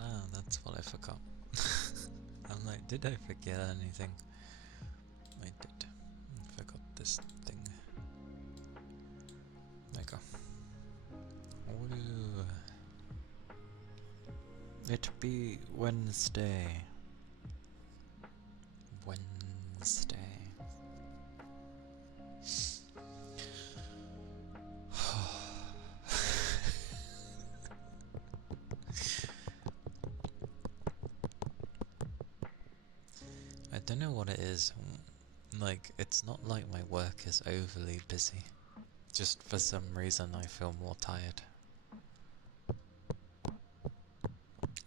Ah, that's what I forgot. I'm like, did I forget anything? I did. I forgot this thing. There you go. Woo. It be Wednesday. Wednesday. I don't know what it is. Like, it's not like my work is overly busy. Just for some reason I feel more tired.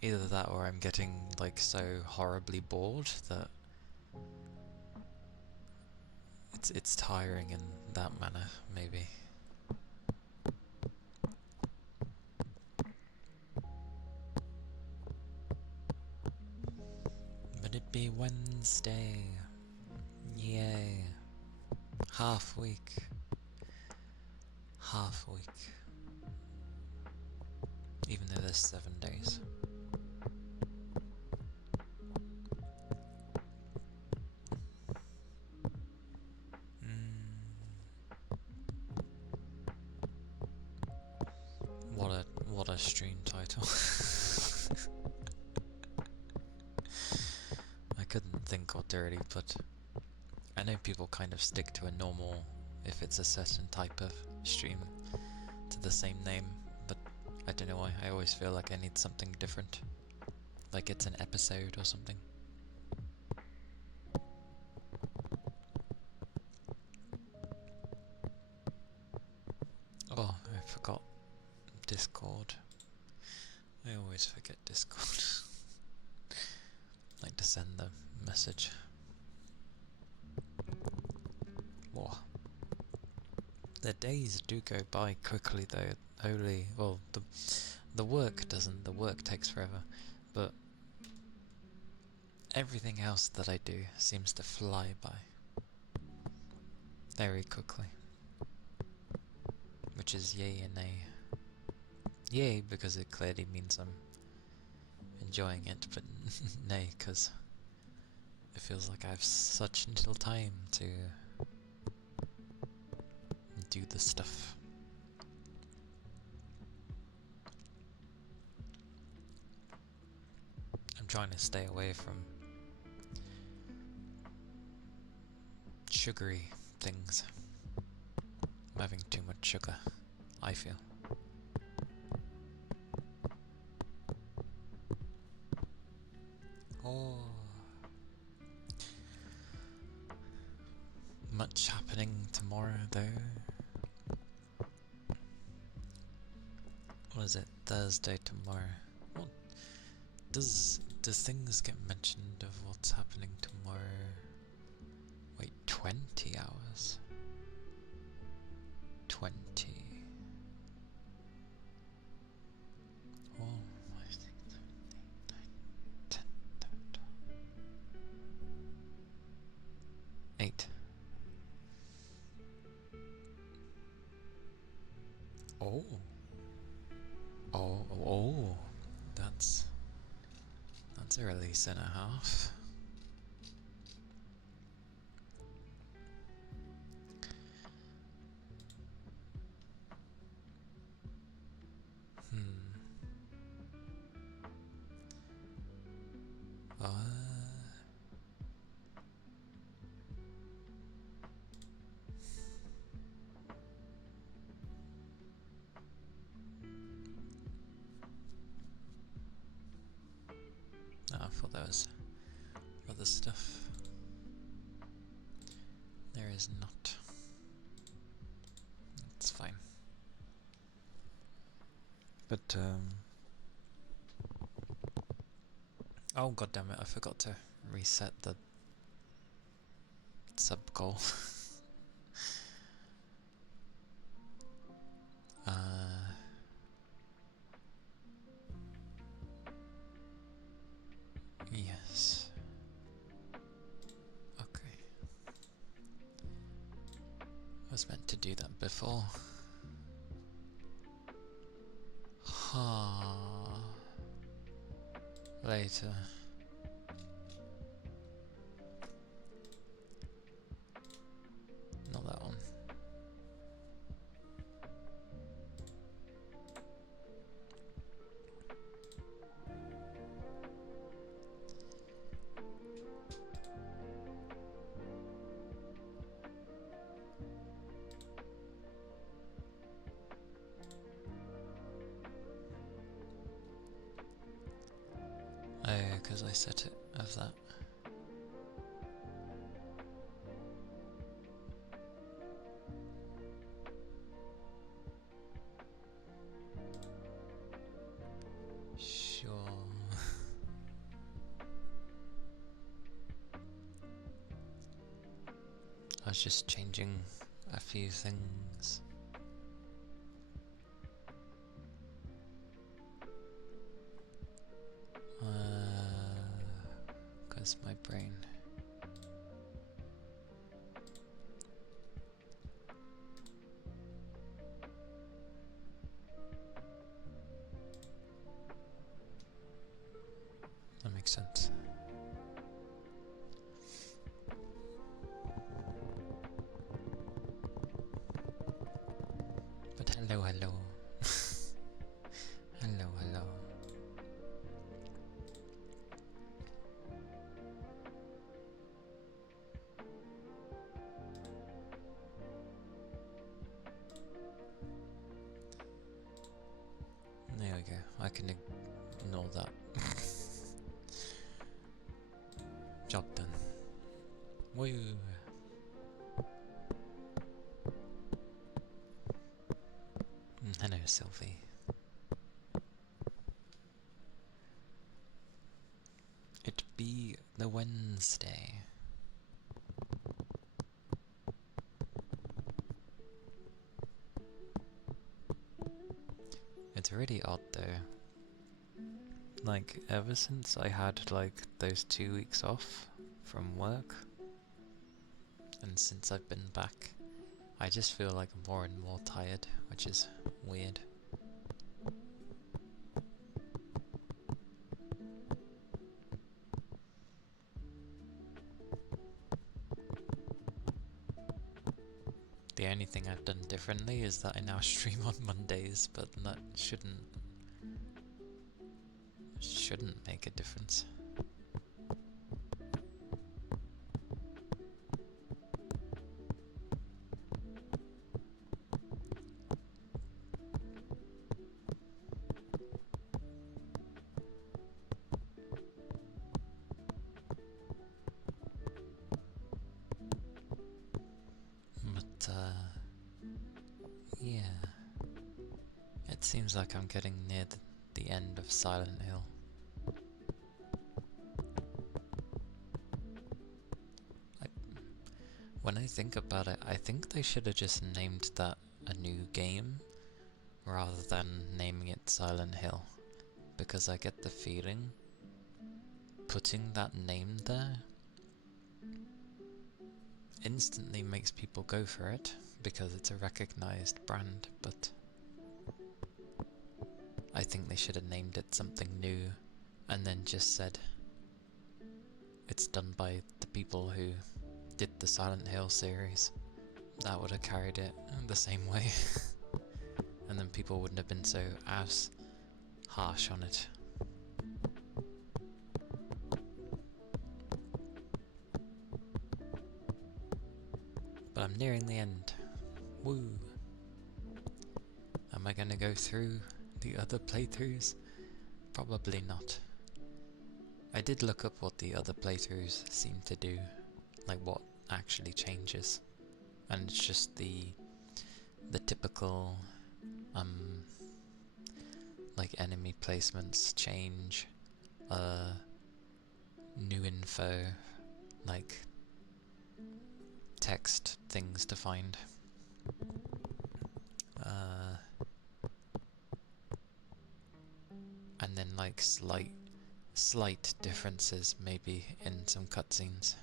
Either that or I'm getting, like, so horribly bored that it's tiring in that manner, maybe. But it be Wednesday. Yay. Half week. Half week. Even though there's 7 days. What a stream title. I couldn't think what to really put. I know people kind of stick to a normal, if it's a certain type of stream, to the same name, but I don't know why, I always feel like I need something different. Like it's an episode or something. Oh, I forgot Discord. I always forget Discord. Like to send the message. Whoa. The days do go by quickly though. Only, well, the work doesn't. The work takes forever, but everything else that I do seems to fly by very quickly. Which is yay and nay. Yay, because it clearly means I'm enjoying it, but nay, because it feels like I have such little time to do the stuff. I'm trying to stay away from sugary things. I'm having too much sugar, I feel. Oh. Much happening tomorrow though. What is it? Thursday tomorrow. What does things get mentioned of what's happening tomorrow? Wait, 20 hours. 20. Oh, 5, 6, 7, 8, 9, 10, 11, 12. 8. Oh. Oh. That's a release and a half. I thought there was other stuff. There is not. It's fine. But, oh god damn it, I forgot to reset the sub goal. Yes. Okay. I was meant to do that before. Later. Not that one. Oh, because I set it as that. Sure. I was just changing a few things. Because my brain. Hello, hello. Hello, hello. There we go. I can ignore that. Job done. Woo! Hello, Sylvie. It be the Wednesday. It's really odd though. Like, ever since I had like those 2 weeks off from work, and since I've been back, I just feel like I'm more and more tired, which is weird. The only thing I've done differently is that I now stream on Mondays, but that shouldn't make a difference. But yeah, it seems like I'm getting near the end of Silent Hill. When I think about it, I think they should have just named that a new game rather than naming it Silent Hill, because I get the feeling putting that name there instantly makes people go for it because it's a recognized brand, but I think they should have named it something new and then just said it's done by the people who did the Silent Hill series. That would have carried it the same way. And then people wouldn't have been so as harsh on it. But I'm nearing the end. Woo! Am I gonna go through the other playthroughs? Probably not. I did look up what the other playthroughs seem to do, like what actually changes, and it's just the typical like enemy placements change, new info, like text things to find, and then like slight differences maybe in some cutscenes.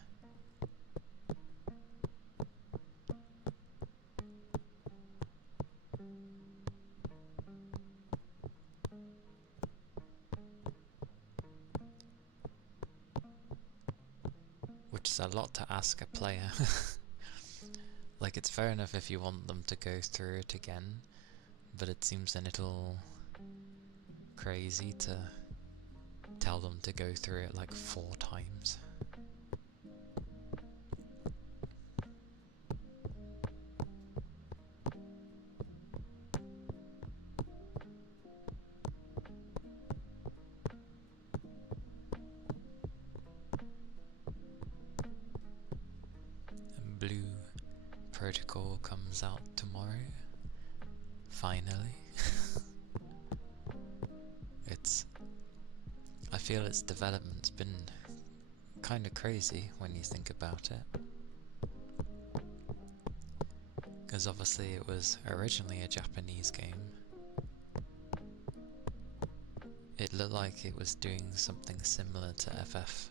Which is a lot to ask a player. Like, it's fair enough if you want them to go through it again, but it seems a little crazy to tell them to go through it like 4 times. And Blue Protocol comes out tomorrow. Finally. I feel its development's been kind of crazy when you think about it. Because obviously it was originally a Japanese game. It looked like it was doing something similar to FF,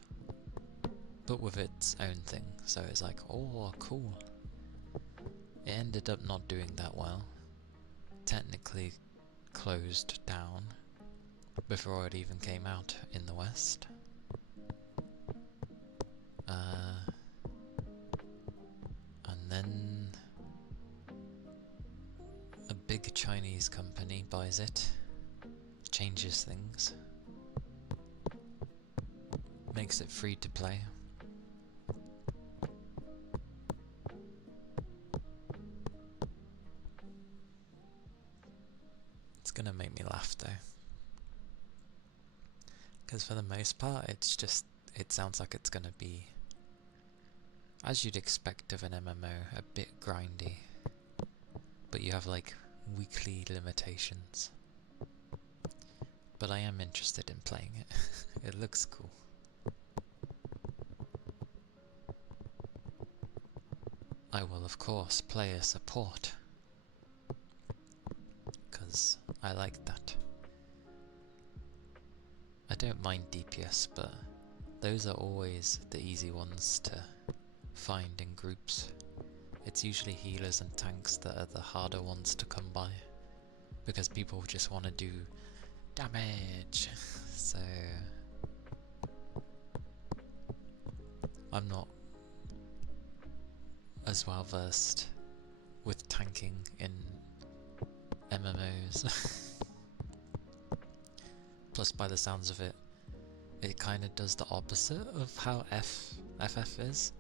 but with its own thing, so it's like, oh, cool. It ended up not doing that well. Technically closed down before it even came out in the West. And then a big big Chinese company buys it, changes things, makes it free to play. It's gonna make me laugh though, because for the most part it sounds like it's gonna be, as you'd expect of an MMO, a bit grindy, but you have like weekly limitations. But I am interested in playing it. It looks cool. I will of course play a support, because I like that. I don't mind DPS, but those are always the easy ones to find in groups. It's usually healers and tanks that are the harder ones to come by, because people just want to do damage. So I'm not as well versed with tanking in MMOs. Plus, by the sounds of it, it kind of does the opposite of how FF is.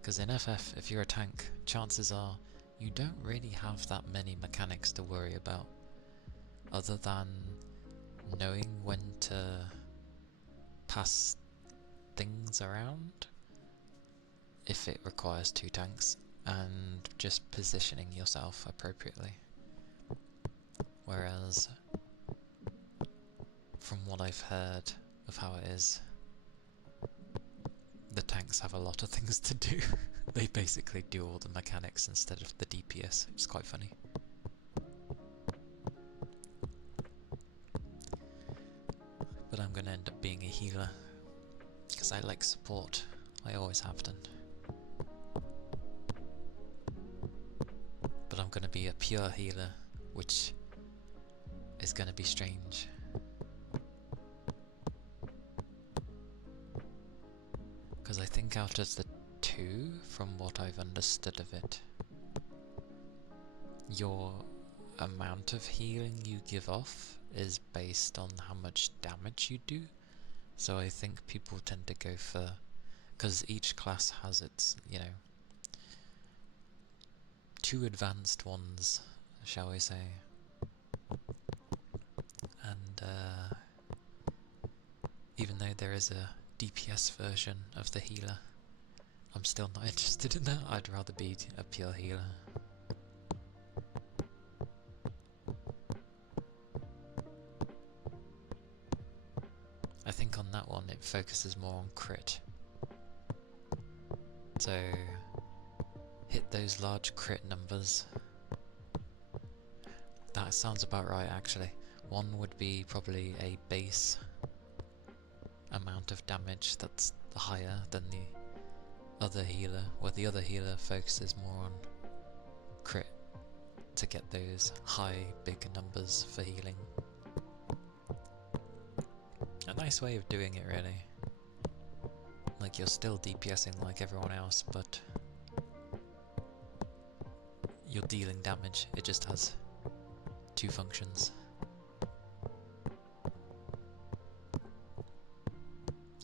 Because in FF, if you're a tank, chances are you don't really have that many mechanics to worry about, other than knowing when to pass things around if it requires two tanks, and just positioning yourself appropriately. Whereas, from what I've heard of how it is, the tanks have a lot of things to do. They basically do all the mechanics instead of the DPS, which is quite funny. But I'm gonna end up being a healer, because I like support. I always have done. But I'm gonna be a pure healer, which is gonna be strange. Because I think out of the two, from what I've understood of it, your amount of healing you give off is based on how much damage you do. So I think people tend to go for, because each class has its, you know, two advanced ones, shall we say. And even though there is a DPS version of the healer, I'm still not interested in that. I'd rather be a pure healer. I think on that one it focuses more on crit. So hit those large crit numbers. That sounds about right actually. One would be probably a base amount of damage that's higher than the other healer, where the other healer focuses more on crit to get those high big numbers for healing. A nice way of doing it really. Like you're still DPSing like everyone else, but you're dealing damage. It just has two functions.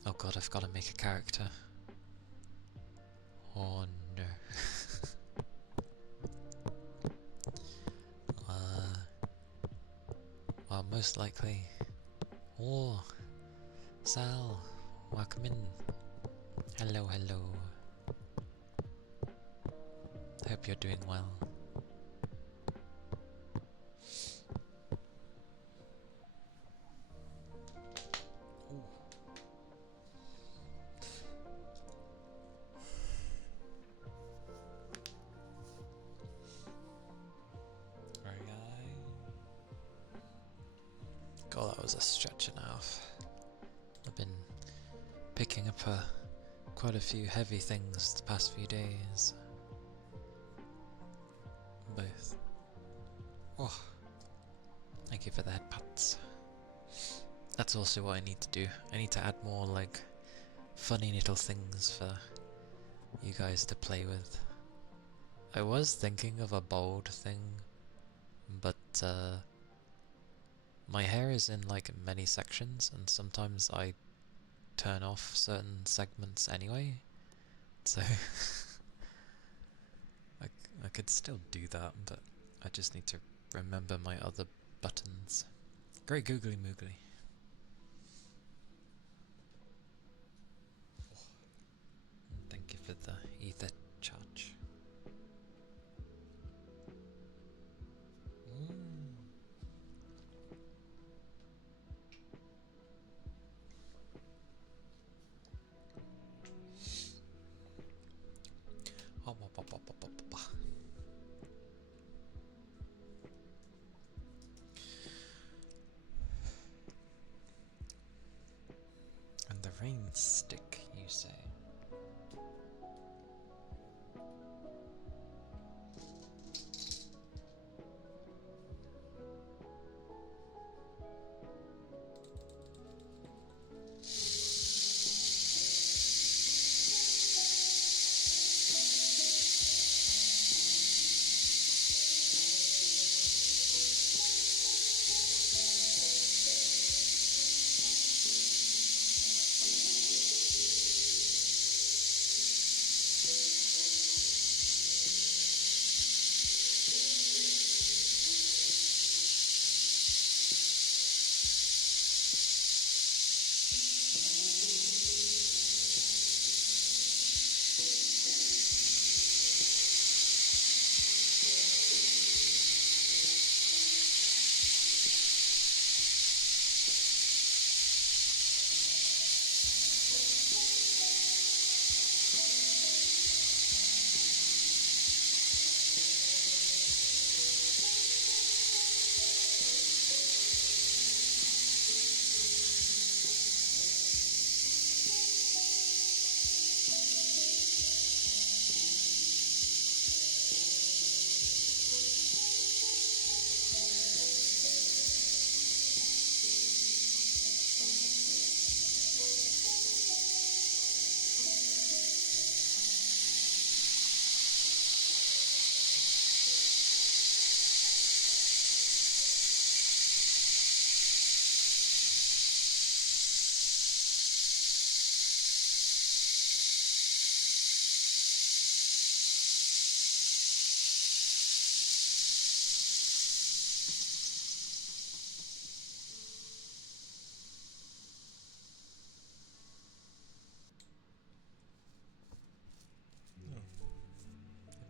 Oh god, I've got to make a character. Oh no. Well, most likely. Oh, Sal, welcome in. Hello, hello. Hope you're doing well. God, that was a stretch and a half. I've been picking up quite a few heavy things the past few days. Both. Oh, thank you for the head pats. That's also what I need to do. I need to add more like funny little things for you guys to play with. I was thinking of a bold thing, but my hair is in like many sections, and sometimes I turn off certain segments anyway, so I could still do that, but I just need to remember my other buttons. Great googly moogly. Thank you for the ether charge. And the rain stick, you say?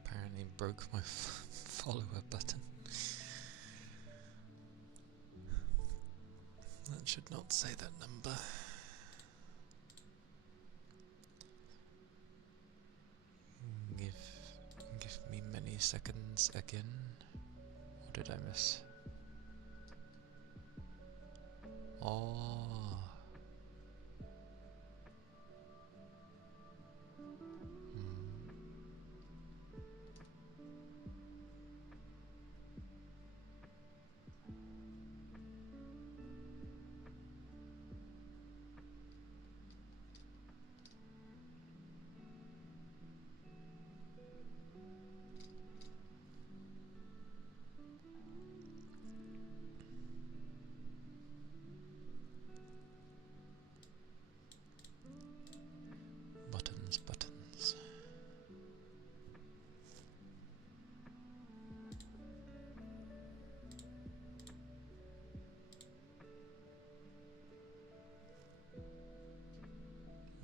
Apparently broke my follower button. That should not say that number. Give me many seconds again. What did I miss? Oh. Buttons, buttons.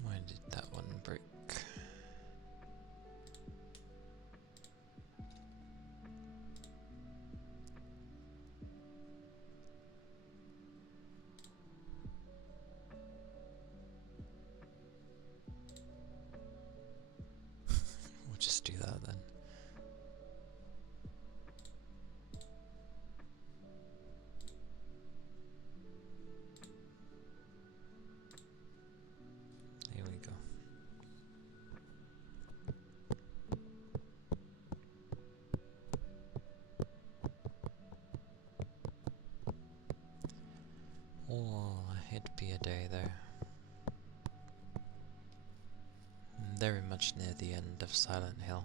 Why did that one break? We'll just do that then. Here we go. Oh, it'd be a day there. Very much near the end of Silent Hill.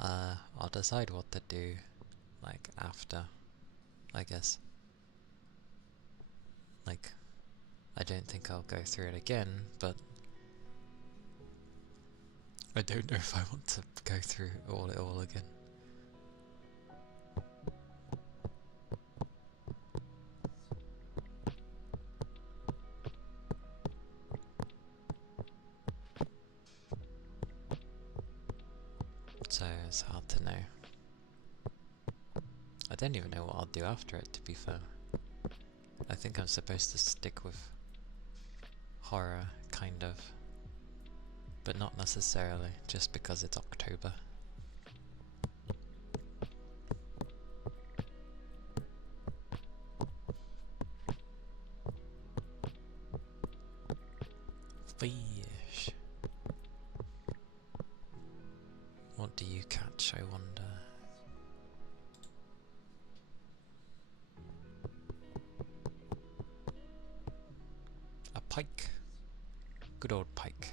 I'll decide what to do, like after, I guess. Like, I don't think I'll go through it again, but I don't know if I want to go through it all again. So it's hard to know. I don't even know what I'll do after it, to be fair. I think I'm supposed to stick with horror, kind of. But not necessarily, just because it's October. Fish. What do you catch, I wonder? A pike. Good old pike.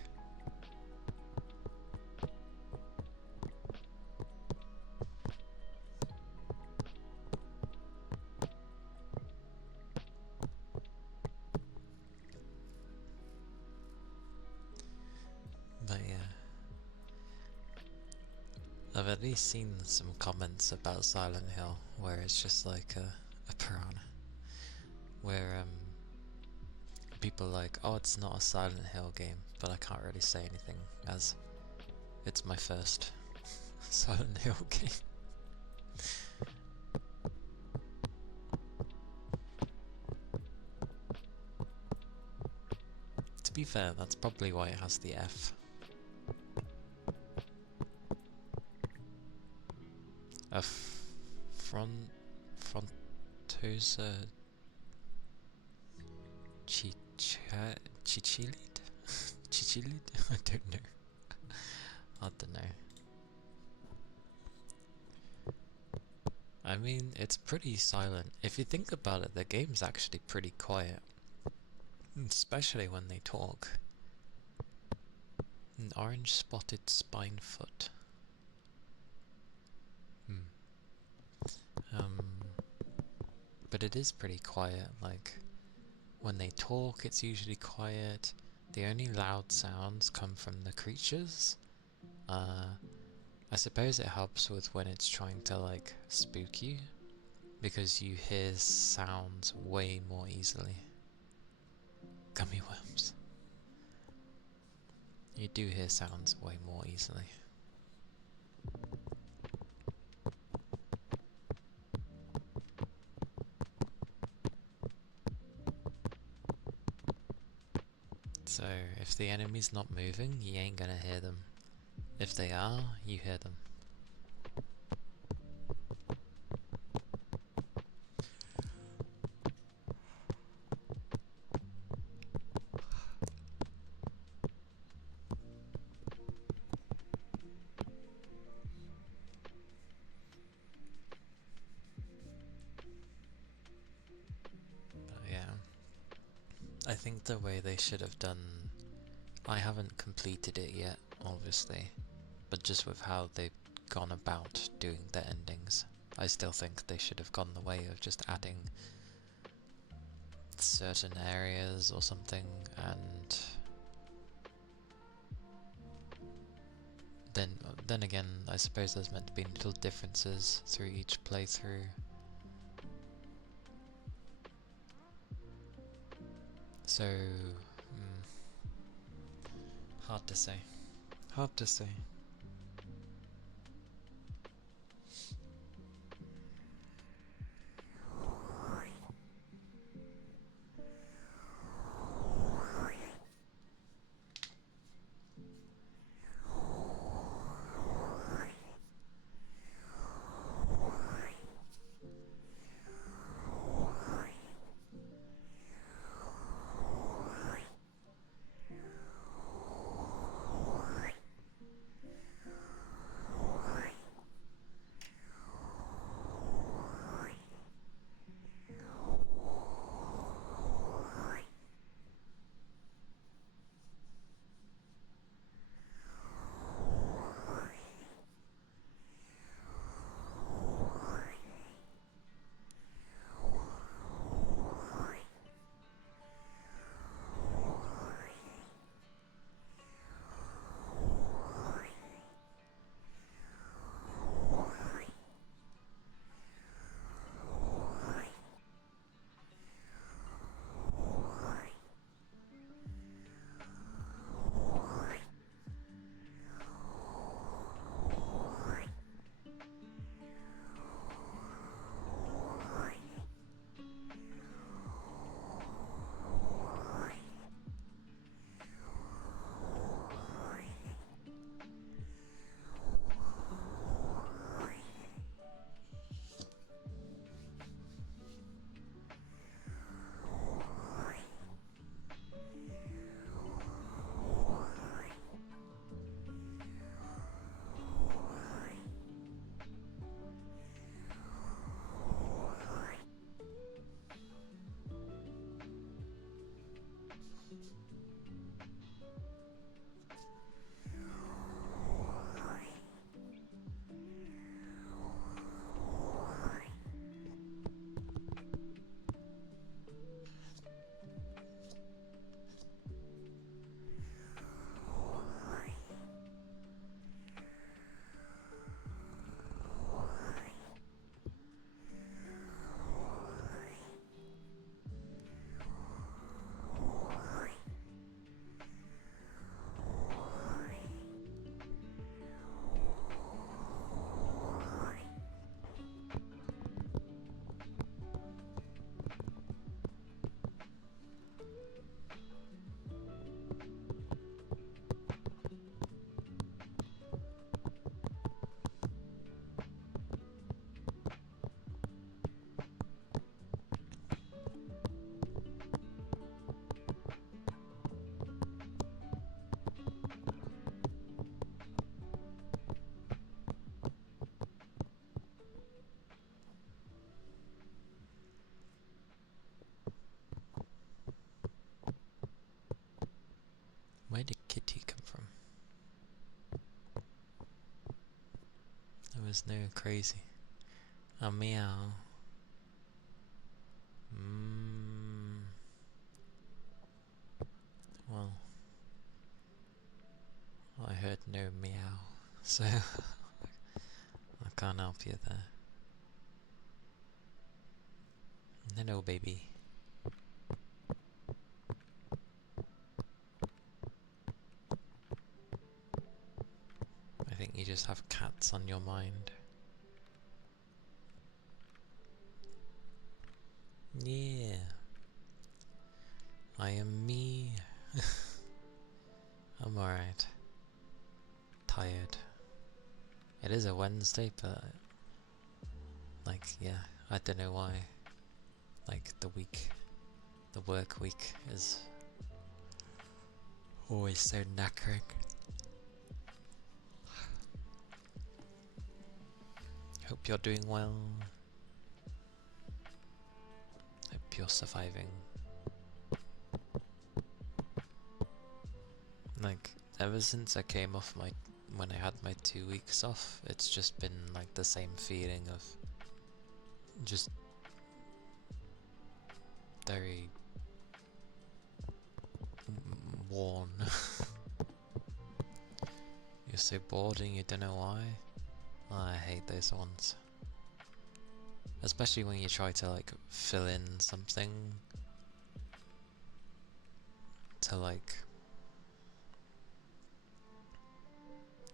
But yeah, I've at least seen some comments about Silent Hill where it's just like a piranha. Where people are like, oh, it's not a Silent Hill game, but I can't really say anything as it's my first Silent Hill game. To be fair, that's probably why it has the F. A Frontosa Chichilid? Chichilid? I don't know. I don't know. I mean, it's pretty silent. If you think about it, the game's actually pretty quiet. Especially when they talk. An orange spotted spinefoot. But it is pretty quiet, like, when they talk it's usually quiet. The only loud sounds come from the creatures. I suppose it helps with when it's trying to, like, spook you, because you hear sounds way more easily. Gummy worms. You do hear sounds way more easily. So, if the enemy's not moving, you ain't gonna hear them. If they are, you hear them. But yeah, I think the way they should have done... I haven't completed it yet, obviously, but just with how they've gone about doing the endings, I still think they should have gone the way of just adding certain areas or something, and then again, I suppose there's meant to be little differences through each playthrough. So, hard to say. Hard to say. was no crazy. A meow. Well, I heard no meow, so I can't help you there. Hello, baby. I think you just have cats on your mind. Yeah. I am me. I'm alright. Tired. It is a Wednesday, but like, yeah, I don't know why. Like, the work week is always so knackering. Hope you're doing well. Hope you're surviving. Like, ever since I came off when I had my 2 weeks off, it's just been like the same feeling of just very worn. You're so bored and you don't know why. Oh, I hate those ones. Especially when you try to like fill in something to like,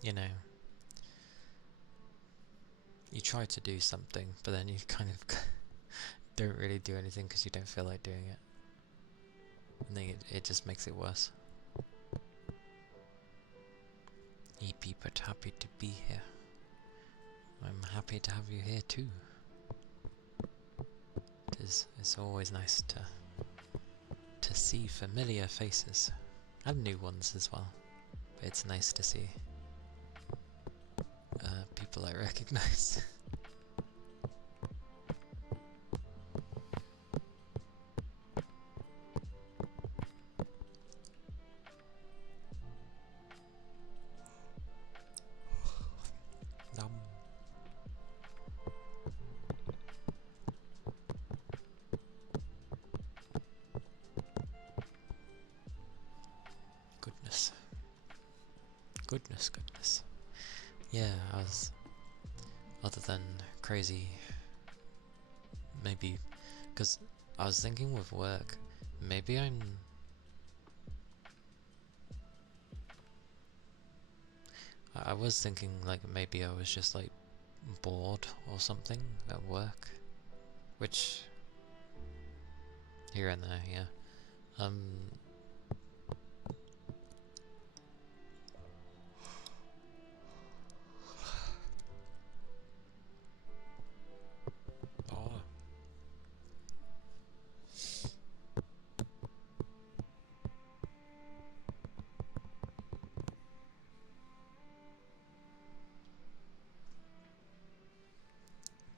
you know, you try to do something but then you kind of don't really do anything because you don't feel like doing it. And then it just makes it worse. EP, but happy to be here. I'm happy to have you here too. It's always nice to see familiar faces and new ones as well. But it's nice to see people I recognize. Goodness. Yeah, other than crazy, maybe, because I was thinking with work, maybe I was thinking like maybe I was just like bored or something at work, which, here and there, yeah. Oh.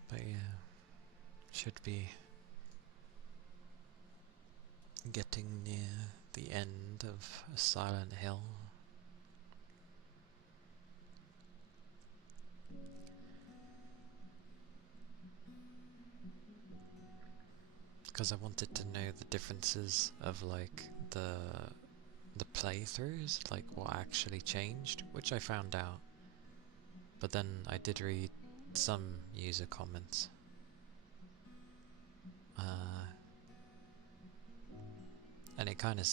But yeah, should be getting near the end of Silent Hill. Because I wanted to know the differences of like the playthroughs, like what actually changed, which I found out. But then I did read some user comments. And it kind of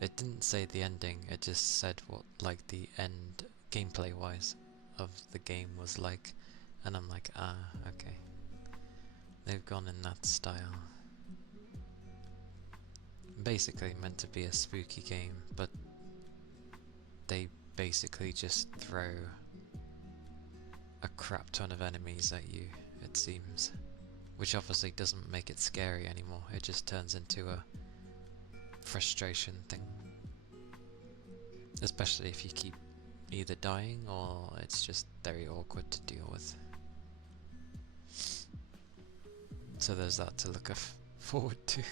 it didn't say the ending, it just said what like the end gameplay wise of the game was like, and I'm like, ah, okay, they've gone in that style. Basically meant to be a spooky game, but they basically just throw a crap ton of enemies at you, it seems, which obviously doesn't make it scary anymore. It just turns into a frustration thing, especially if you keep either dying or it's just very awkward to deal with. So there's that to look forward to.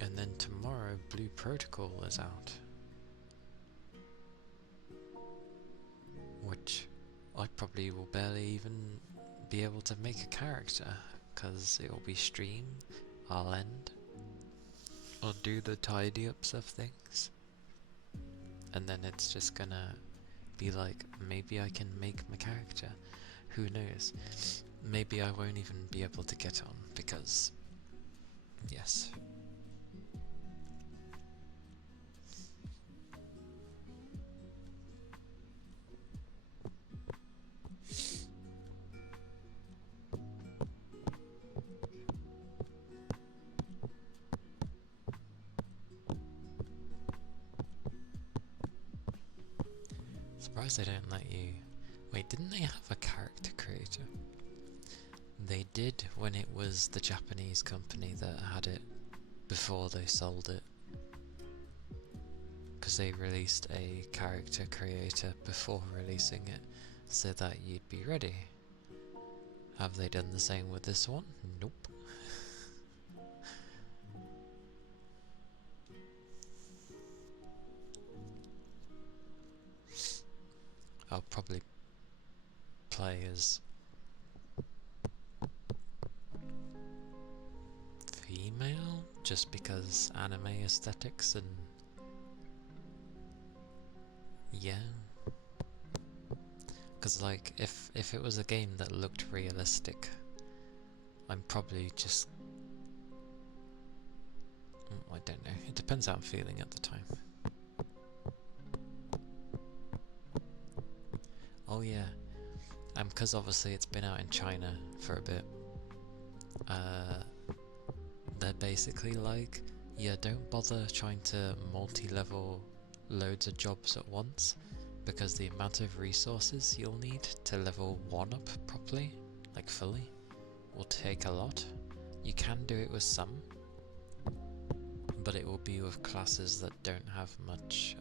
And then tomorrow Blue Protocol is out, which I probably will barely even be able to make a character, because it will be streamed, I'll end, I'll do the tidy ups of things, and then it's just gonna be like, maybe I can make my character, who knows, maybe I won't even be able to get on, because, yes. Surprised they don't let you... Wait, didn't they have a character creator? They did when it was the Japanese company that had it before they sold it. Because they released a character creator before releasing it, so that you'd be ready. Have they done the same with this one? Nope. I'll probably play as female, just because anime aesthetics and yeah. Because like, if it was a game that looked realistic, I'm probably just... I don't know, it depends how I'm feeling at the time. Oh yeah, because obviously it's been out in China for a bit, they're basically like, yeah, don't bother trying to multi-level loads of jobs at once, because the amount of resources you'll need to level 1 up properly, like fully, will take a lot. You can do it with some, but it will be with classes that don't have much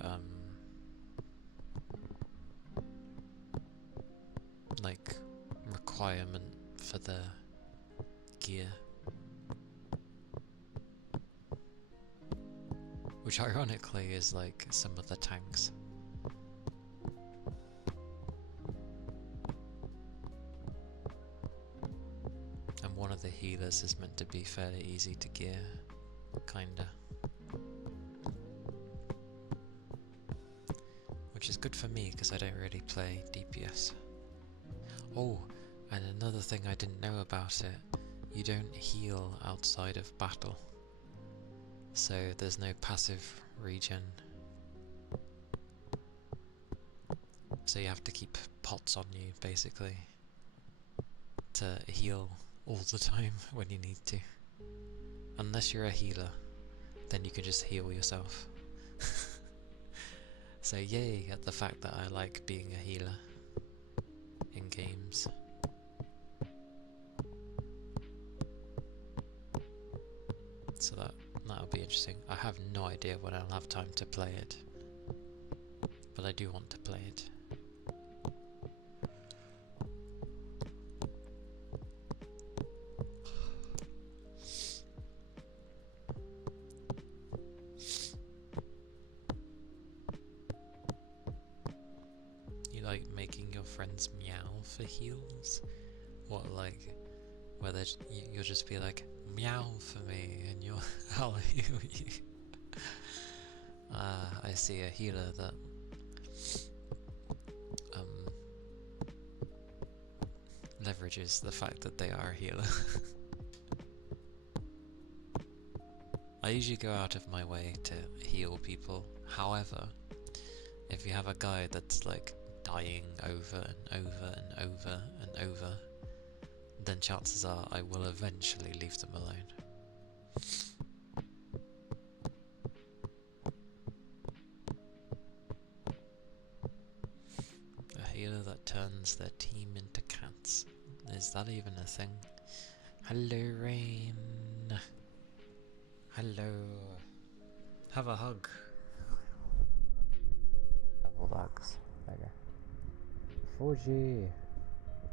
like requirement for the gear, which ironically is like some of the tanks. And one of the healers is meant to be fairly easy to gear, kinda. Which is good for me because I don't really play DPS. Oh, and another thing I didn't know about it, you don't heal outside of battle. So there's no passive regen. So you have to keep pots on you, basically, to heal all the time when you need to. Unless you're a healer, then you can just heal yourself. So yay at the fact that I like being a healer in games. So that'll be interesting. I have no idea when I'll have time to play it, but I do want to play it. You like making your friends meow for heals? What, like, where you'll just be like, meow for me, and I'll heal you. I see a healer that leverages the fact that they are a healer. I usually go out of my way to heal people. However, if you have a guy that's like dying over and over and over and over, then chances are I will eventually leave them alone. A healer that turns their team into cats. Is that even a thing? Hello, Rain. Hello. Have a hug. Have all the hugs. Okay. Fuji.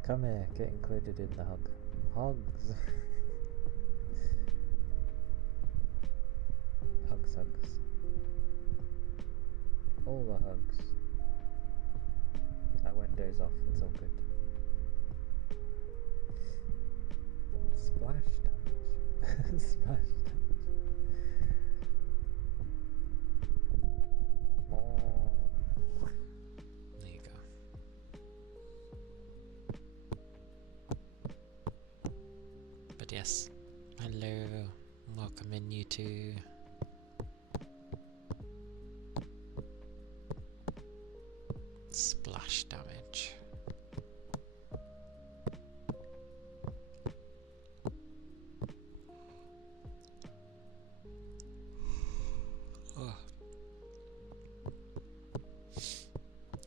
Come here, get included in the hug. Hugs. all the hugs. I won't doze off, it's all good. Splash damage. Splash damage. Oh. There you go. But yes, hello, welcome in you two. Splash damage. Oh.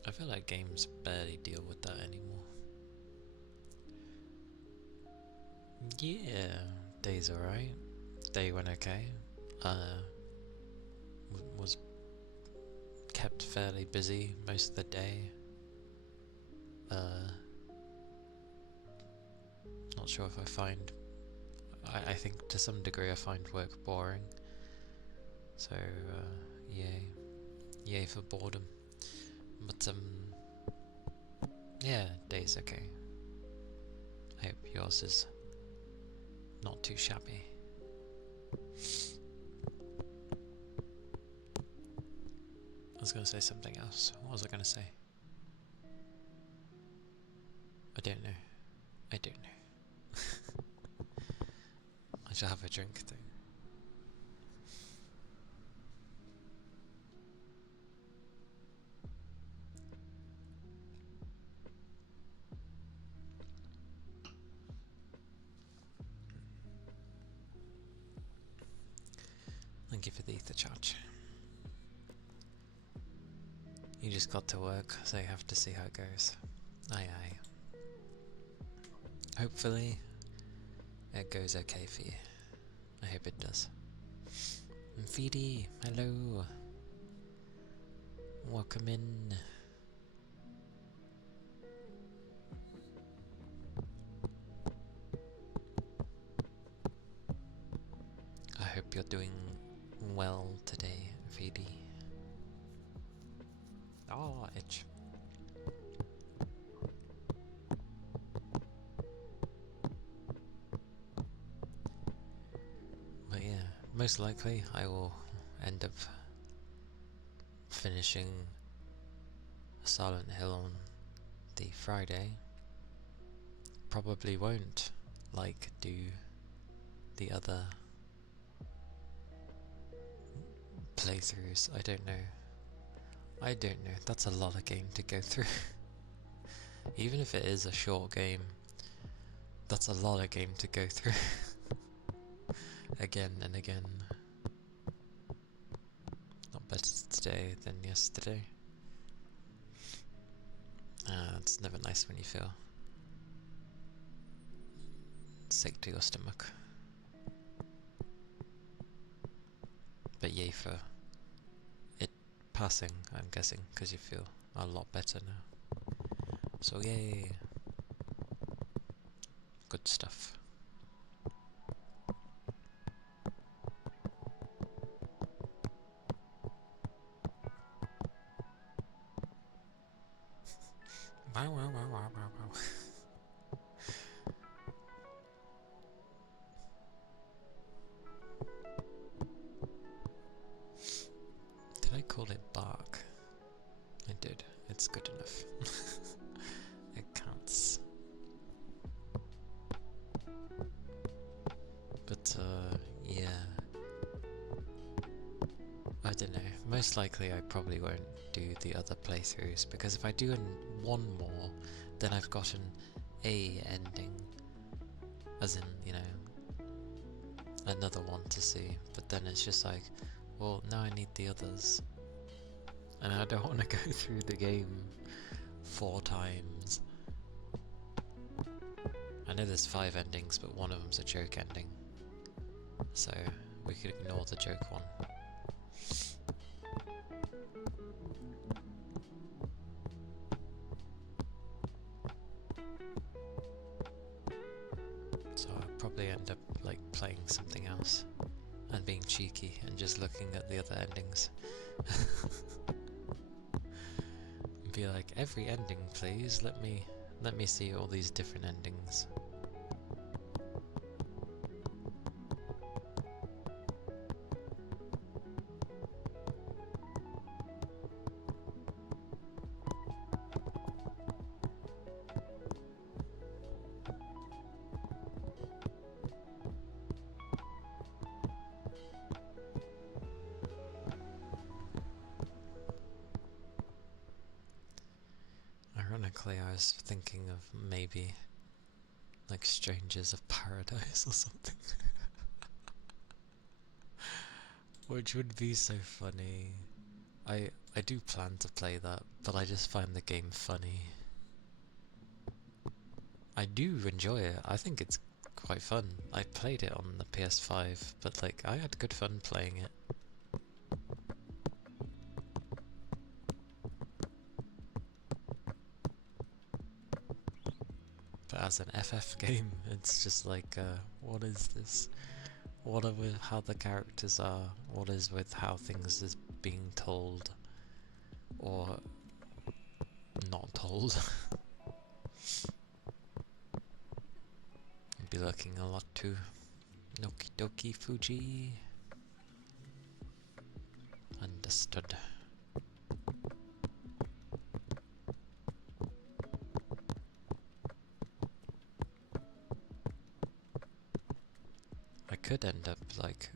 I feel like games barely deal with that anymore. Yeah, day's alright. Day went okay. Was kept fairly busy most of the day. Not sure if I find... I think to some degree I find work boring. So, yay. Yay for boredom. But, yeah, day's okay. I hope yours is not too shabby. I was going to say something else. What was I going to say? I don't know. I don't know. I shall have a drink though. Thank you for the ether charge. You just got to work, so you have to see how it goes. Aye aye. Hopefully, it goes okay for you. I hope it does. Feedy, hello. Welcome in. I hope you're doing well today, Feedy. Oh, itch. But yeah, most likely I will end up finishing Silent Hill on the Friday. Probably won't do the other playthroughs. I don't know. That's a lot of game to go through. Even if it is a short game, that's a lot of game to go through. Again and again. Not better today than yesterday. It's never nice when you feel sick to your stomach. But yay for it passing, I'm guessing, because you feel a lot better now. So yay. Good stuff. Wow, wow, wow, wow, wow, wow. Did I call it bark? I did. It's good enough. It counts. But, yeah. I don't know. Most likely I probably won't do the other playthroughs, because if I do one more, then I've got an A ending. As in, you know, another one to see. But then it's just like, well, now I need the others. And I don't want to go through the game 4 times. I know there's 5 endings, but one of them's a joke ending. So, we could ignore the joke one. So I'll probably end up playing something else and being cheeky and just looking at the other endings. be like, every ending please, let me see all these different endings. Ironically, I was thinking of maybe like Strangers of Paradise or something. Which would be so funny. I do plan to play that, but I just find the game funny. I do enjoy it. I think it's quite fun. I played it on the PS5, but like I had good fun playing it. But as an FF game, it's just like, what is this? What are with how the characters are? What is with how things is being told? Or not told? I'd be looking a lot to Noki Doki Fuji. Understood. I could end up like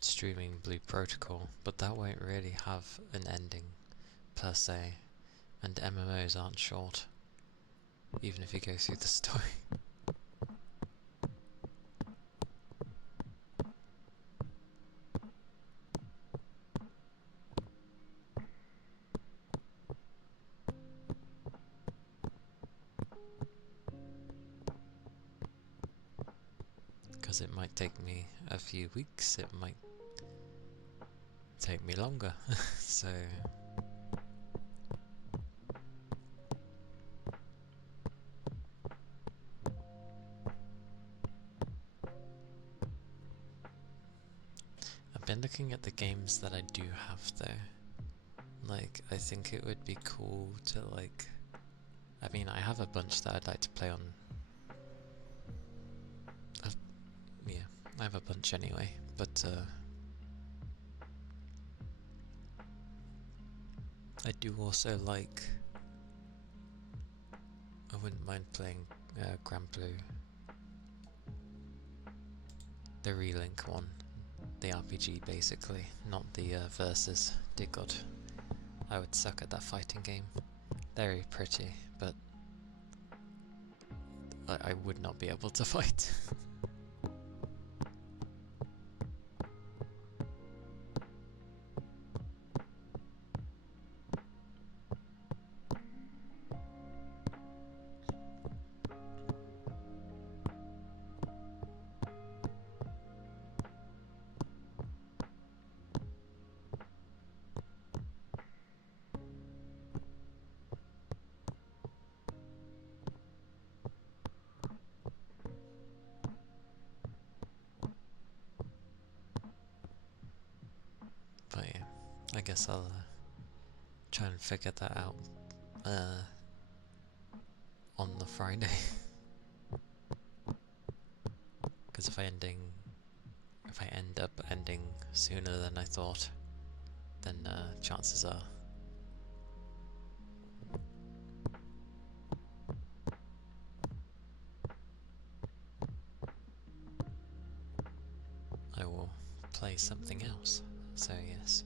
streaming Blue Protocol, but that won't really have an ending per se, and MMOs aren't short, even if you go through the story. Because it might take me a few weeks, it might take me longer, so... I've been looking at the games that I do have though. Like, I think it would be cool to like... I mean, I have a bunch that I'd like to play on... yeah, I have a bunch anyway, but I do also like... I wouldn't mind playing Grand Blue. The Relink one. The RPG basically, not the Versus. Dear God, I would suck at that fighting game. Very pretty, but I would not be able to fight. But yeah, I guess I'll try and figure that out on the Friday. Because if I end up ending sooner than I thought, then chances are I will play something else. So yes.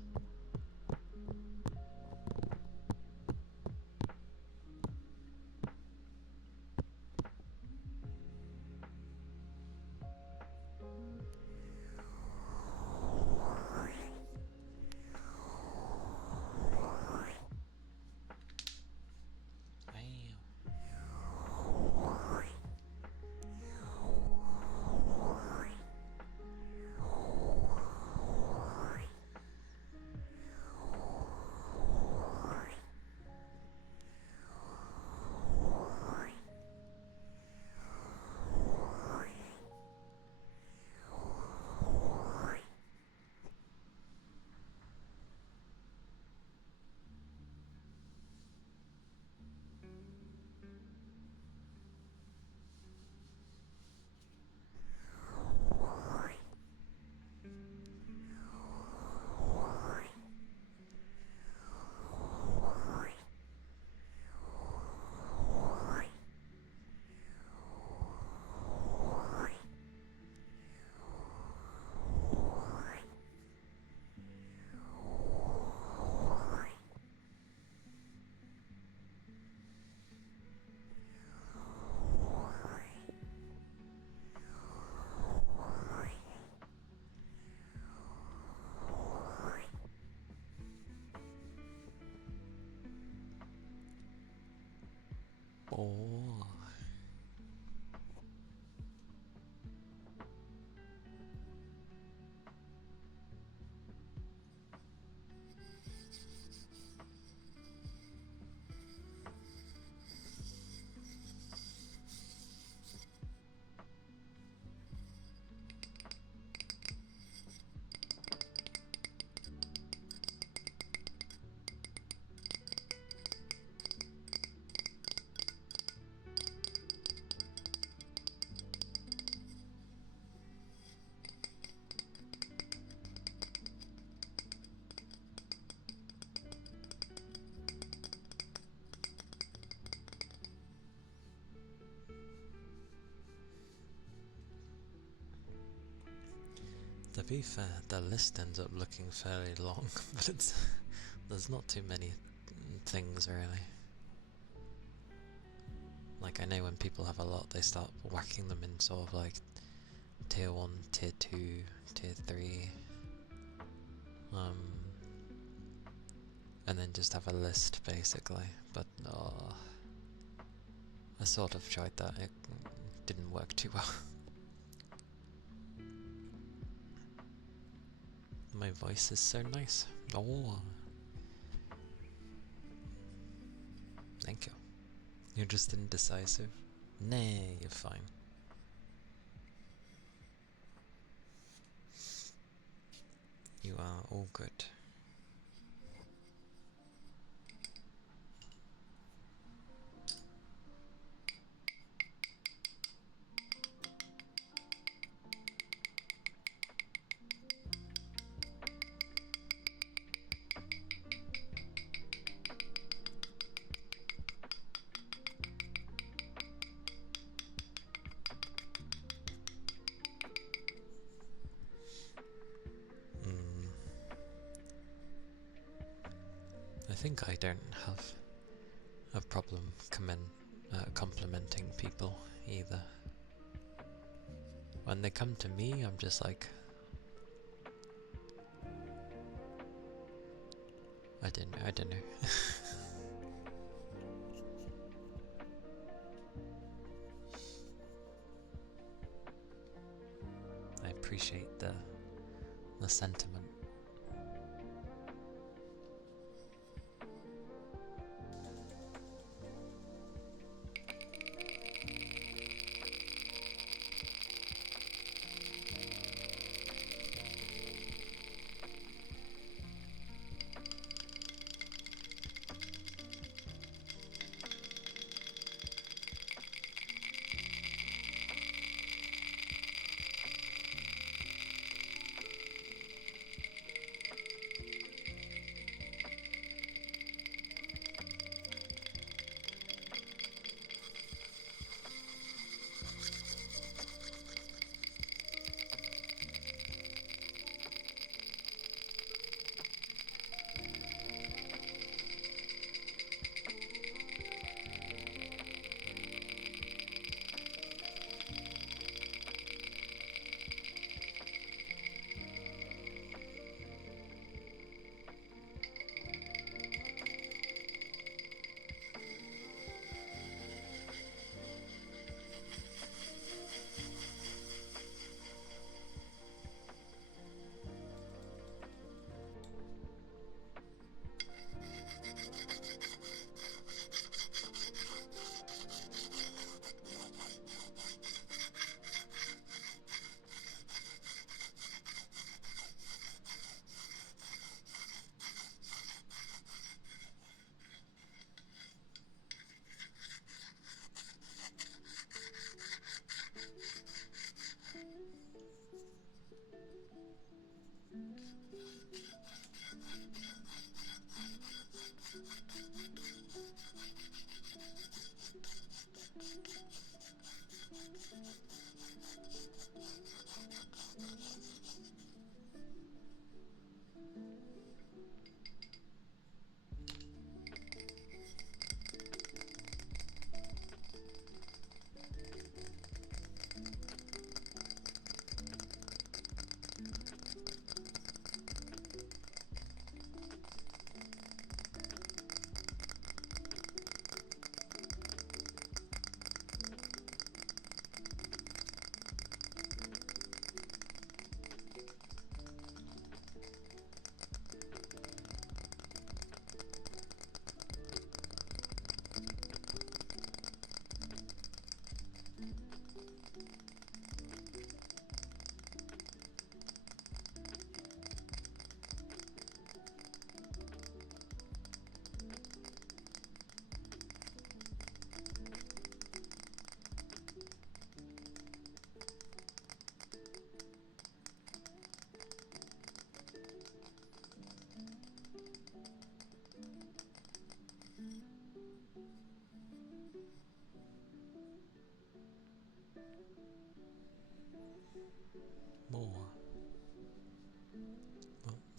To be fair, the list ends up looking fairly long, but there's not too many things really. Like, I know when people have a lot, they start whacking them in sort of like tier 1, tier 2, tier 3, and then just have a list basically, but I sort of tried that, it didn't work too well. My voice is so nice. Oh, thank you. You're just indecisive. Nay, you're fine. You are all good. I think I don't have a problem complimenting people either. When they come to me, I'm just like, I don't know. I appreciate the sentiment.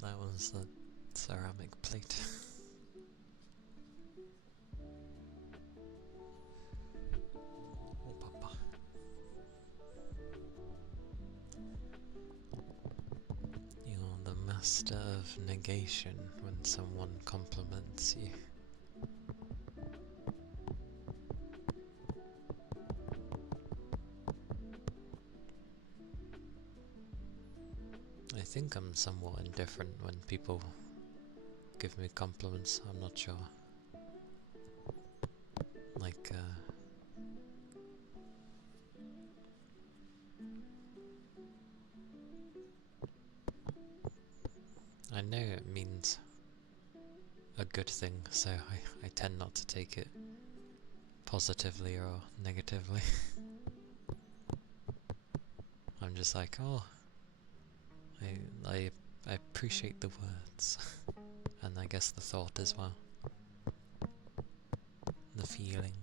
that was the ceramic plate. Oh, papa. You're the master of negation when someone compliments you. I think I'm somewhat indifferent when people give me compliments, I'm not sure. Like, I know it means a good thing, so I tend not to take it positively or negatively. I'm just like, oh, I appreciate the words, and I guess the thought as well, the feeling.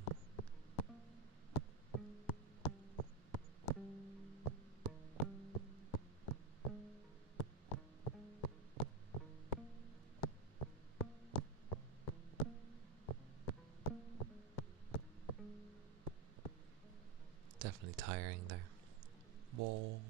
Definitely tiring though. Whoa.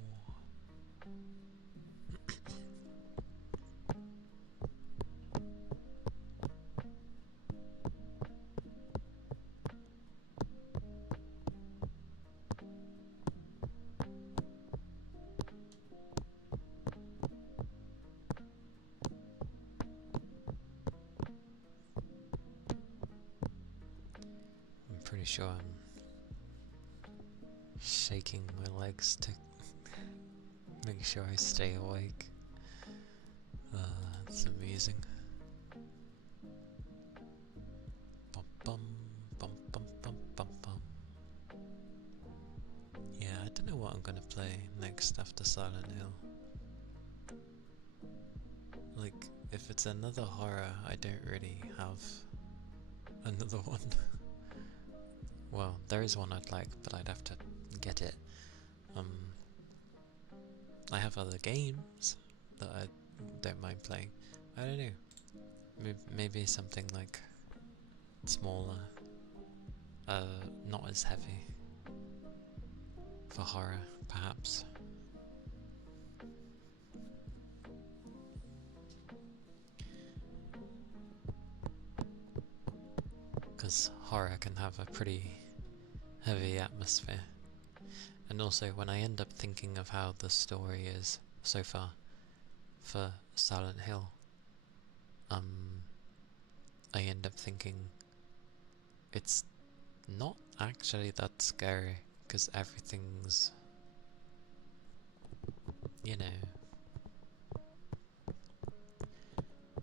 I'm pretty sure I'm shaking my legs to make sure I stay awake. It's amusing. Bum bum bum bum bum bum bum. Yeah, I don't know what I'm gonna play next after Silent Hill. Like, if it's another horror, I don't really have another one. Well, there is one I'd like, but I'd have to get it. I have other games that I don't mind playing. I don't know. Maybe something like smaller, not as heavy for horror, perhaps. Because horror can have a pretty heavy atmosphere. And also, when I end up thinking of how the story is so far for Silent Hill, I end up thinking it's not actually that scary, because everything's, you know,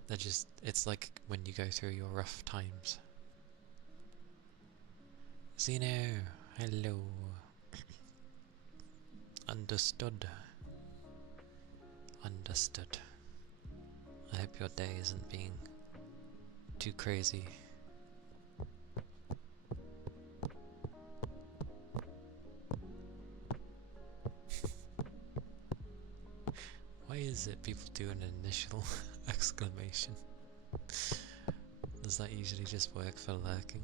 it's like when you go through your rough times. Zeno, hello. Understood. Understood. I hope your day isn't being too crazy. Why is it people do an initial exclamation? Does that usually just work for lurking?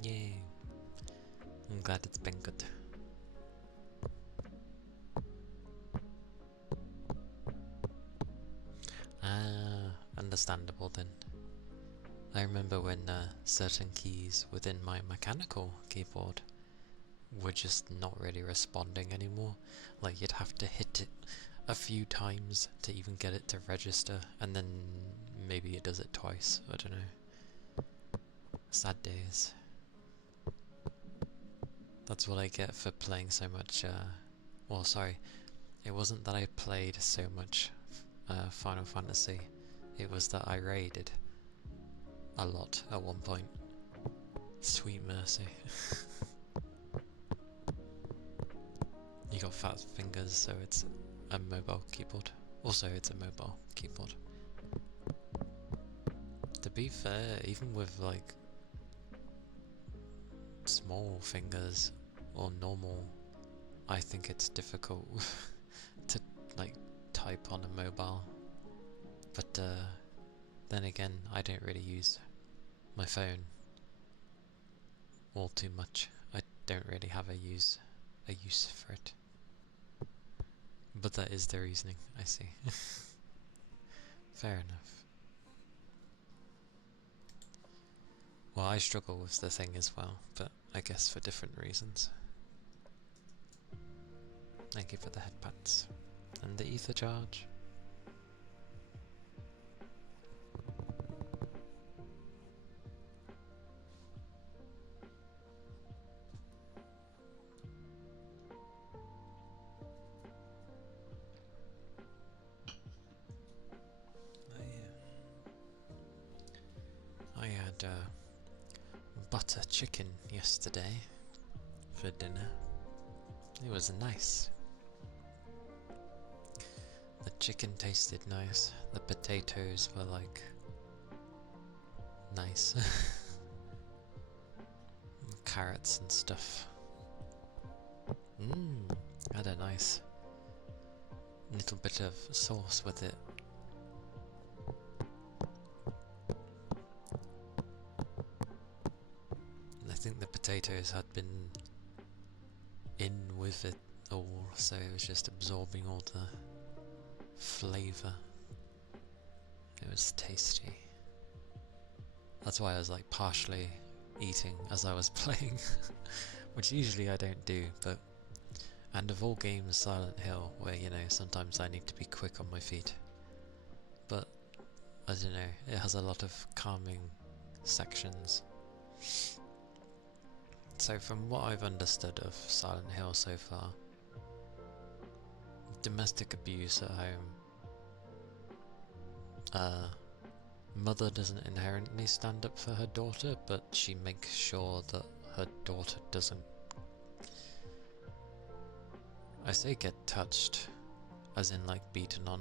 Yay. I'm glad it's been good. Ah, understandable then. I remember when certain keys within my mechanical keyboard were just not really responding anymore. Like, you'd have to hit it a few times to even get it to register, and then maybe it does it twice. I don't know. Sad days. That's what I get for playing so much, well, sorry, it wasn't that I played so much Final Fantasy, it was that I raided a lot at one point. Sweet mercy. You got fat fingers, so it's a mobile keyboard. Also, it's a mobile keyboard. To be fair, even with like small fingers or normal, I think it's difficult to like type on a mobile. But then again, I don't really use my phone all too much. I don't really have a use for it. But that is the reasoning, I see. Fair enough. Well, I struggle with the thing as well, but I guess for different reasons. Thank you for the head pats and the ether charge. I had butter chicken yesterday for dinner. It was nice. The chicken tasted nice. The potatoes were like nice. Carrots and stuff. Had a nice little bit of sauce with it. And I think the potatoes had been in with it all, so it was just absorbing all the flavour. It was tasty. That's why I was like partially eating as I was playing, which usually I don't do, but and of all games, Silent Hill, where you know sometimes I need to be quick on my feet, but I don't know, it has a lot of calming sections. So from what I've understood of Silent Hill so far, domestic abuse at home, mother doesn't inherently stand up for her daughter, but she makes sure that her daughter doesn't, I say get touched, as in like beaten on,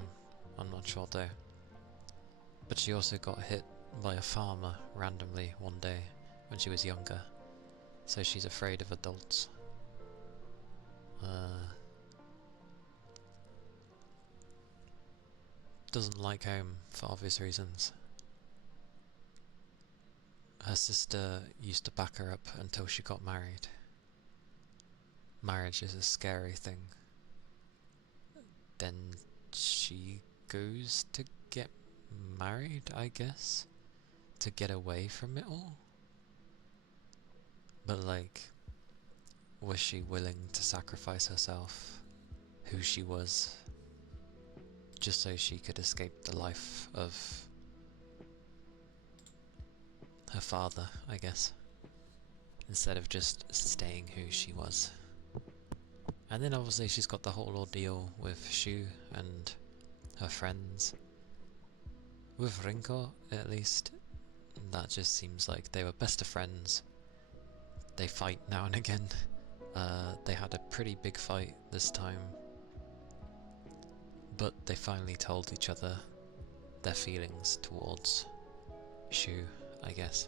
I'm not sure though. But she also got hit by a farmer randomly one day when she was younger, so she's afraid of adults. Doesn't like home for obvious reasons. Her sister used to back her up until she got married. Marriage is a scary thing. Then she goes to get married, I guess, to get away from it all. But like, was she willing to sacrifice herself, who she was, just so she could escape the life of her father, I guess, instead of just staying who she was? And then obviously she's got the whole ordeal with Shu and her friends. With Rinko, at least, that just seems like they were best of friends. They fight now and again. They had a pretty big fight this time, but they finally told each other their feelings towards Shu, I guess.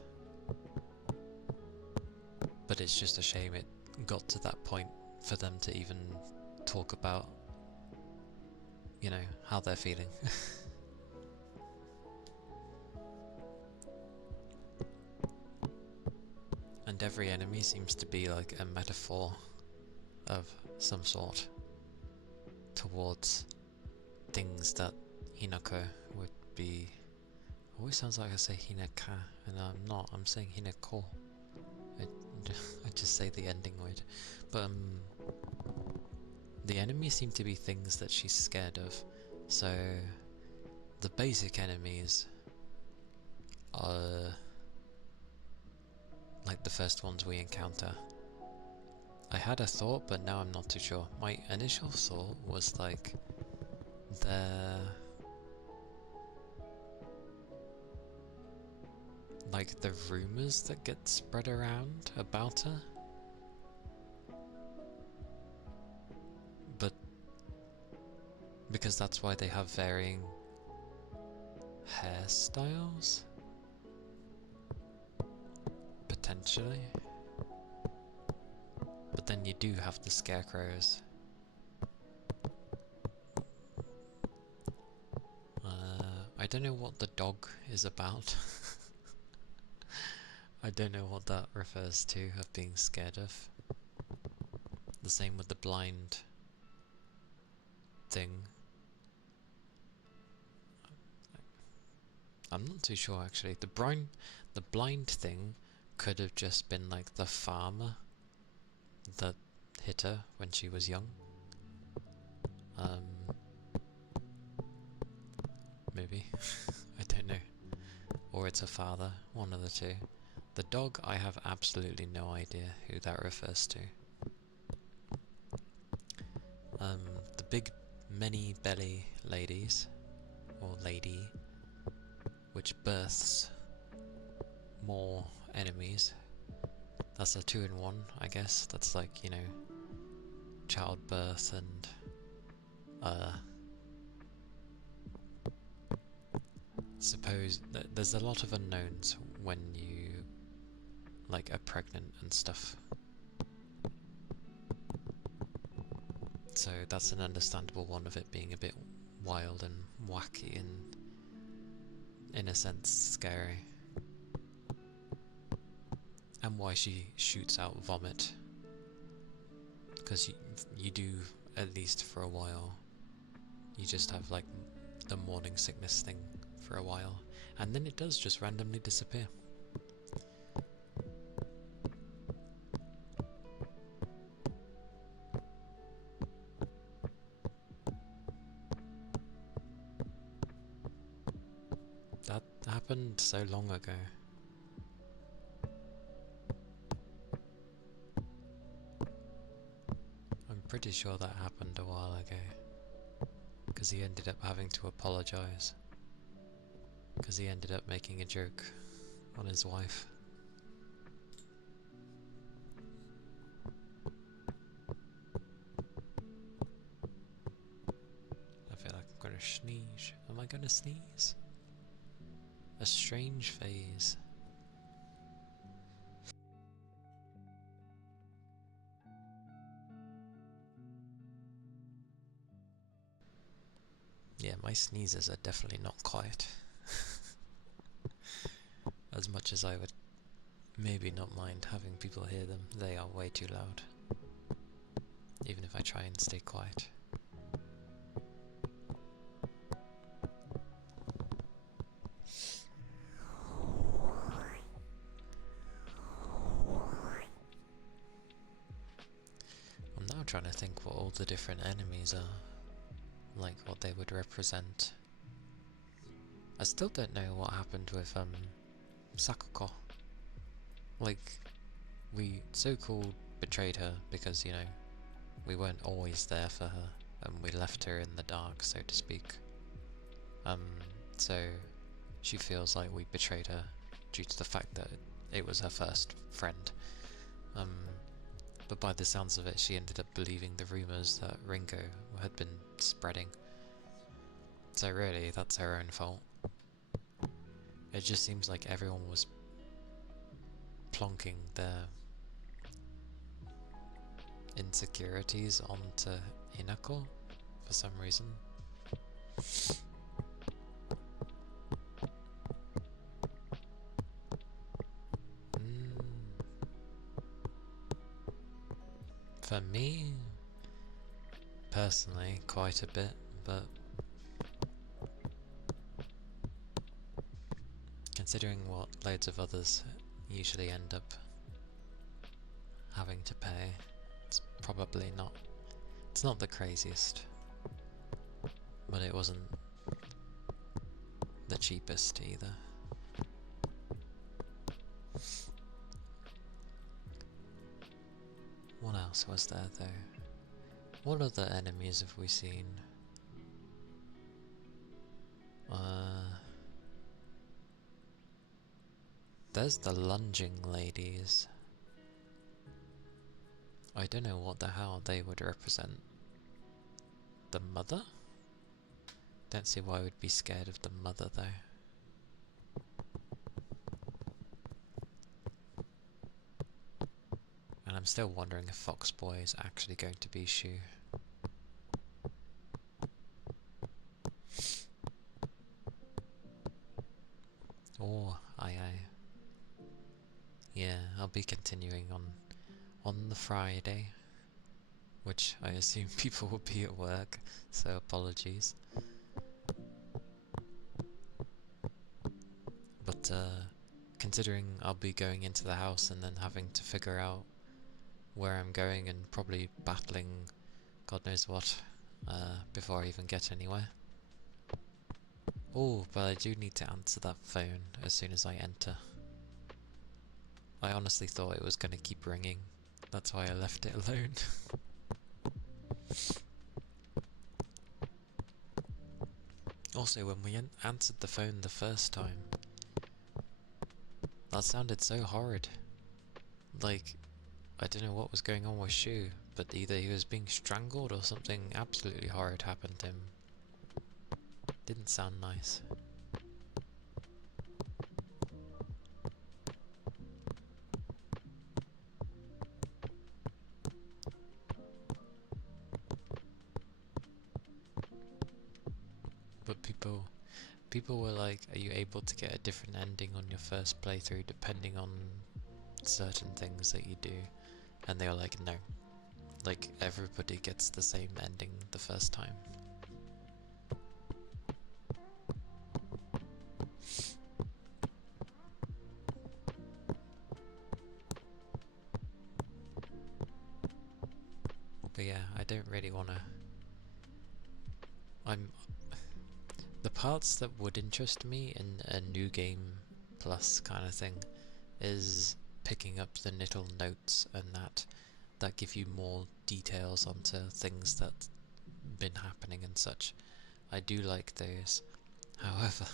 But it's just a shame it got to that point for them to even talk about, you know, how they're feeling. And every enemy seems to be like a metaphor of some sort towards things that Hinako would be. Always sounds like I say Hinaka, and I'm not, I'm saying Hinako. I just say the ending word. But the enemies seem to be things that she's scared of. So the basic enemies are like the first ones we encounter. I had a thought, but now I'm not too sure. My initial thought was like the rumors that get spread around about her. But because that's why they have varying hairstyles? Potentially. then you do have the scarecrows. I don't know what the dog is about. I don't know what that refers to, of being scared of. The same with the blind thing. I'm not too sure actually. The blind thing could have just been like the farmer that hit her when she was young. Maybe. I don't know. Or it's a father, one of the two. The dog, I have absolutely no idea who that refers to. The big many belly ladies, or lady, which births more enemies. That's a 2-in-1, I guess. That's like, you know, childbirth and suppose there's a lot of unknowns when you like are pregnant and stuff. So that's an understandable one of it being a bit wild and wacky and in a sense scary. And why she shoots out vomit. Because you do, at least for a while, you just have like the morning sickness thing for a while. And then it does just randomly disappear. That happened so long ago. I'm pretty sure that happened a while ago. Because he ended up having to apologise. Because he ended up making a joke on his wife. I feel like I'm gonna sneeze. Am I gonna sneeze? A strange phase. Yeah, my sneezes are definitely not quiet. As much as I would maybe not mind having people hear them, they are way too loud. Even if I try and stay quiet. I'm now trying to think what all the different enemies are. Like what they would represent. I still don't know what happened with Sakako. Like, we so-called betrayed her because, you know, we weren't always there for her and we left her in the dark, so to speak. So she feels like we betrayed her due to the fact that it was her first friend. But by the sounds of it, she ended up believing the rumours that Ringo had been spreading. So really, that's her own fault. It just seems like everyone was plonking their insecurities onto Hinako for some reason. For me, personally, quite a bit, but considering what loads of others usually end up having to pay, it's probably not. It's not the craziest, but it wasn't the cheapest either. What else was there though? What other enemies have we seen? There's the lunging ladies. I don't know what the hell they would represent. The mother? Don't see why I would be scared of the mother though. And I'm still wondering if Foxboy is actually going to be Shu. Or Ai. Yeah, I'll be continuing on the Friday, which I assume people will be at work, so apologies. But considering I'll be going into the house and then having to figure out where I'm going and probably battling God knows what before I even get anywhere. Oh, but I do need to answer that phone as soon as I enter. I honestly thought it was going to keep ringing. That's why I left it alone. Also, when we answered the phone the first time, that sounded so horrid. Like, I don't know what was going on with Shu, but either he was being strangled or something absolutely horrid happened to him. Didn't sound nice. But people were like, are you able to get a different ending on your first playthrough depending on certain things that you do? And they were like, no. Like, everybody gets the same ending the first time. But yeah, I don't really wanna... The parts that would interest me in a new game plus kind of thing is picking up the little notes and that give you more details onto things that been happening and such. I do like those. However,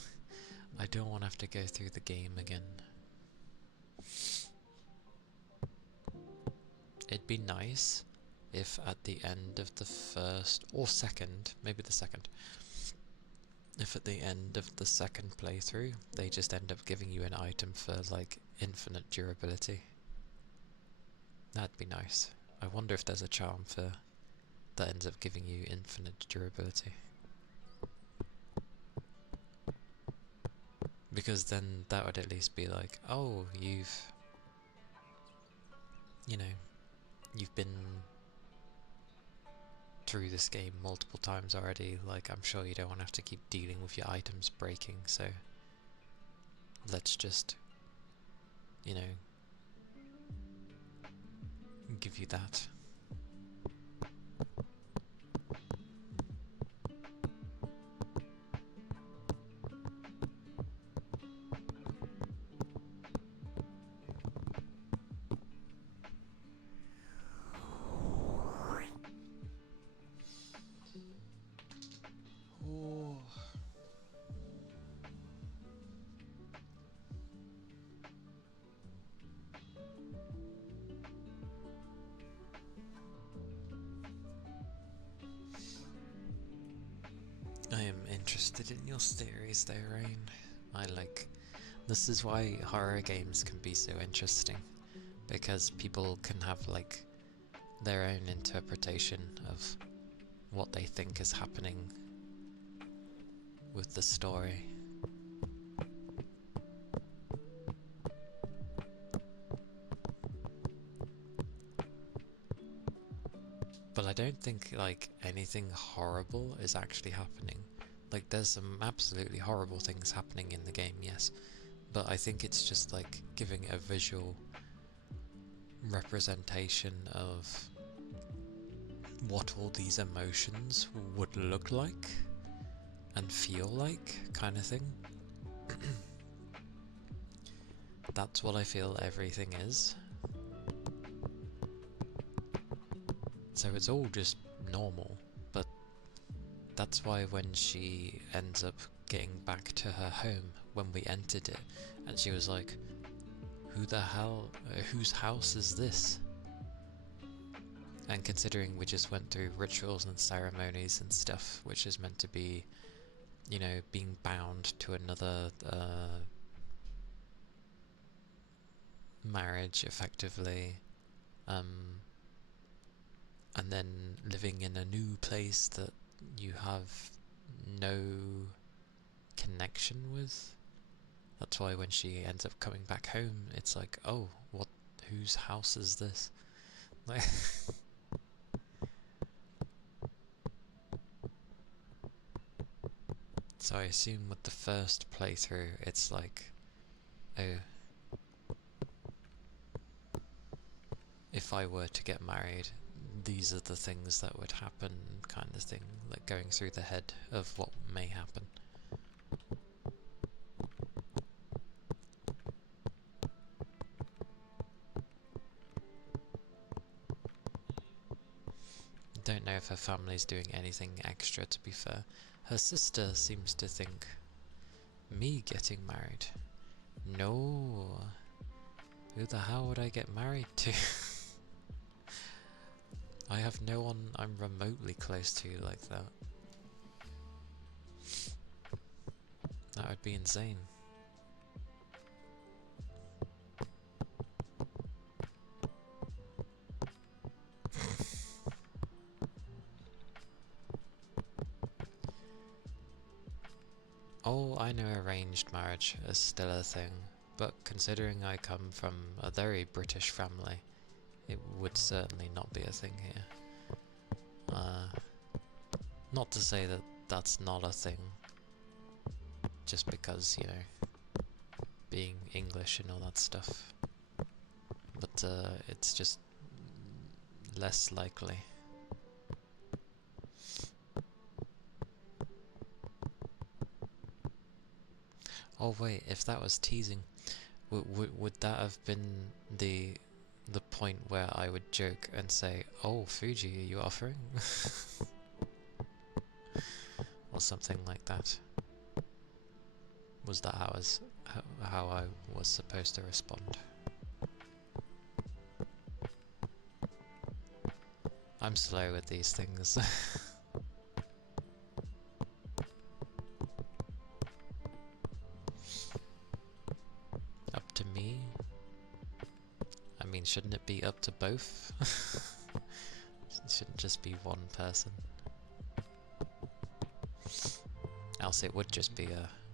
I don't want to have to go through the game again. It'd be nice if at the end of the first or second, maybe the second, if at the end of the second playthrough they just end up giving you an item for like infinite durability. That'd be nice. I wonder if there's a charm for that ends up giving you infinite durability. Because then that would at least be like, oh, you've been through this game multiple times already, like I'm sure you don't want to have to keep dealing with your items breaking, so let's just, give you that. I am interested in your theories there, Rain. This is why horror games can be so interesting, because people can have like their own interpretation of what they think is happening with the story. But I don't think like anything horrible is actually happening. Like there's some absolutely horrible things happening in the game, yes, but I think it's just like giving a visual representation of what all these emotions would look like and feel like, kind of thing. That's what I feel everything is. So it's all just normal, but that's why when she ends up getting back to her home, when we entered it, and she was like, who the hell, whose house is this? And considering we just went through rituals and ceremonies and stuff, which is meant to be, being bound to another marriage, effectively, and then living in a new place that you have no connection with. That's why when she ends up coming back home, it's like, oh, what? Whose house is this? Like, so I assume with the first playthrough, it's like, oh, if I were to get married, these are the things that would happen, kind of thing, like going through the head of what may happen. Don't know if her family's doing anything extra, to be fair. Her sister seems to think, me getting married? No. Who the hell would I get married to? I have no one I'm remotely close to like that. That would be insane. Oh, I know arranged marriage is still a thing, but considering I come from a very British family, it would certainly not be a thing here. Not to say that that's not a thing, just because, you know, being English and all that stuff, but it's just less likely. Oh wait, if that was teasing, would that have been the point where I would joke and say, "Oh, Fuji, are you offering?" or something like that? Was that how I was supposed to respond? I'm slow with these things. Up to me? I mean, shouldn't it be up to both? It shouldn't just be one person. Else it would just be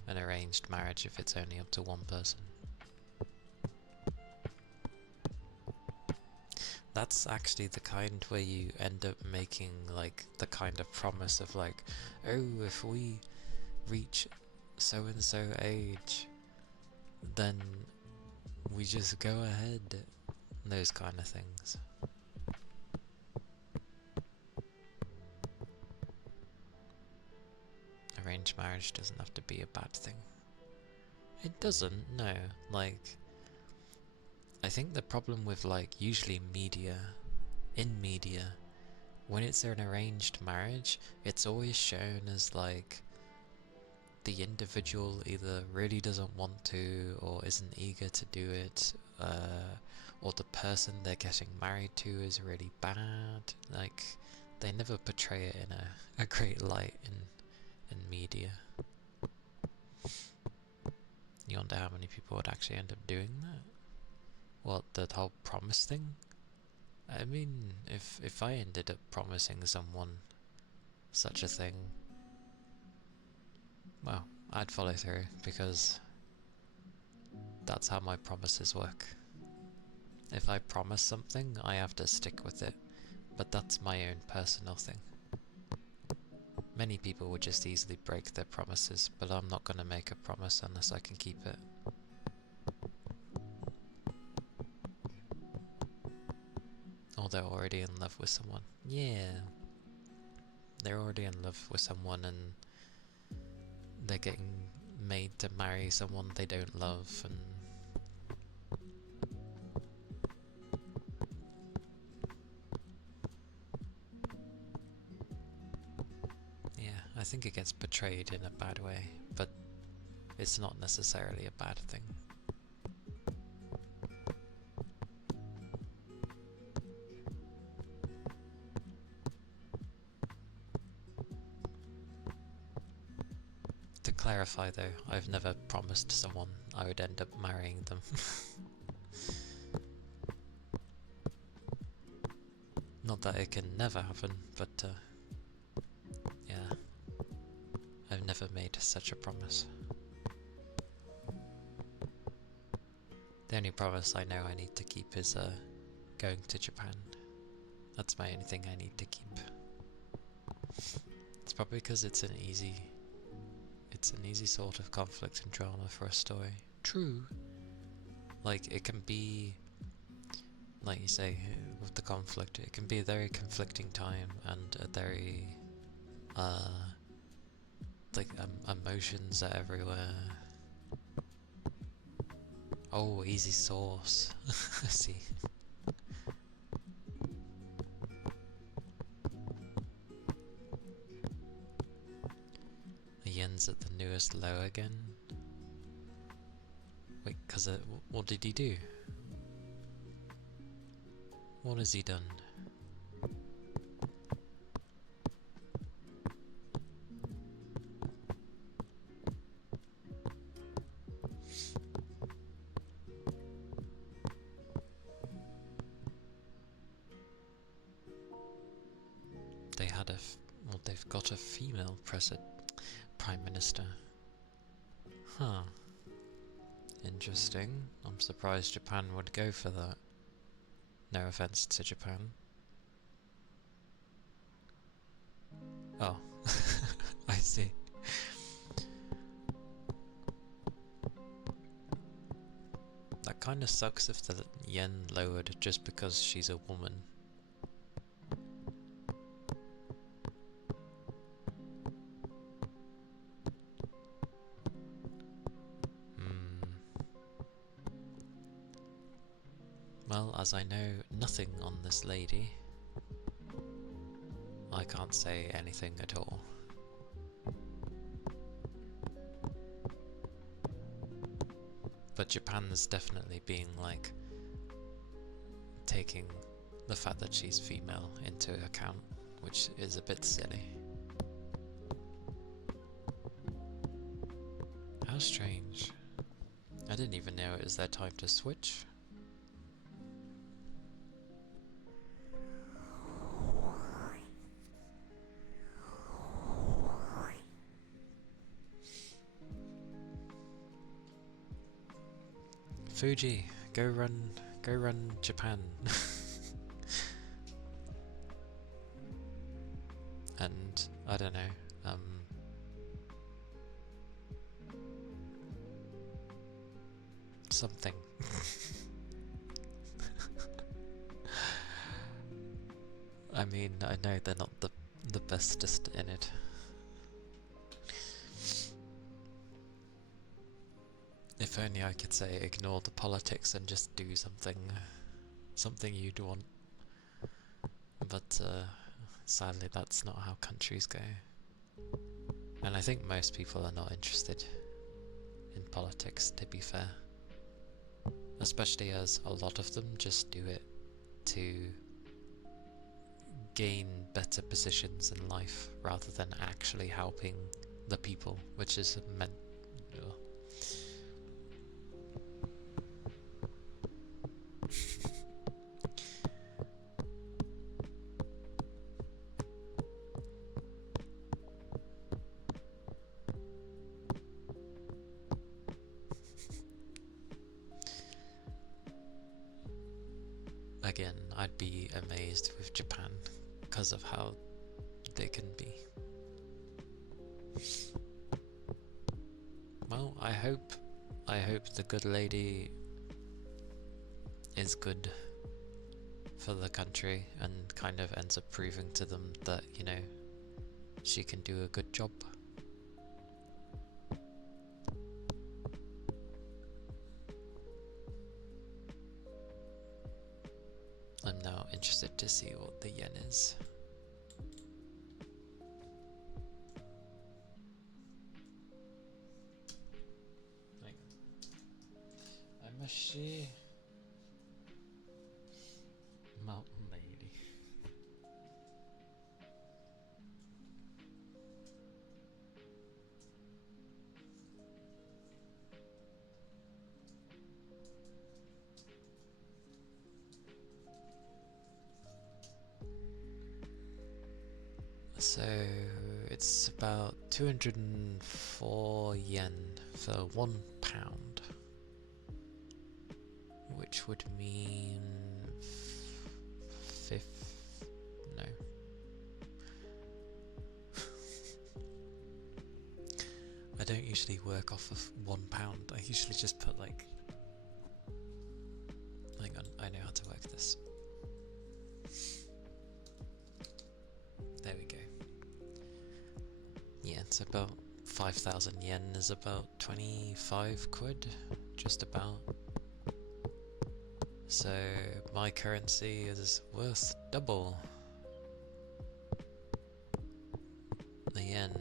an arranged marriage if it's only up to one person. That's actually the kind where you end up making like the kind of promise of like, oh, if we reach so and so age, then we just go ahead. Those kind of things. Arranged marriage doesn't have to be a bad thing. It doesn't, no. Like, I think the problem with like usually media, when it's an arranged marriage, it's always shown as like the individual either really doesn't want to or isn't eager to do it, or the person they're getting married to is really bad. Like, they never portray it in a great light in media. You wonder how many people would actually end up doing that? What, the whole promise thing? I mean, if I ended up promising someone such a thing, well, I'd follow through, because that's how my promises work. If I promise something, I have to stick with it, but that's my own personal thing. Many people would just easily break their promises, but I'm not going to make a promise unless I can keep it. Or they're already in love with someone. Yeah. They're already in love with someone and they're getting made to marry someone they don't love, and yeah, I think it gets portrayed in a bad way, but it's not necessarily a bad thing. To clarify though, I've never promised someone I would end up marrying them. Not that it can never happen, but yeah, I've never made such a promise. The only promise I know I need to keep is going to Japan. That's my only thing I need to keep. It's probably because it's an easy sort of conflict and drama for a story. True. Like, it can be, like you say, with the conflict, it can be a very conflicting time and a very, like, emotions are everywhere. Oh, easy source. I see. The yen's at the newest low again. Wait, cause what did he do? What has he done? They had well, they've got a female prime minister. Huh. Interesting. I'm surprised Japan would go for that. No offense to Japan. Oh. I see. That kind of sucks if the yen lowered just because she's a woman. Well, as I know nothing on this lady, I can't say anything at all. But Japan's definitely being like taking the fact that she's female into account, which is a bit silly. How strange. I didn't even know it was their time to switch. Fuji, go run Japan. And I don't know, something. I mean, I know they're not the bestest in it. If only I could say ignore the politics and just do something you'd want. But sadly that's not how countries go. And I think most people are not interested in politics, to be fair. Especially as a lot of them just do it to gain better positions in life rather than actually helping the people, which is meant. Again, I'd be amazed with Japan because of how they can be. Well, I hope the good lady is good for the country and kind of ends up proving to them that, you know, she can do a good job. I'm now interested to see what the yen is. Hang on. I'm a mountain lady. So it's about 204 yen for £1, which would mean no. I don't usually work off of £1. I usually just put like, hang on, I know how to work this. There we go. Yeah, it's about 5,000 yen is about 25 quid, just about. So my currency is worth double the yen.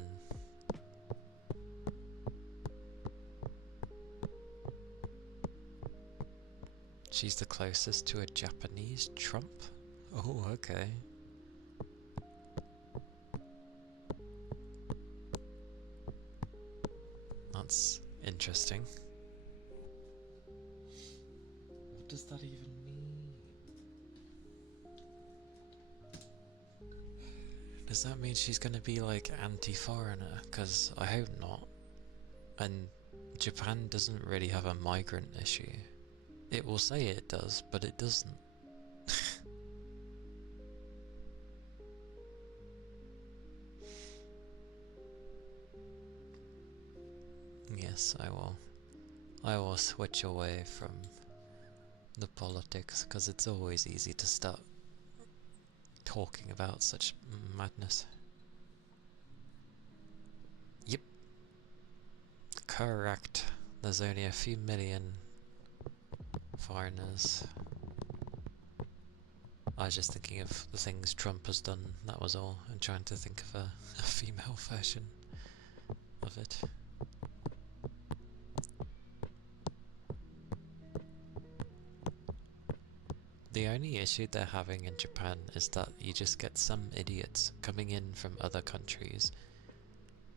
She's the closest to a Japanese Trump? Oh, okay. That's interesting. What does that even mean? Does that mean she's gonna be like anti-foreigner? Because I hope not. And Japan doesn't really have a migrant issue. It will say it does, but it doesn't. Yes, I will. I will switch away from the politics, because it's always easy to start talking about such madness. Yep. Correct. There's only a few million foreigners. I was just thinking of the things Trump has done, that was all, and trying to think of a female version of it. The only issue they're having in Japan is that you just get some idiots coming in from other countries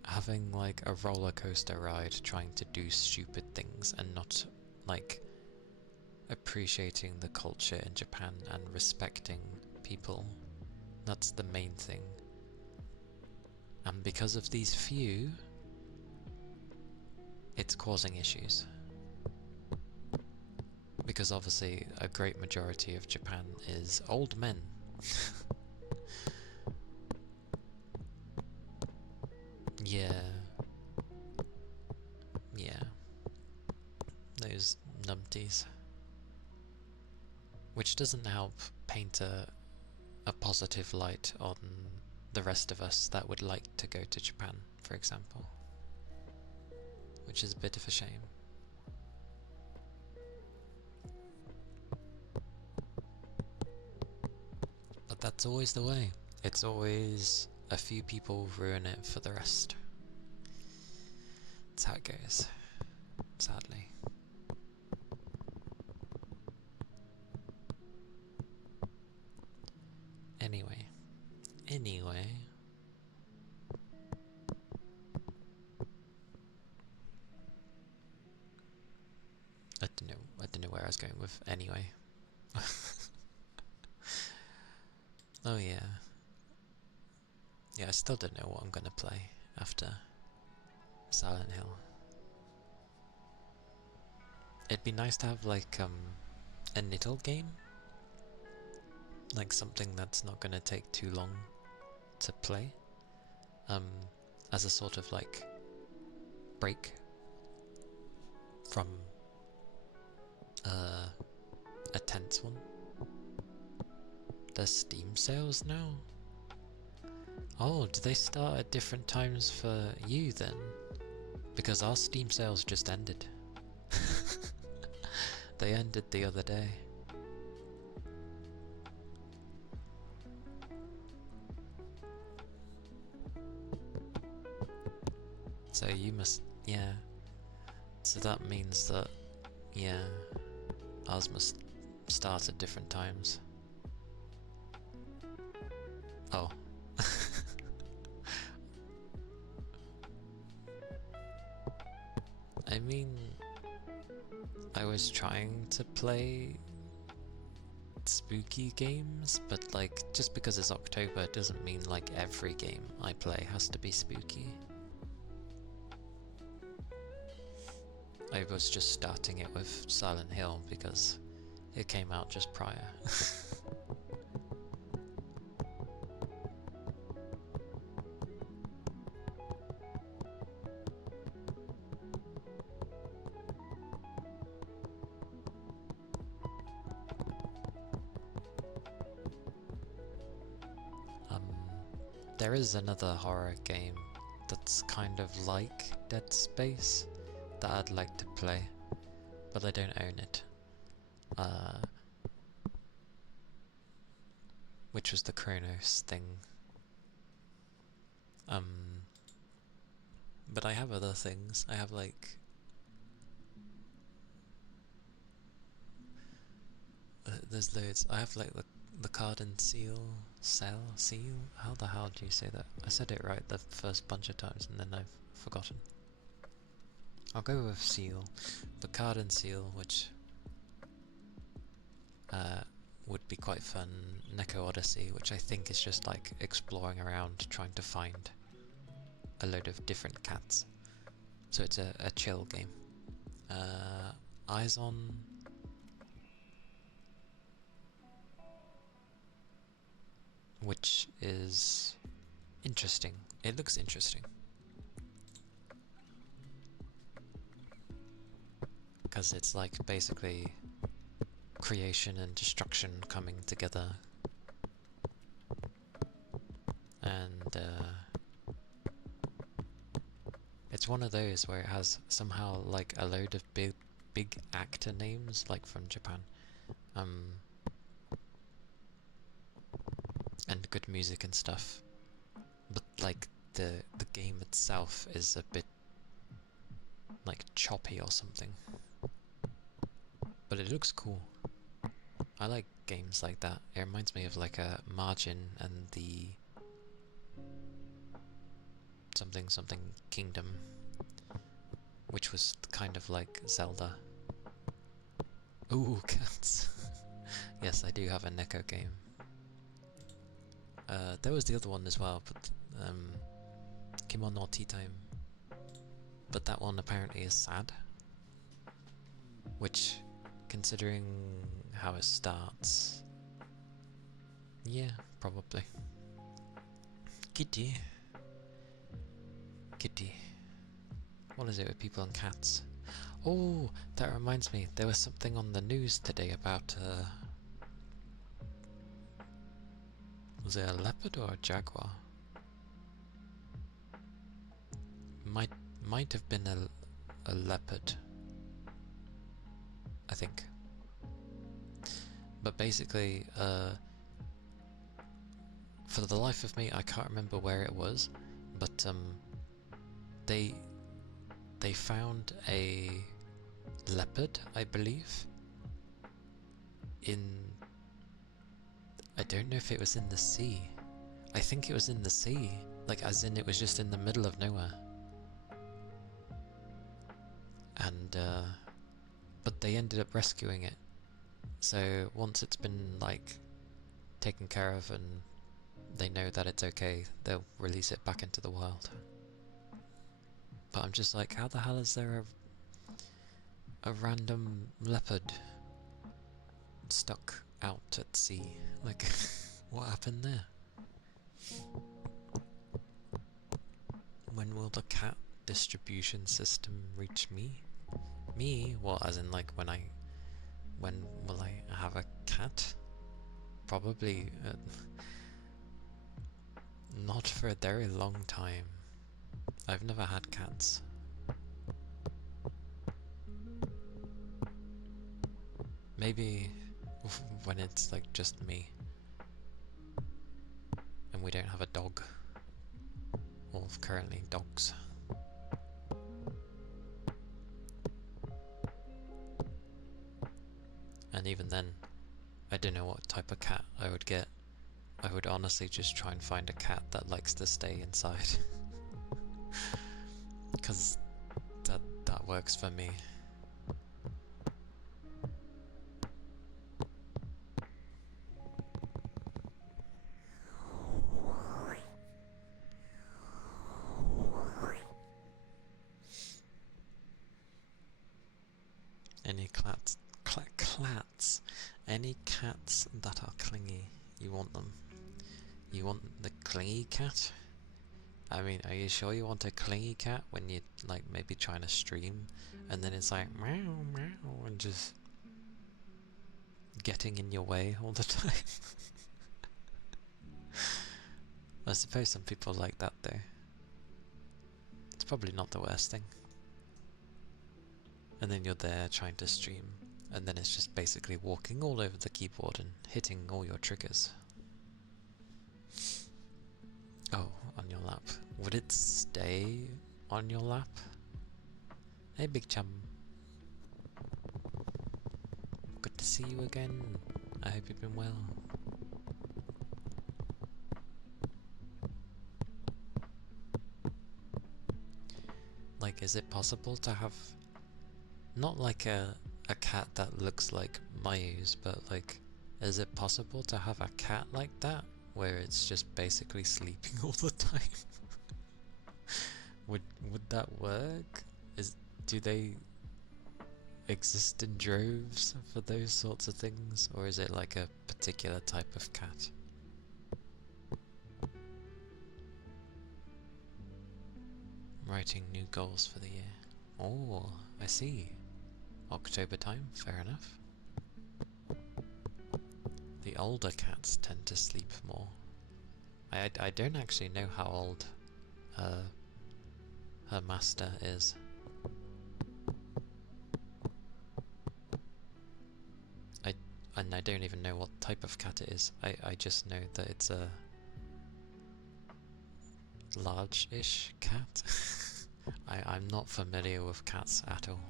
having like a roller coaster ride trying to do stupid things and not like appreciating the culture in Japan and respecting people. That's the main thing. And because of these few, it's causing issues. Because obviously a great majority of Japan is old men. Yeah. Yeah. Those numpties. Which doesn't help paint a positive light on the rest of us that would like to go to Japan, for example. Which is a bit of a shame. But that's always the way. It's always a few people ruin it for the rest. That's how it goes, sadly. Anyway. I don't know where I was going with anyway. Oh yeah. Yeah, I still don't know what I'm gonna play after Silent Hill. It'd be nice to have like a little game. Like something that's not gonna take too long to play. As a sort of like break from a tense one. There's Steam sales now? Oh, do they start at different times for you then? Because our Steam sales just ended. They ended the other day. So you must, yeah. So that means that, yeah, ours must start at different times. Oh. I mean, I was trying to play spooky games, but like just because it's October doesn't mean like every game I play has to be spooky. I was just starting it with Silent Hill because it came out just prior. There is another horror game that's kind of like Dead Space that I'd like to play, but I don't own it. Which was the Chronos thing. But I have other things. I have like there's loads. I have like the card and seal. How the hell do you say that? I said it right the first bunch of times and then I've forgotten. I'll go with seal. The card and seal, which would be quite fun. Neko Odyssey, which I think is just like exploring around trying to find a load of different cats. So it's a chill game. Eyes on. Which is interesting. It looks interesting. Because it's like basically creation and destruction coming together. And it's one of those where it has somehow like a load of big actor names, like from Japan. And good music and stuff, but like the game itself is a bit like choppy or something, but it looks cool. I like games like that. It reminds me of like a Margin and the something Kingdom, which was kind of like Zelda. Ooh, cats. Yes, I do have a Neko game. There was the other one as well, but Kimon no Tea Time. But that one apparently is sad. Which, considering how it starts, yeah, probably. Kitty. What is it with people and cats? Oh, that reminds me, there was something on the news today about was it a leopard or a jaguar? Might have been a leopard, I think. But basically, for the life of me, I can't remember where it was, but they found a leopard, I believe, in, I don't know if it was in the sea. I think it was in the sea, like as in it was just in the middle of nowhere. And but they ended up rescuing it. So once it's been like taken care of and they know that it's okay, they'll release it back into the wild. But I'm just like, how the hell is there a random leopard stuck out at sea? Like, what happened there? When will the cat distribution system reach me? Me? Well, as in like when will I have a cat? Probably not for a very long time. I've never had cats. Maybe when it's like just me and we don't have a dog, or currently dogs. And even then, I don't know what type of cat I would get. I would honestly just try and find a cat that likes to stay inside. Because that works for me. Any clats, any cats that are clingy, you want them. You want the clingy cat? I mean, are you sure you want a clingy cat when you're like maybe trying to stream and then it's like meow meow and just getting in your way all the time? I suppose some people like that though. It's probably not the worst thing. And then you're there trying to stream, and then it's just basically walking all over the keyboard and hitting all your triggers. Oh, on your lap. Would it stay on your lap? Hey, big chum. Good to see you again. I hope you've been well. Like, is it possible to have not like a cat that looks like Mayu's, but like, is it possible to have a cat like that where it's just basically sleeping all the time? Would that work? Do they exist in droves for those sorts of things, or is it like a particular type of cat? Writing new goals for the year. Oh, I see. October time, fair enough. The older cats tend to sleep more. I don't actually know how old her master is. And I don't even know what type of cat it is. I just know that it's a large-ish cat. I'm not familiar with cats at all.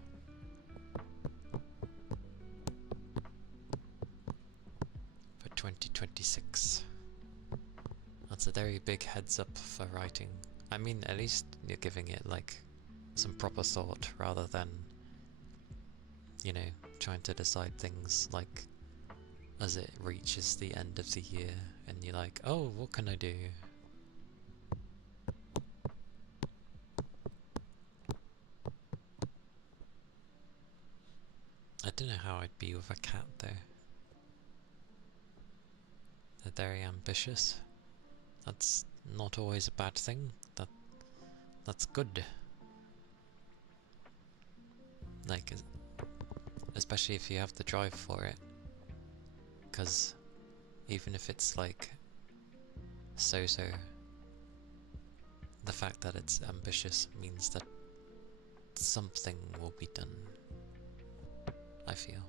For 2026. That's a very big heads up for writing. I mean, at least you're giving it like some proper thought rather than, you know, trying to decide things like as it reaches the end of the year and you're like, oh, what can I do? I don't know how I'd be with a cat though. They're very ambitious. That's not always a bad thing. That's good. Like, especially if you have the drive for it. Because even if it's like so-so, the fact that it's ambitious means that something will be done, I feel.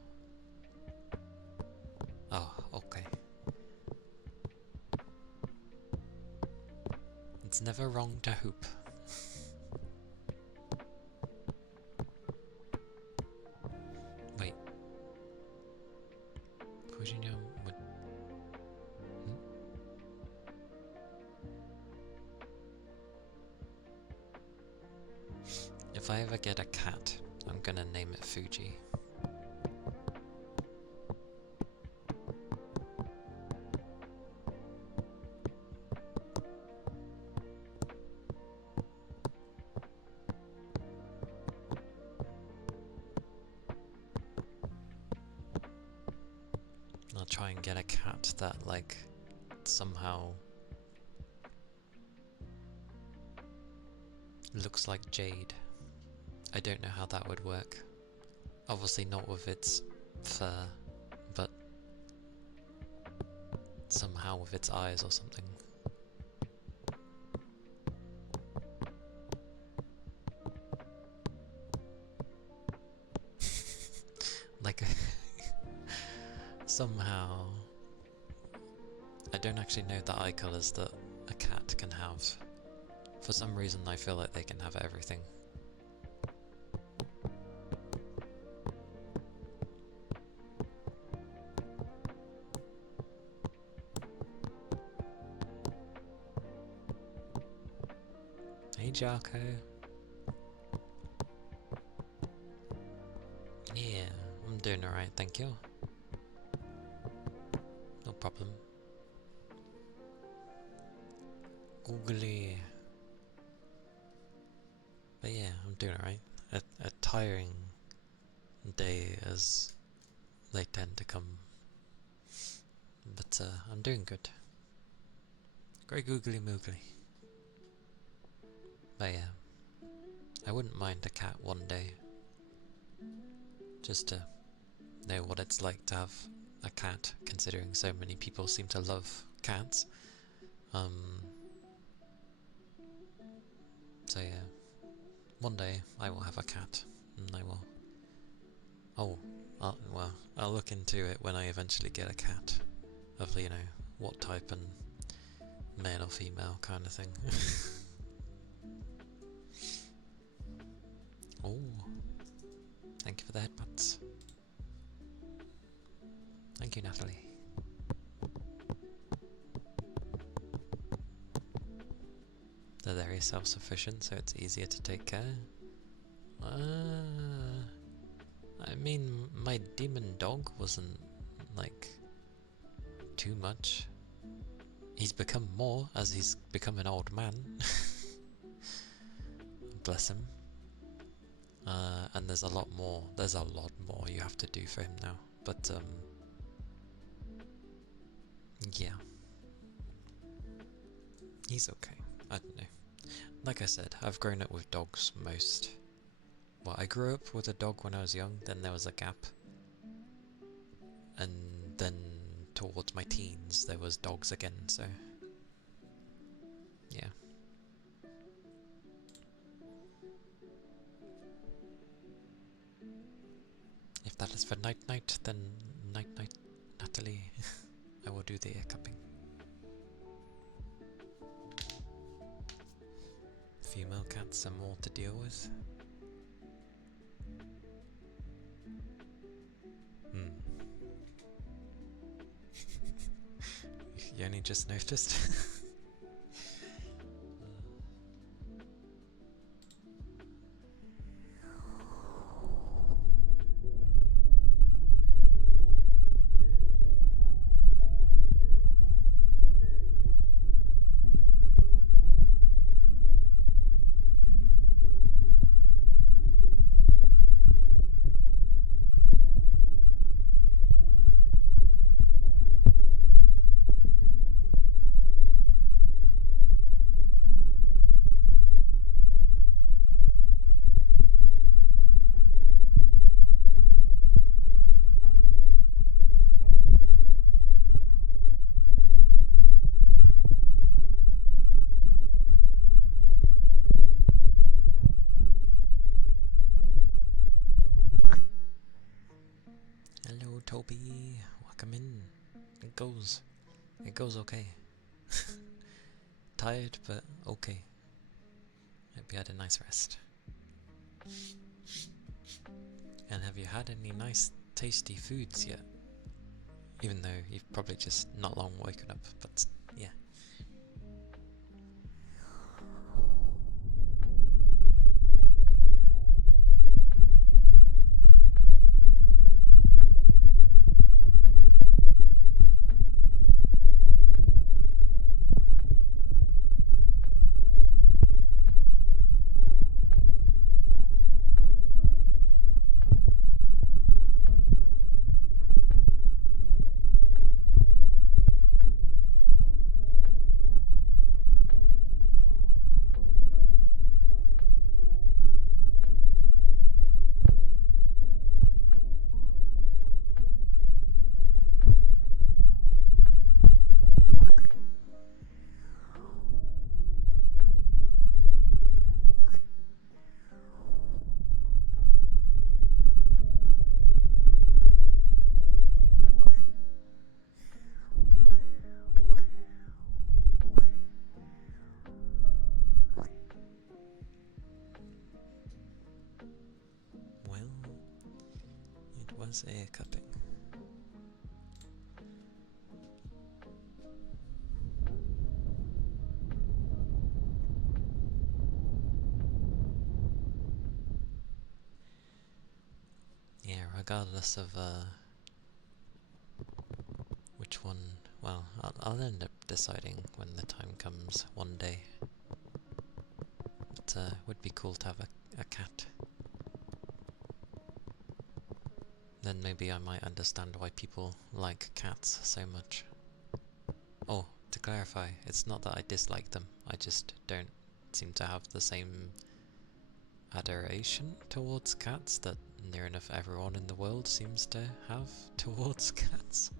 Oh, okay. It's never wrong to hope. Wait. Kojino would... If I ever get a cat, I'm gonna name it Fuji. I'll try and get a cat that, like, somehow looks like Jade. I don't know how that would work. Obviously not with its fur, but somehow with its eyes or something. Like, somehow... I don't actually know the eye colours that a cat can have. For some reason I feel like they can have everything. Hey Jarko. Yeah, I'm doing alright, thank you. No problem. Googly. But yeah, I'm doing alright. A tiring day as they tend to come. But I'm doing good. Great googly moogly. But yeah, I wouldn't mind a cat one day. Just to know what it's like to have a cat, considering so many people seem to love cats. So yeah, one day I will have a cat, and I will. Oh, I'll look into it when I eventually get a cat, of what type and male or female kind of thing. Oh, thank you for the headbutts. Thank you, Natalie. They're very self-sufficient, so it's easier to take care. I mean, my demon dog wasn't, like, too much. He's become more as he's become an old man. Bless him. And there's a lot more you have to do for him now. But, yeah. He's okay. I don't know. Like I said, I've grown up with dogs most. Well, I grew up with a dog when I was young, then there was a gap. And then towards my teens, there was dogs again, so... yeah. If that is for night-night, then night-night, Natalie. I will do the ear cupping. Female cats are more to deal with. You only just noticed? Hello, Toby. Welcome in. It goes okay. Tired, but okay. Hope you had a nice rest. And have you had any nice, tasty foods yet? Even though you've probably just not long woken up, but yeah. Ear cupping. Yeah, regardless of which one, well, I'll end up deciding when the time comes one day. But would be cool to have a cat. then maybe I might understand why people like cats so much. Oh, to clarify, it's not that I dislike them, I just don't seem to have the same adoration towards cats that near enough everyone in the world seems to have towards cats.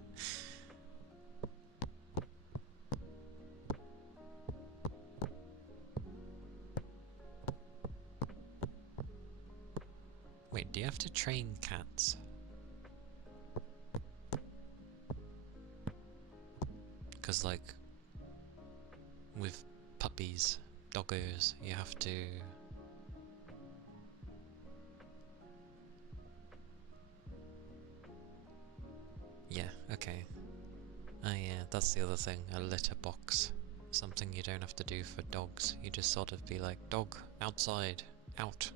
Wait, do you have to train cats? Because, like, with puppies, doggos, you have to... Yeah, okay. Ah yeah, that's the other thing, a litter box. Something you don't have to do for dogs. You just sort of be like, dog, outside, out.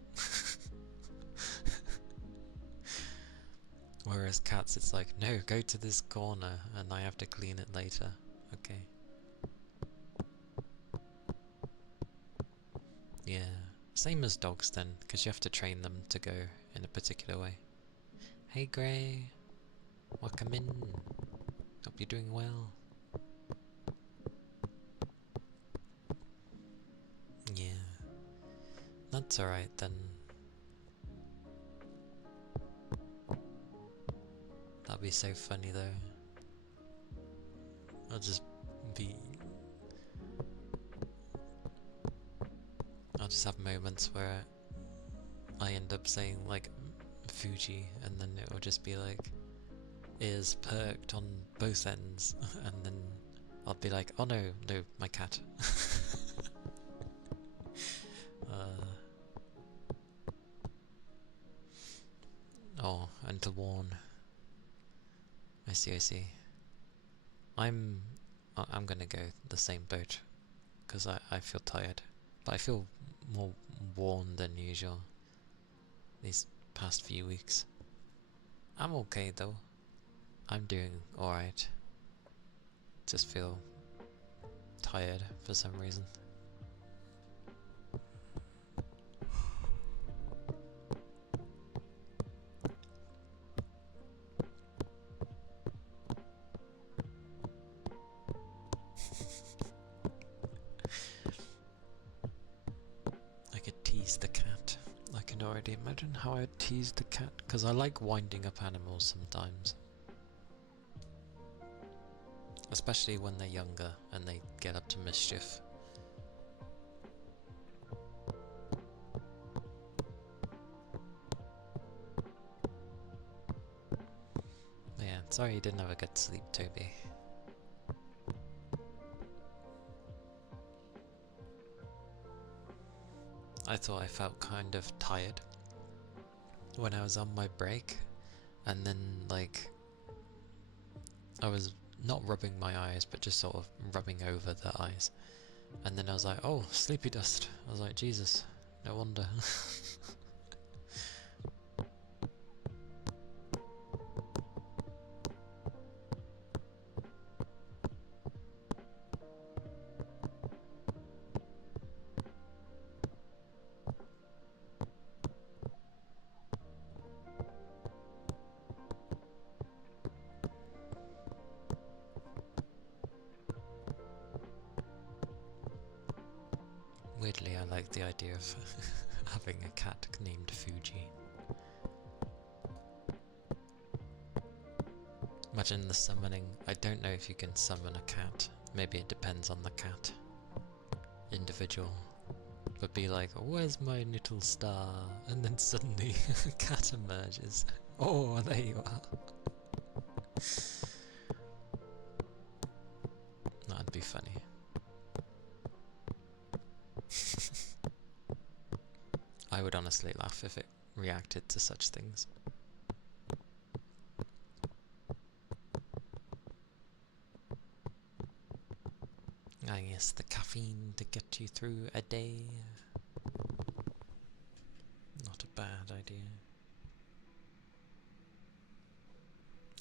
Whereas cats, it's like, no, go to this corner and I have to clean it later. Okay. Yeah, same as dogs then, because you have to train them to go in a particular way. Hey Grey, welcome in. Hope you're doing well. Yeah, that's alright then. That'd be so funny though. I'll just have moments where I end up saying like Fuji and then it will just be like ears perked on both ends and then I'll be like, oh no, my cat. Oh, and to warn. I see. I'm gonna go the same boat because I feel tired, but I feel more worn than usual these past few weeks. I'm okay though. I'm doing alright. Just feel tired for some reason. I could tease the cat. I can already imagine how I'd tease the cat, because I like winding up animals sometimes. Especially when they're younger and they get up to mischief. Yeah, sorry you didn't have a good sleep, Toby. I thought I felt kind of tired when I was on my break, and then like I was not rubbing my eyes but just sort of rubbing over the eyes, and then I was like, oh, sleepy dust. I was like, Jesus, no wonder. Weirdly, I like the idea of having a cat named Fuji. Imagine the summoning. I don't know if you can summon a cat. Maybe it depends on the cat. Individual. But be like, where's my little star? And then suddenly a cat emerges. Oh, there you are. That'd be funny. I would honestly laugh if it reacted to such things. I guess the caffeine to get you through a day. Not a bad idea.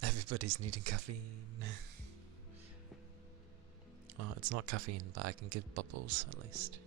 Everybody's needing caffeine. Well, it's not caffeine, but I can give bubbles at least.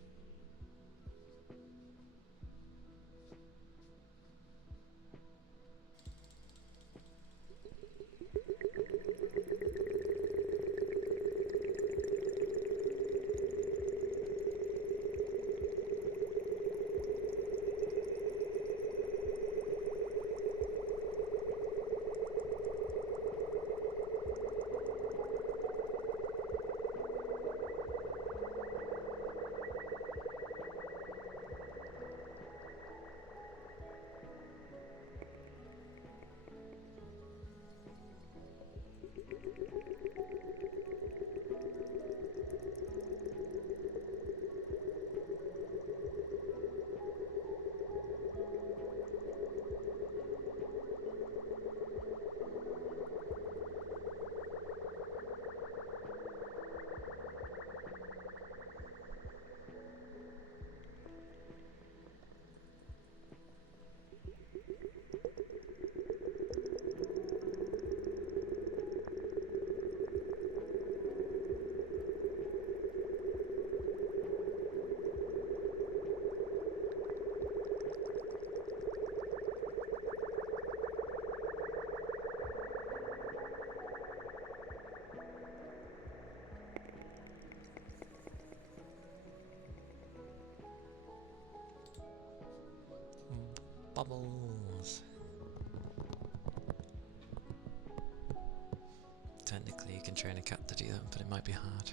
technically you can train a cat to do that, but it might be hard.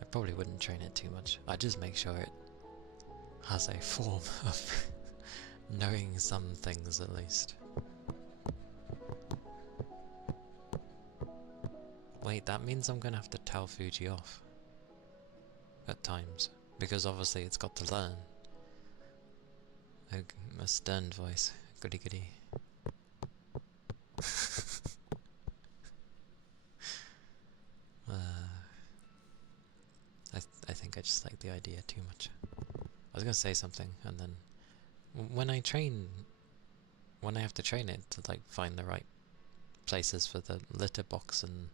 I probably wouldn't train it too much. I'd just make sure it has a form of knowing some things at least. Wait, that means I'm gonna have to tell Fuji off. At times. Because obviously it's got to learn. A stern voice. Goody goody. I think I just like the idea too much. I was gonna say something, and then when I have to train it to like find the right places for the litter box, and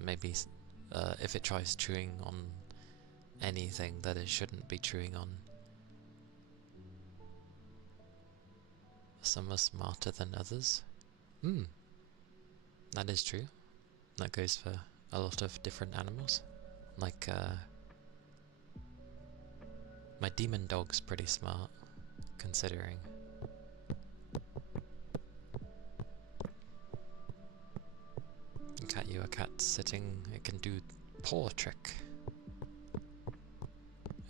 maybe if it tries chewing on anything that it shouldn't be chewing on. Some are smarter than others. That is true. That goes for a lot of different animals. Like, my demon dog's pretty smart, considering. Cat, you a cat sitting, it can do paw trick.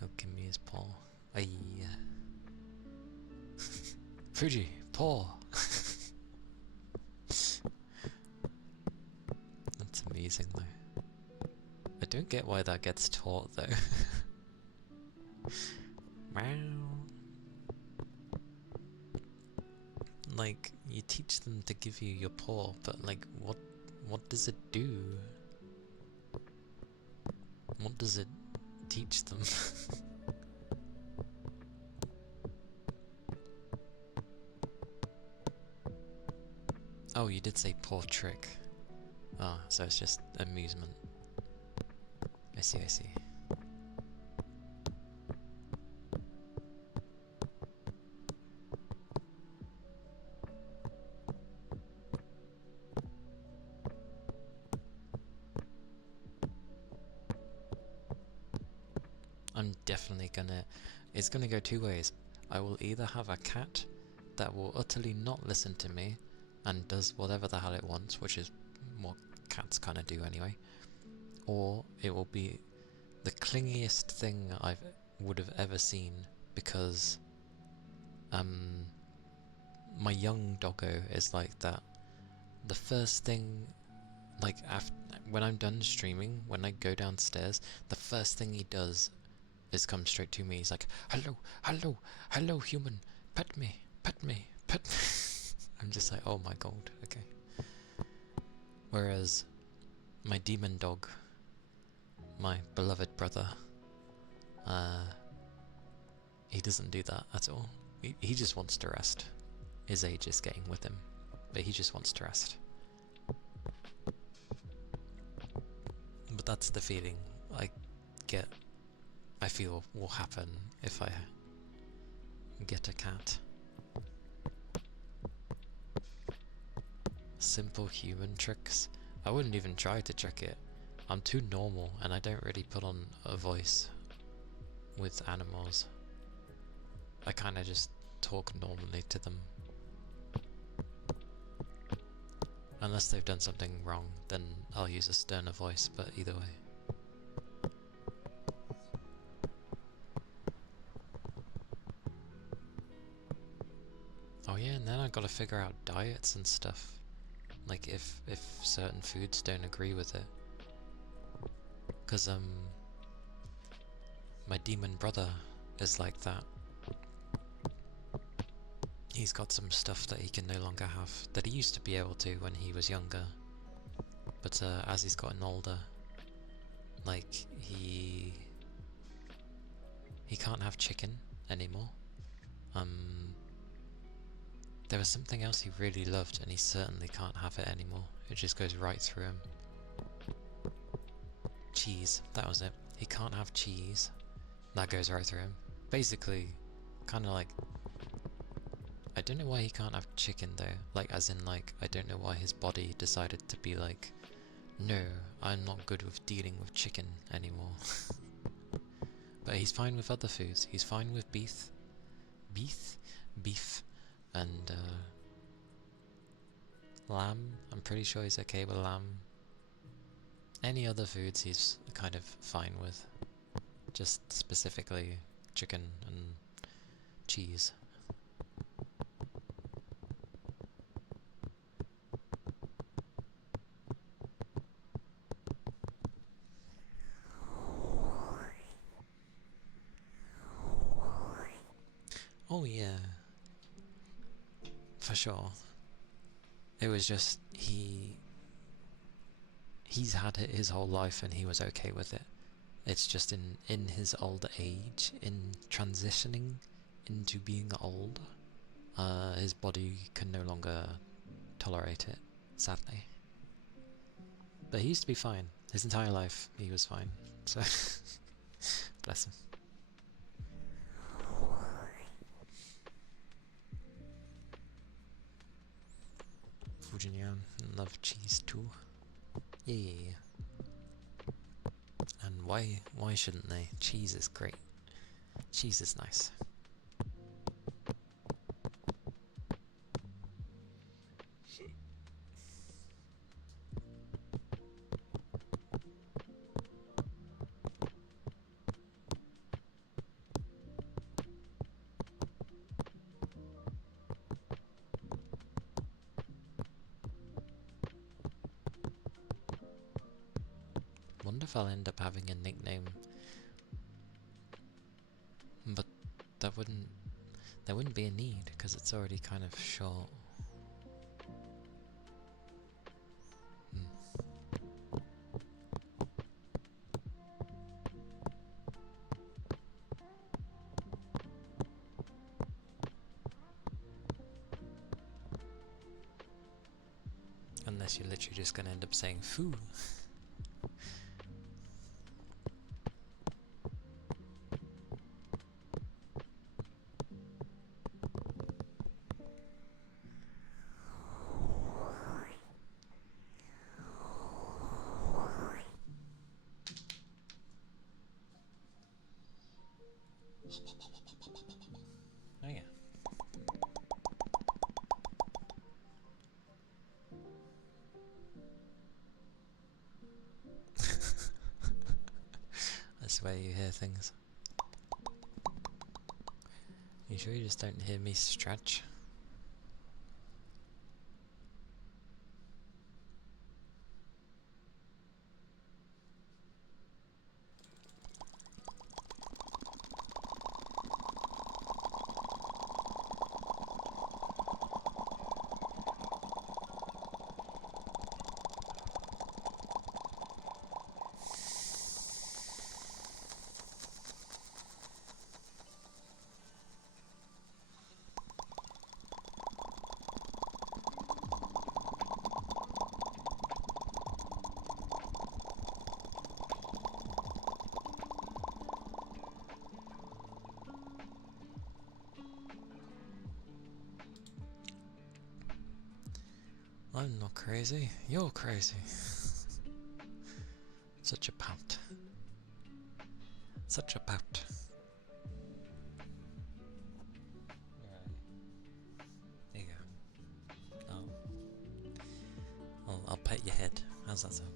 Oh, give me his paw. Aye. Fuji, paw! That's amazing though. I don't get why that gets taught though. Meow. Like, you teach them to give you your paw, but like, what does it do? What does it teach them? Oh, you did say paw trick. Ah, so it's just amusement. I see, I see. I'm definitely gonna... It's gonna go two ways. I will either have a cat that will utterly not listen to me and does whatever the hell it wants, which is what cats kind of do anyway, or it will be the clingiest thing I would have ever seen, because my young doggo is like that. The first thing, like when I'm done streaming, when I go downstairs, the first thing he does is come straight to me. He's like, hello, hello, hello human, pet me, pet me, pet me. I'm just like, oh my god, okay. Whereas my demon dog, my beloved brother, he doesn't do that at all. He just wants to rest. His age is getting with him, but he just wants to rest. But that's the feeling I feel will happen if I get a cat. Simple human tricks. I wouldn't even try to trick it. I'm too normal and I don't really put on a voice with animals. I kinda just talk normally to them. Unless they've done something wrong, then I'll use a sterner voice, but either way. Oh yeah, and then I gotta figure out diets and stuff. Like if certain foods don't agree with it. Cause my demon brother is like that. He's got some stuff that he can no longer have, that he used to be able to when he was younger. But as he's gotten older, like he can't have chicken anymore. There was something else he really loved and he certainly can't have it anymore. It just goes right through him. Cheese, that was it. He can't have cheese. That goes right through him. Basically, kind of like... I don't know why he can't have chicken though. Like, as in like, I don't know why his body decided to be like, no, I'm not good with dealing with chicken anymore. But he's fine with other foods. He's fine with beef, and Lamb, I'm pretty sure he's okay with lamb. Any other foods he's kind of fine with. Just specifically chicken and cheese. Oh yeah, for sure. It was just he's had it his whole life and he was okay with it. It's just in his old age, in transitioning into being old, his body can no longer tolerate it, sadly. But he used to be fine. His entire life he was fine. So bless him. Fujinyan love cheese too. Yeah. And why shouldn't they? Cheese is great. Cheese is nice. Wonder if I'll end up having a nickname, but that wouldn't there wouldn't be a need because it's already kind of short. Unless you're literally just gonna end up saying foo. Oh yeah. I swear you hear things. You sure you just don't hear me stretch? I'm not crazy, you're crazy. Such a pout. Such a pout. There you go. I'll pet your head. How's that sound?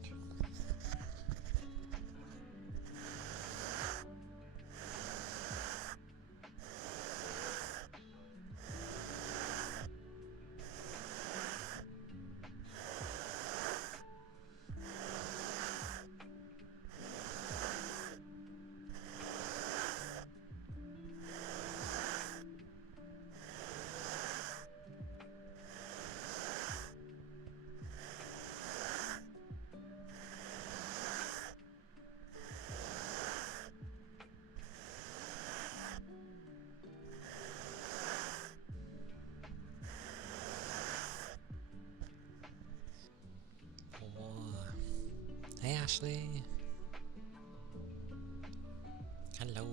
Hey Ashley! Hello!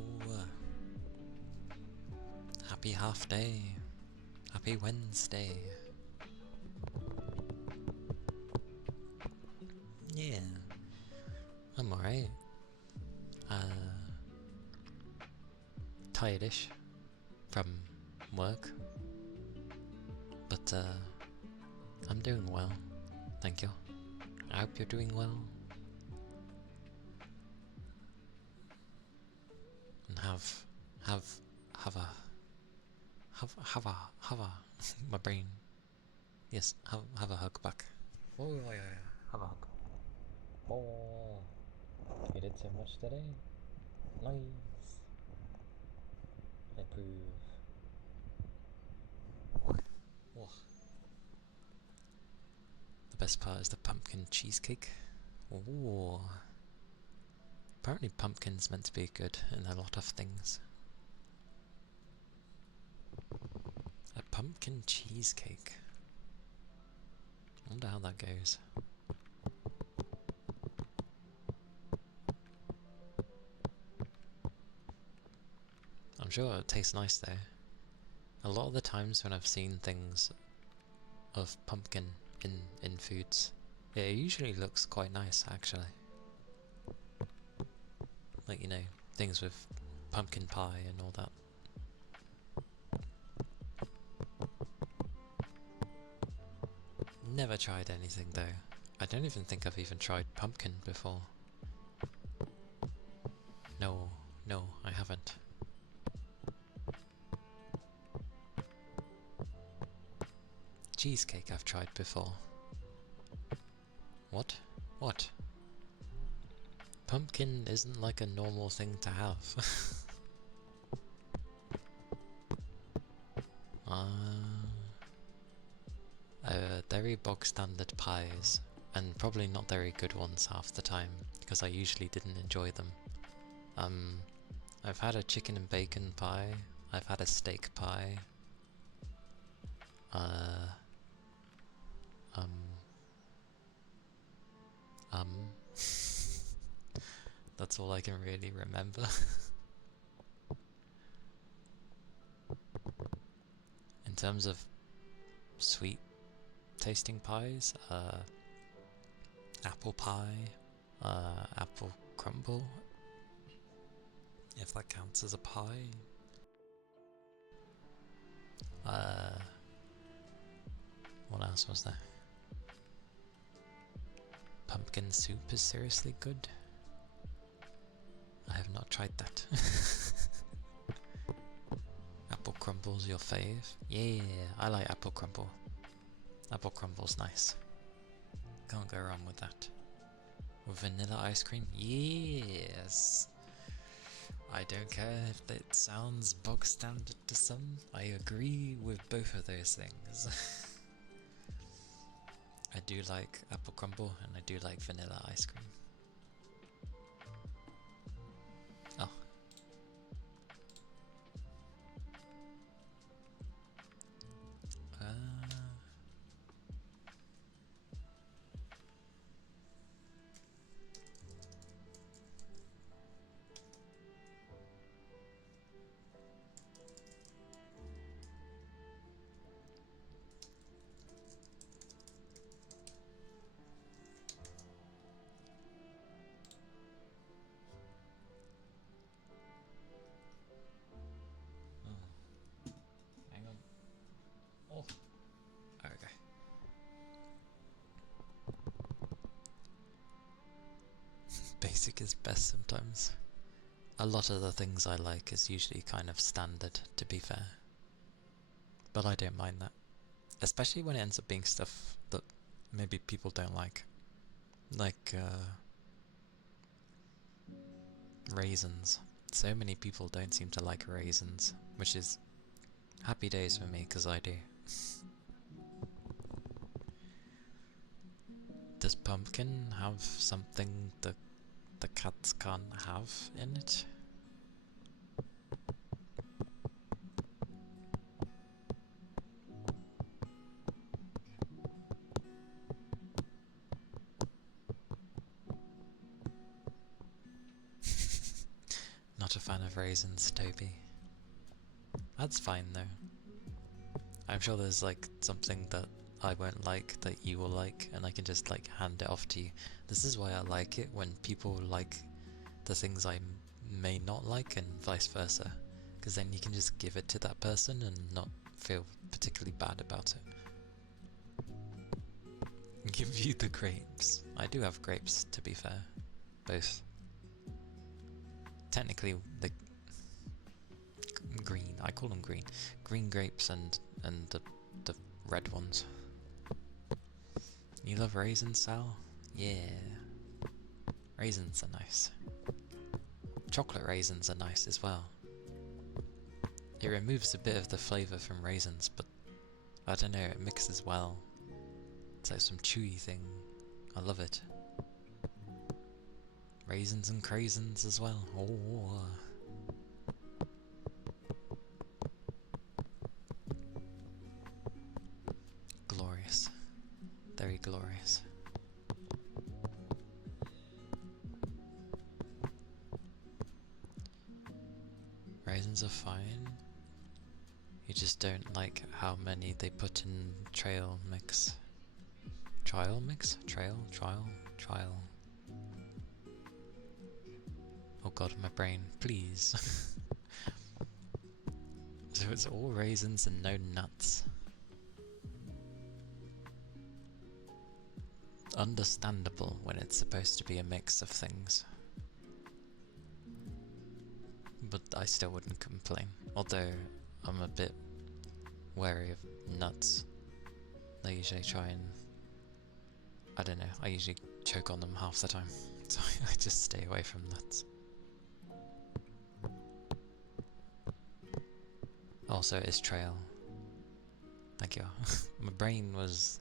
Happy half day! Happy Wednesday! Yeah, I'm alright. Tired-ish from work, but I'm Doing well, thank you. I hope you're doing well. And have a my brain. Yes, have a hug back. Oh yeah, have a hug. Oh, you did so much today. Nice. I approve. Oh. The best part is the pumpkin cheesecake. Ooh. Apparently pumpkin's meant to be good in a lot of things. A pumpkin cheesecake. I wonder how that goes. I'm sure it tastes nice though. A lot of the times when I've seen things of pumpkin in foods, it usually looks quite nice actually. Like, you know, things with pumpkin pie and all that. Never tried anything though. I don't even think I've even tried pumpkin before. No, I haven't. Cheesecake I've tried before. What? What? Pumpkin isn't like a normal thing to have. Very bog standard pies, and probably not very good ones half the time, because I usually didn't enjoy them. I've had a chicken and bacon pie, I've had a steak pie, that's all I can really remember. In terms of sweet tasting pies, apple pie, apple crumble, if that counts as a pie. What else was there? Pumpkin soup is seriously good. I have not tried that. Apple crumble's your fave? Yeah, I like apple crumble. Apple crumble's nice. Can't go wrong with that. With vanilla ice cream? Yes! I don't care if it sounds bog standard to some, I agree with both of those things. I do like apple crumble and I do like vanilla ice cream. Oh. Hang on. Oh. Okay. Basic is best sometimes. A lot of the things I like is usually kind of standard, to be fair. But I don't mind that. Especially when it ends up being stuff that maybe people don't like. Like, raisins. So many people don't seem to like raisins, which is happy days for me, because I do. Does pumpkin have something that the cats can't have in it? Not a fan of raisins, Toby. That's fine though. I'm sure there's like something that I won't like that you will like, and I can just like hand it off to you. This is why I like it when people like the things I may not like, and vice versa, because then you can just give it to that person and not feel particularly bad about it. give you the grapes. I do have grapes, to be fair. Both. Technically, the green, I call them green. Green grapes and the red ones. You love raisins, Sal? Yeah. Raisins are nice. Chocolate raisins are nice as well. It removes a bit of the flavour from raisins, but I don't know, it mixes well. It's like some chewy thing. I love it. Raisins and craisins as well. Oh. Glorious. Very glorious. Raisins are fine. You just don't like how many they put in trail mix. Trial mix? Trail? Trial? Trial. Oh god, my brain, please. So it's all raisins and no nuts. Understandable when it's supposed to be a mix of things. But I still wouldn't complain. Although I'm a bit wary of nuts. I usually try and... I don't know, I usually choke on them half the time. So I just stay away from nuts. Also, it's trail. Thank you. My brain was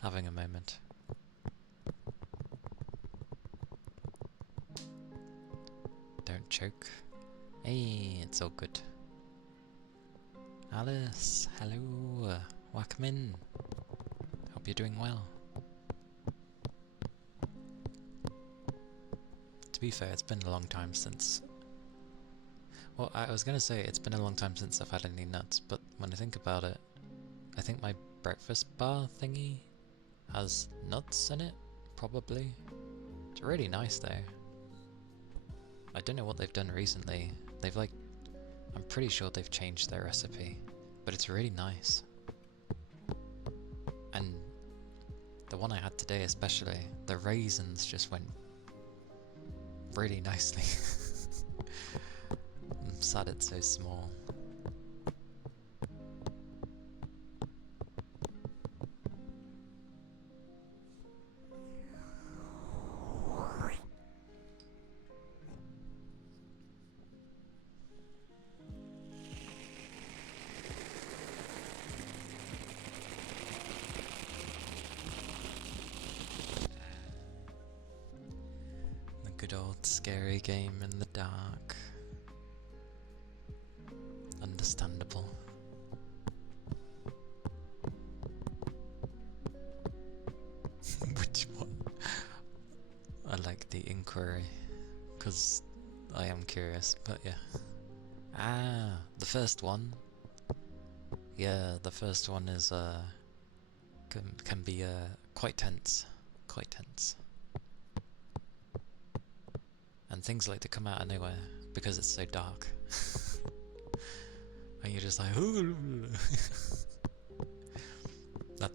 having a moment. Don't choke. Hey, it's all good. Alice, hello. Welcome in. Hope you're doing well. To be fair, it's been a long time since... Well, I was gonna say it's been a long time since I've had any nuts, but when I think about it, I think my breakfast bar thingy has nuts in it, probably. It's really nice though. I don't know what they've done recently. They've like... I'm pretty sure they've changed their recipe, but it's really nice. And the one I had today especially, the raisins just went really nicely. I'm sad it's so small. The good old scary game in the dark. Understandable. Which one? I like the inquiry, because I am curious, but yeah. Ah, the first one. Yeah, the first one is can be quite tense. Quite tense. And things like to come out of nowhere because it's so dark. And you're just like,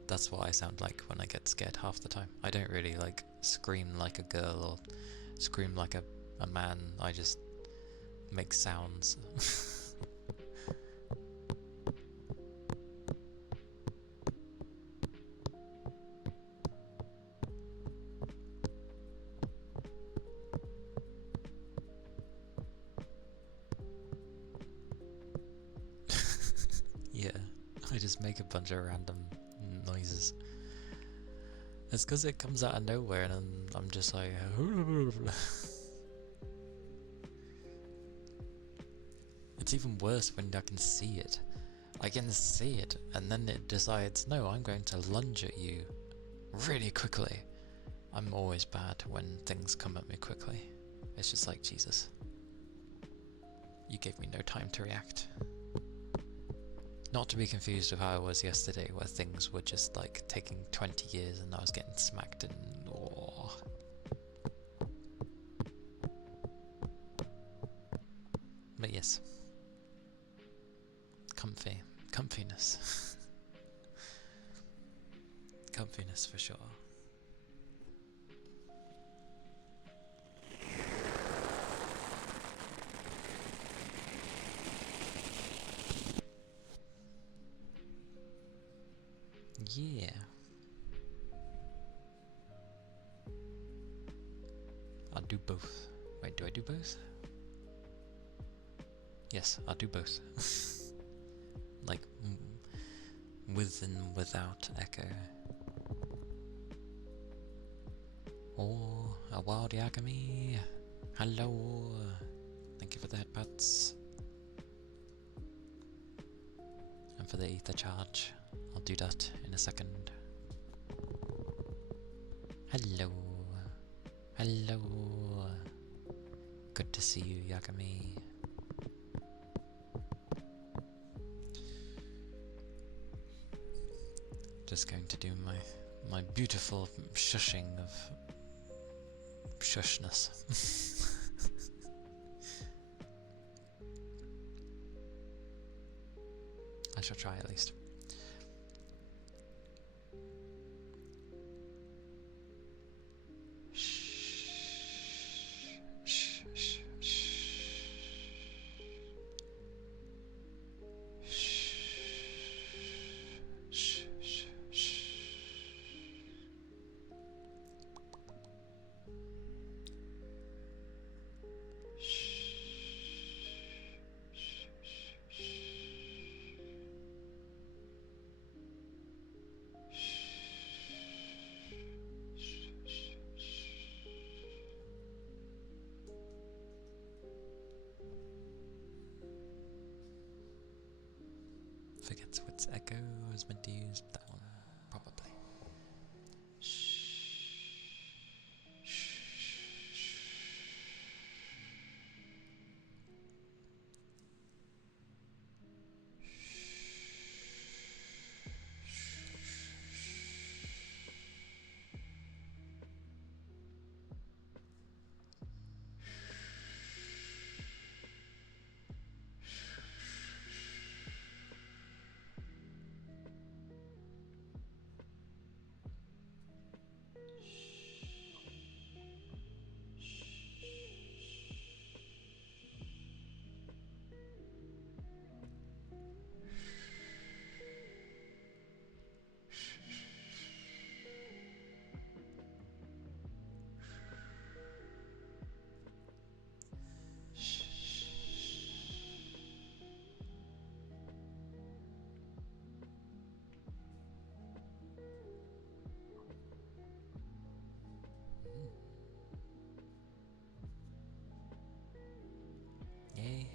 that's what I sound like when I get scared half the time. I don't really like scream like a girl or scream like a man. I just make sounds. Yeah, I just make a bunch of random noises. It's because it comes out of nowhere and I'm just like... It's even worse when I can see it. I can see it and then it decides, no, I'm going to lunge at you really quickly. I'm always bad when things come at me quickly. It's just like, Jesus. You gave me no time to react. Not to be confused with how I was yesterday, where things were just like taking 20 years and I was getting smacked and... Oh. But yes. Comfiness. Comfiness for sure. I'll do both. Wait, do I do both? Yes, I'll do both. Like, with and without echo. Oh, a wild Yagami. Hello. Thank you for the headbuds. And for the ether charge. I'll do that in a second. Hello. Hello. Good to see you, Yagami. Just going to do my beautiful shushing of shushness. I shall try at least. Forgets which echo I was meant to use, that one, probably. Yay.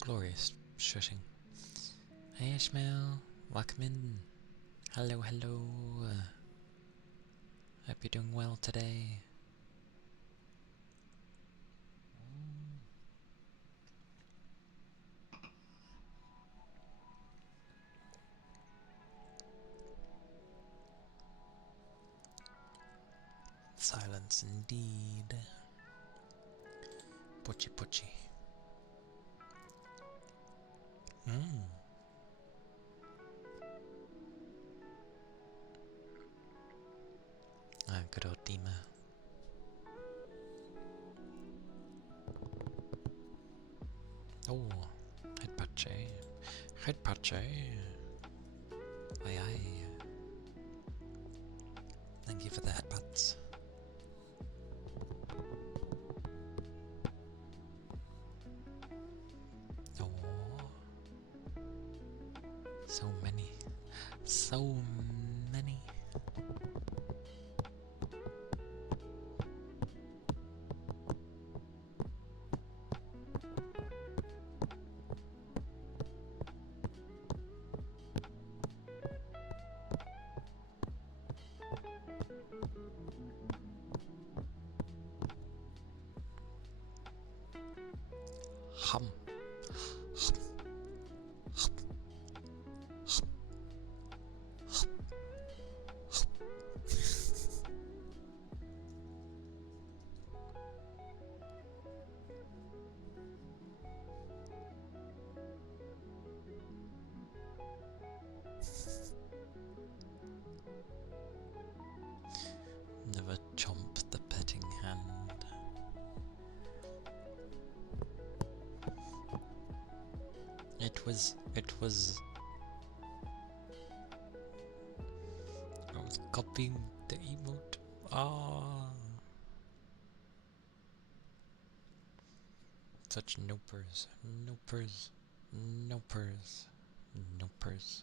Glorious shushing. Hey Ishmael, welcome in. Hello, hello. Hope you're doing well today. Silence indeed. Pochi pochi. Ah, good old Dima. Oh, head patche. Head patche. Aye aye. Thank you for the headbutts. Oh, so many. So many. Hum. I was copying the emote. Ah, such nopers, nopers, nopers, nopers.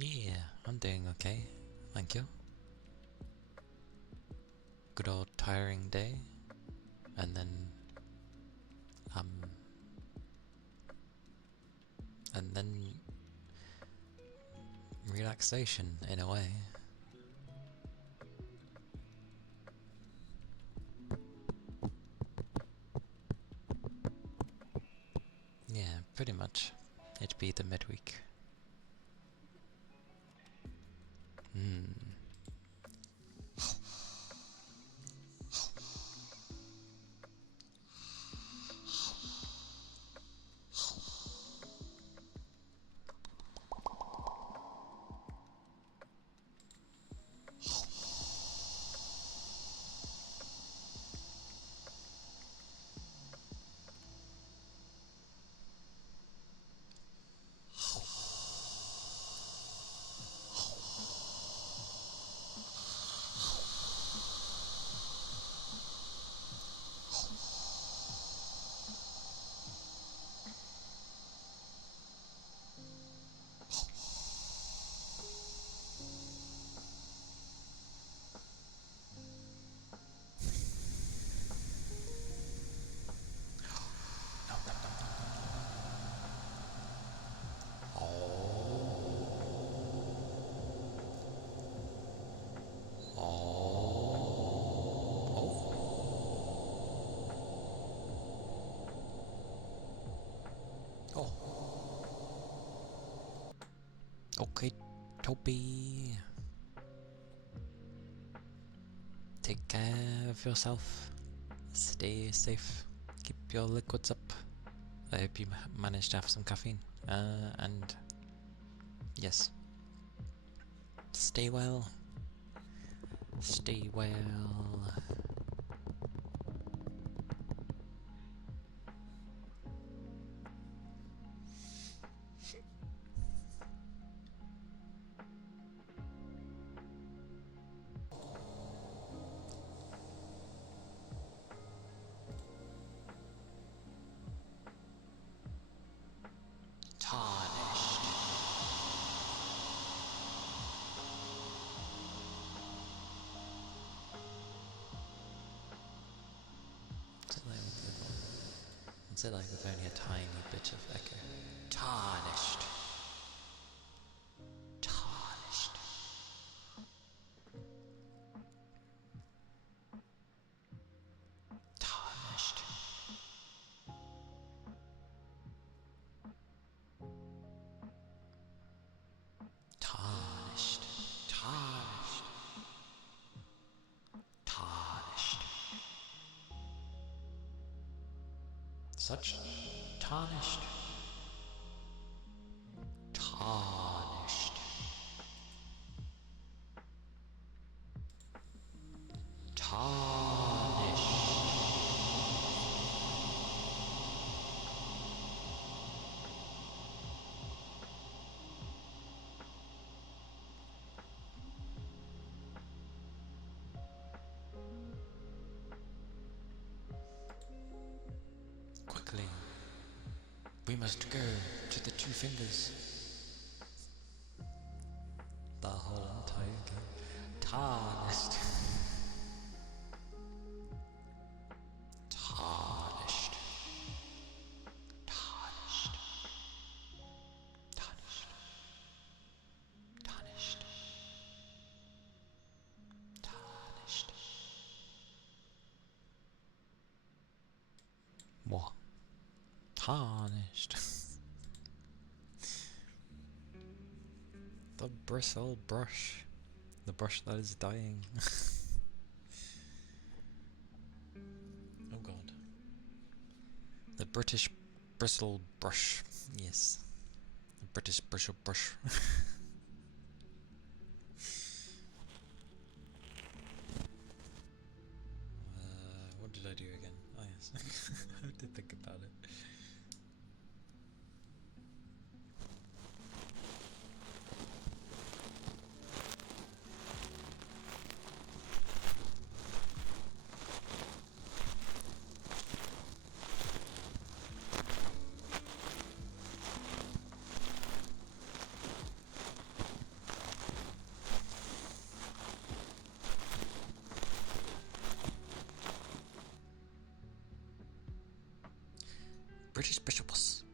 Yeah, I'm doing okay. Thank you. Good old tiring day, and then um, and then relaxation in a way. Yeah, pretty much. It'd be the midweek. Hmm. Oh. Okay, Toby. Take care of yourself. Stay safe. Keep your liquids up. I hope you managed to have some caffeine. And yes, stay well. Stay well. Tarnished. Is it like with only a tiny bit of echo? Tarnished. Tarnished. Tarnished. Tarnished. Tarnished. Tarnished. Such tarnished. Tarnished. Tarnished. Quickly, we must go to the Two Fingers. The whole entire game. Tarnished. Tarnished. Tarnished. Tarnished. Tarnished. Tarnished. What? Tarnished. The bristle brush. The brush that is dying. Oh god. The British bristle brush. Yes. The British bristle brush. British Bishops.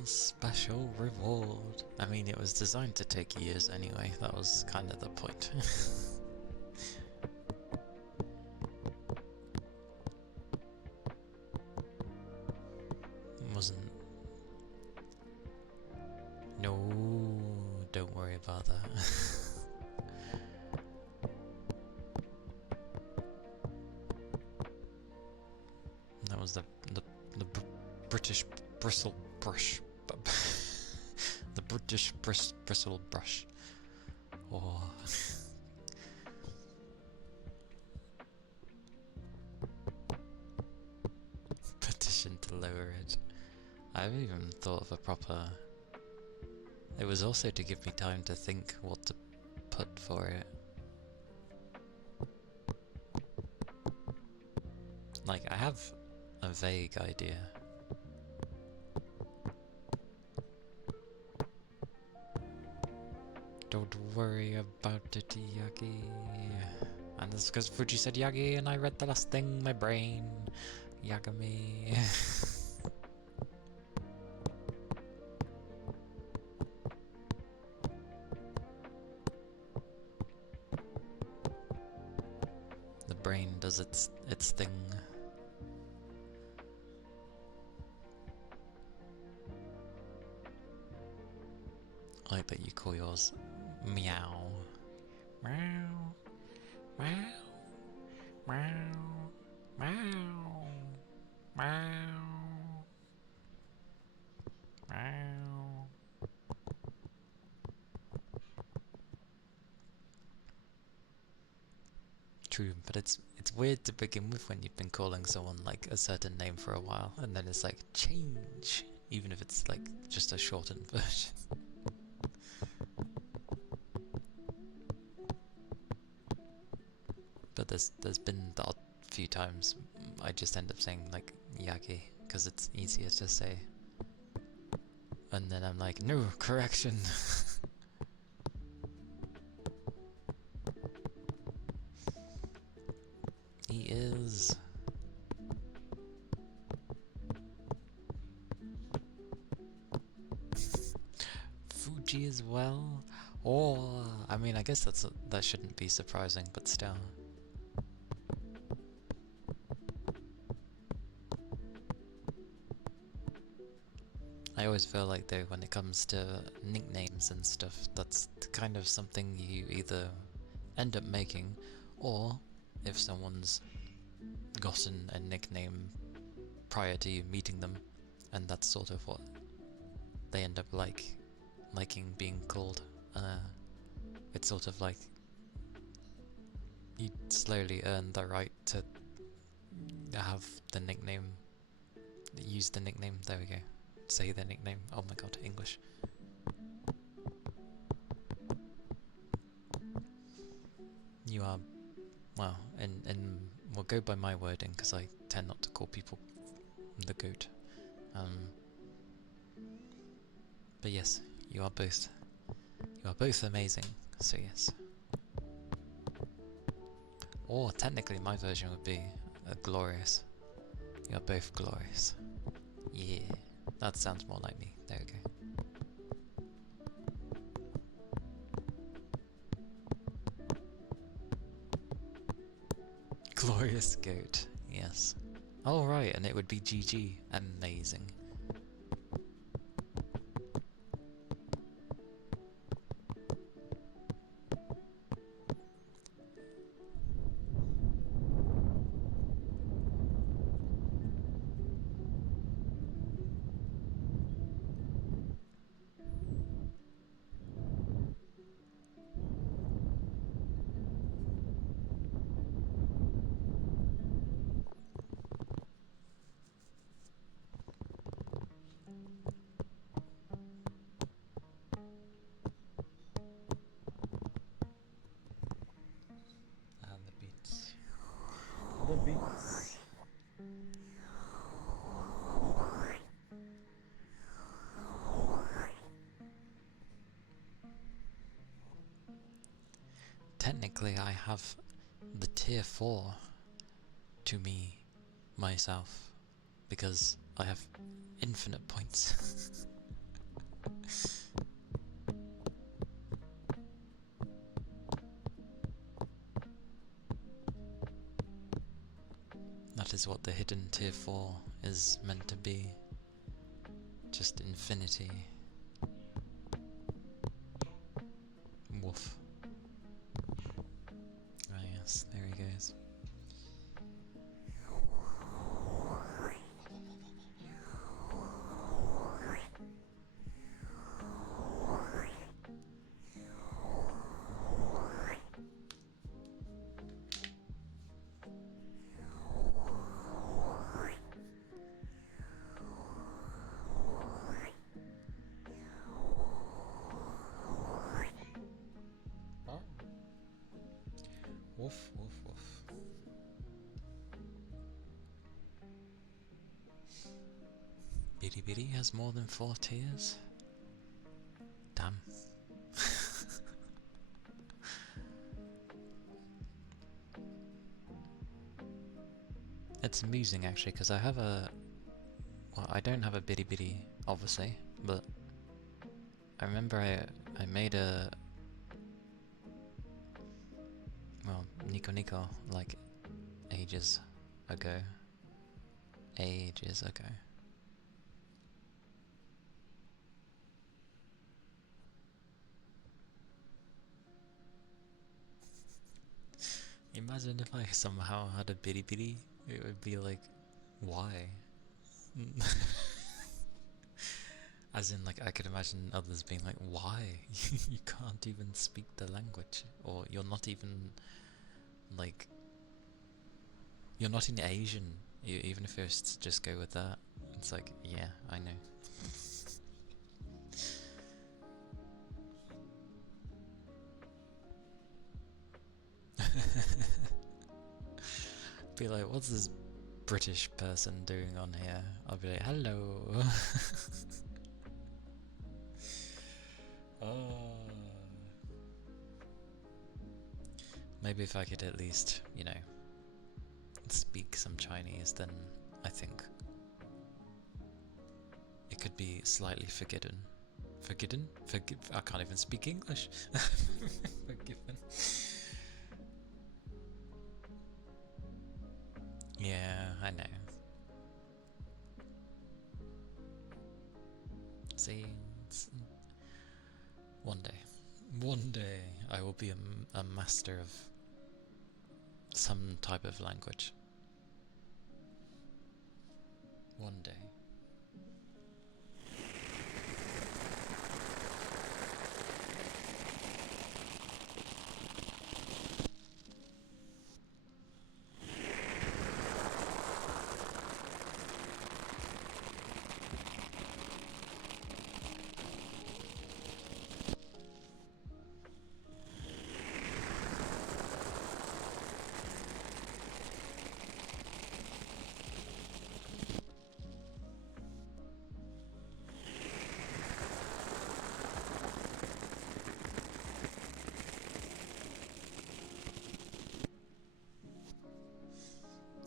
The special reward. I mean, it was designed to take years anyway. That was kind of the point. Wasn't. No, don't worry about that. That was the British bristle brush. The British bristle brush. Oh. Petition to lower it. I haven't even thought of a proper... It was also to give me time to think what to put for it. Like, I have a vague idea. Don't worry about it, Yagi. And that's because Fuji said Yagi and I read the last thing, my brain. Yagami. The brain does its thing. I like that you call yours meow. Meow. Meow. Meow. Meow. Meow. Meow. True, but it's weird to begin with when you've been calling someone like a certain name for a while, and then it's like change, even if it's like just a shortened version. But there's been the odd few times I just end up saying like Yagi because it's easier to say, and then I'm like, no, correction. He is. Fuji as well. Or I mean, I guess that shouldn't be surprising, but still. I always feel like though when it comes to nicknames and stuff, that's kind of something you either end up making, or if someone's gotten a nickname prior to you meeting them, and that's sort of what they end up liking being called. It's sort of like you slowly earn the right to have the nickname, use the nickname, there we go, say the nickname, oh my god, English. You are, well, and we'll go by my wording because I tend not to call people the goat. But yes, you are both amazing, so yes. Or technically my version would be glorious. You are both glorious. Yeah, that sounds more like me. There we go. Glorious goat, yes. Oh right, and it would be GG. Amazing. And the beats. The beats. Technically I have the tier 4 to me, myself, because I have infinite points. That is what the hidden tier 4 is meant to be. Just infinity. Woof. Ah yes, there he goes. Oh. Woof, woof, woof. Bitty Bitty has more than 4 tiers? Damn. It's amusing actually, because I have a... Well, I don't have a Bitty Bitty, obviously, but I remember I made a... Well, Nico Nico, like, ages ago. Ages ago. Imagine if I somehow had a Bitty Bitty, it would be like, why? As in, like, I could imagine others being like, why? You can't even speak the language, or you're not even, like, you're not in Asian, even if it's to just go with that. It's like, yeah, I know. Be like, what's this British person doing on here? I'll be like, hello. Maybe if I could at least, you know, speak some Chinese, then I think it could be slightly forgiven. Forgiven? I can't even speak English. Forgiven. Yeah, I know. I will be a master of some type of language. One day.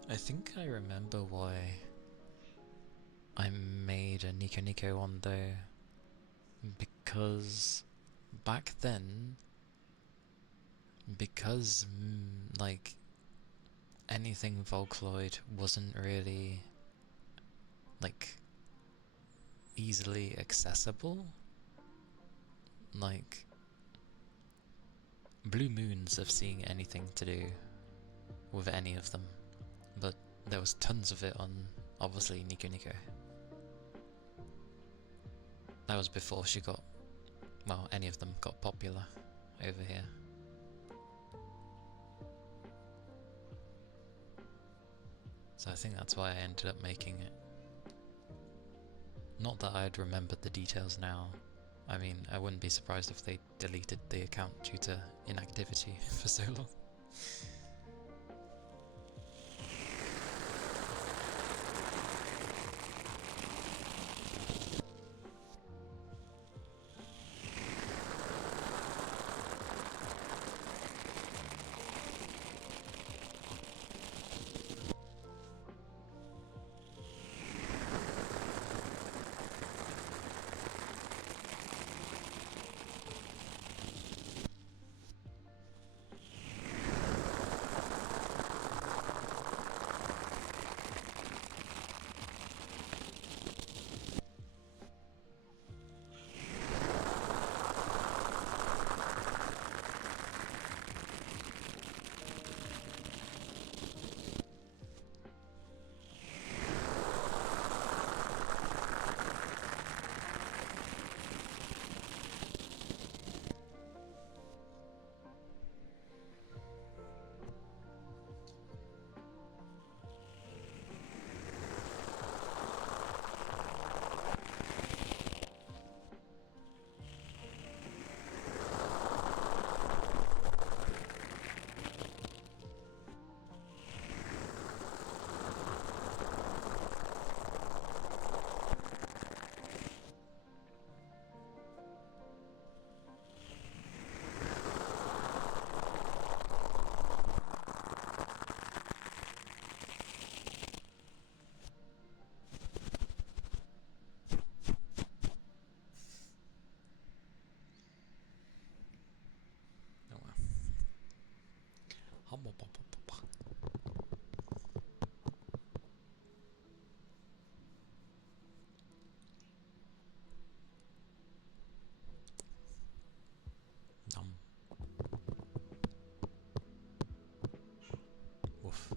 I think I remember why I made a Nico Nico one though, because back then, because like anything Volcloid wasn't really like easily accessible, like blue moons of seeing anything to do with any of them, but there was tons of it on obviously Nico Nico. That was before she got, well, any of them got popular over here. So I think that's why I ended up making it. Not that I'd remembered the details now. I mean, I wouldn't be surprised if they deleted the account due to inactivity for so long. Woof.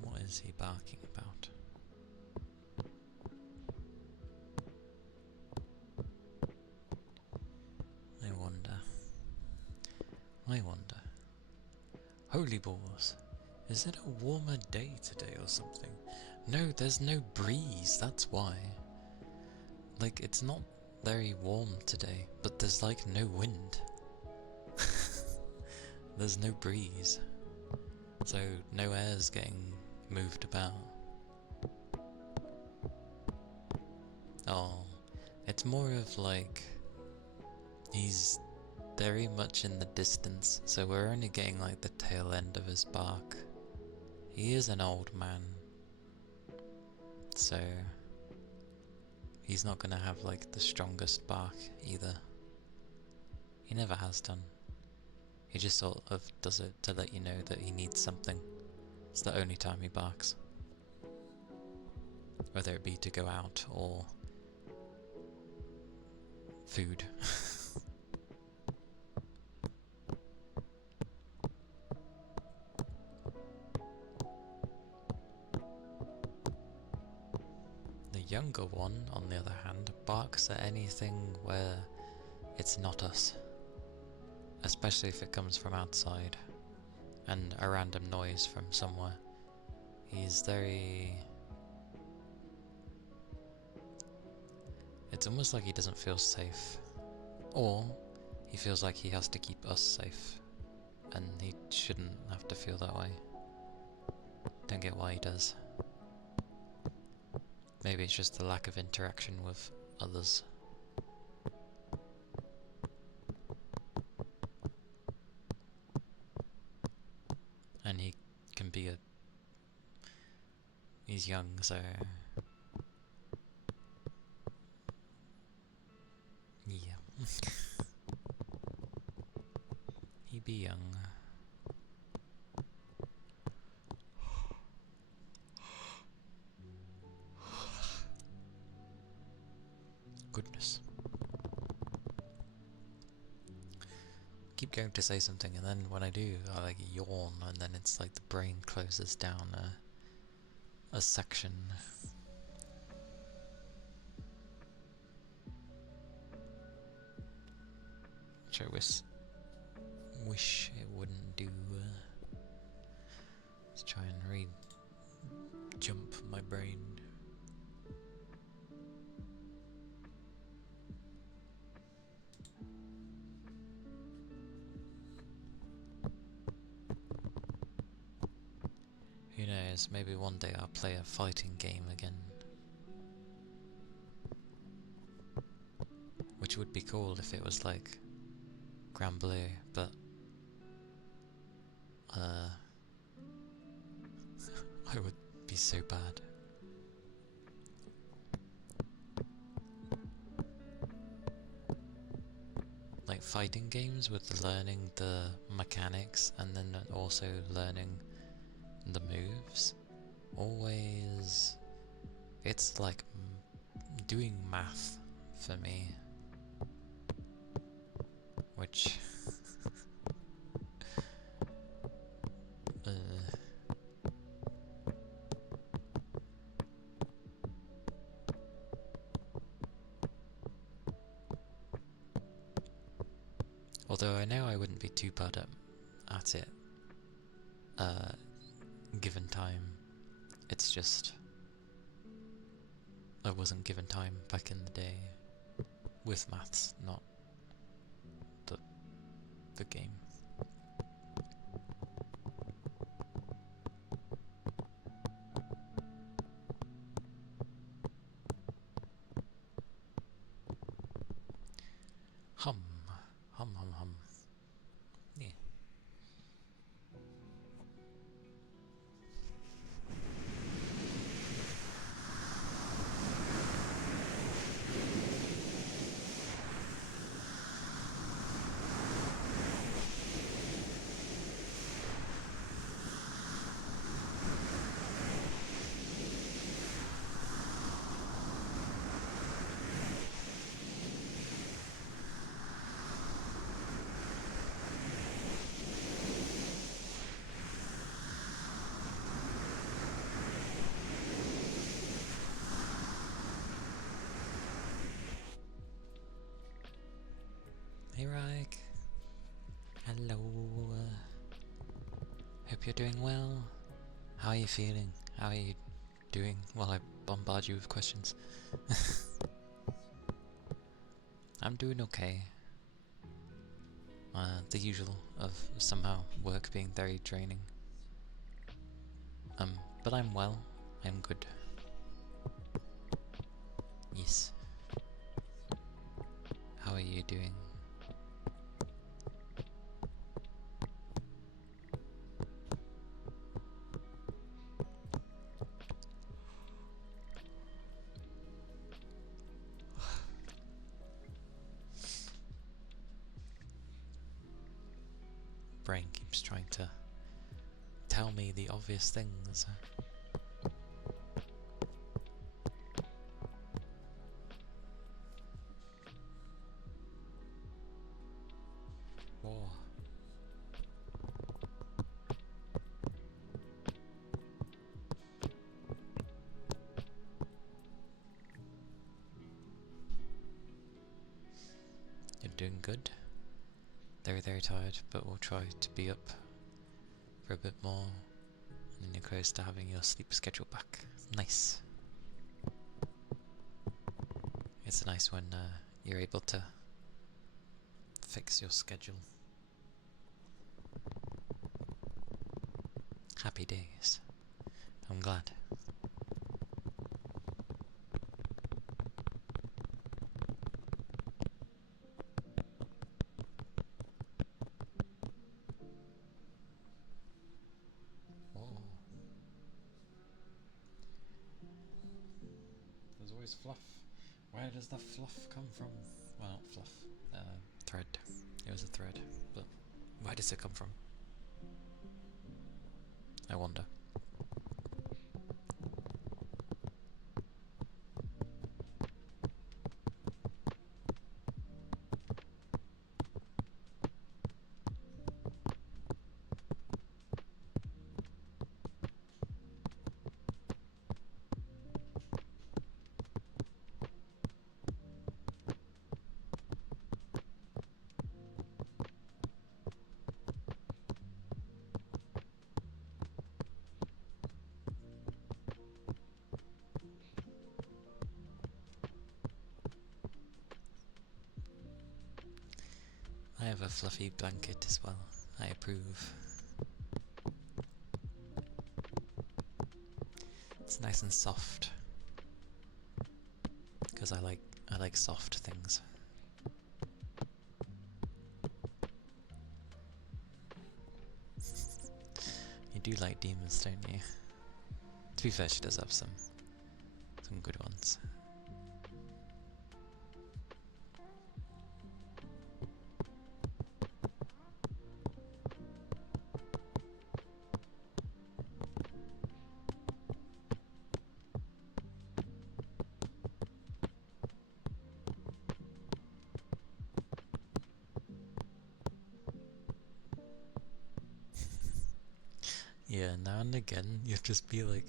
What is he barking about? I wonder. Holy balls. Is it a warmer day today or something? No, there's no breeze, that's why. Like, it's not very warm today, but there's like no wind. There's no breeze. So no air's getting moved about. Oh, it's more of like, he's very much in the distance, so we're only getting like the tail end of his bark. He is an old man, so he's not gonna have like the strongest bark either. He never has done. He just sort of does it to let you know that he needs something. It's the only time he barks. whether it be to go out or food. The younger one, on the other hand, barks at anything where it's not us, especially if it comes from outside and a random noise from somewhere. He's very... It's almost like he doesn't feel safe, or he feels like he has to keep us safe, and he shouldn't have to feel that way. Don't get why he does. Maybe it's just the lack of interaction with others. And he can be a... He's young, so... Yeah. He be young. Goodness. Keep going to say something, and then when I do, I like yawn, and then it's like the brain closes down a section. Which I wish it wouldn't do. Let's try and jump my brain. Who knows, maybe one day I'll play a fighting game again. Which would be cool if it was like Grand Blue, but I would be so bad. Like fighting games with learning the mechanics and then also learning the moves, always, it's like doing math for me, which although I know I wouldn't be too bad at it given time. It's just I wasn't given time back in the day with maths, not the game. Hum, hum, hum, hum. Yeah. Hey Raik, hello, hope you're doing well. How are you feeling? How are you doing while I bombard you with questions? I'm doing okay. The usual of somehow work being very draining. But I'm well, I'm good. Yes. How are you doing? Brain keeps trying to tell me the obvious things. doing good. Very, very tired, but we'll try to be up for a bit more. And then you're close to having your sleep schedule back. Nice. It's nice when you're able to fix your schedule. Happy days. I'm glad. Whoa. There's always fluff. Where does the fluff come from? Well, not fluff. Thread. It was a thread, but where does it come from? I wonder. I have a fluffy blanket as well. I approve. It's nice and soft. Because I like soft things. You do like demons, don't you? To be fair, she does have some good ones. Yeah, now and again you'd just be like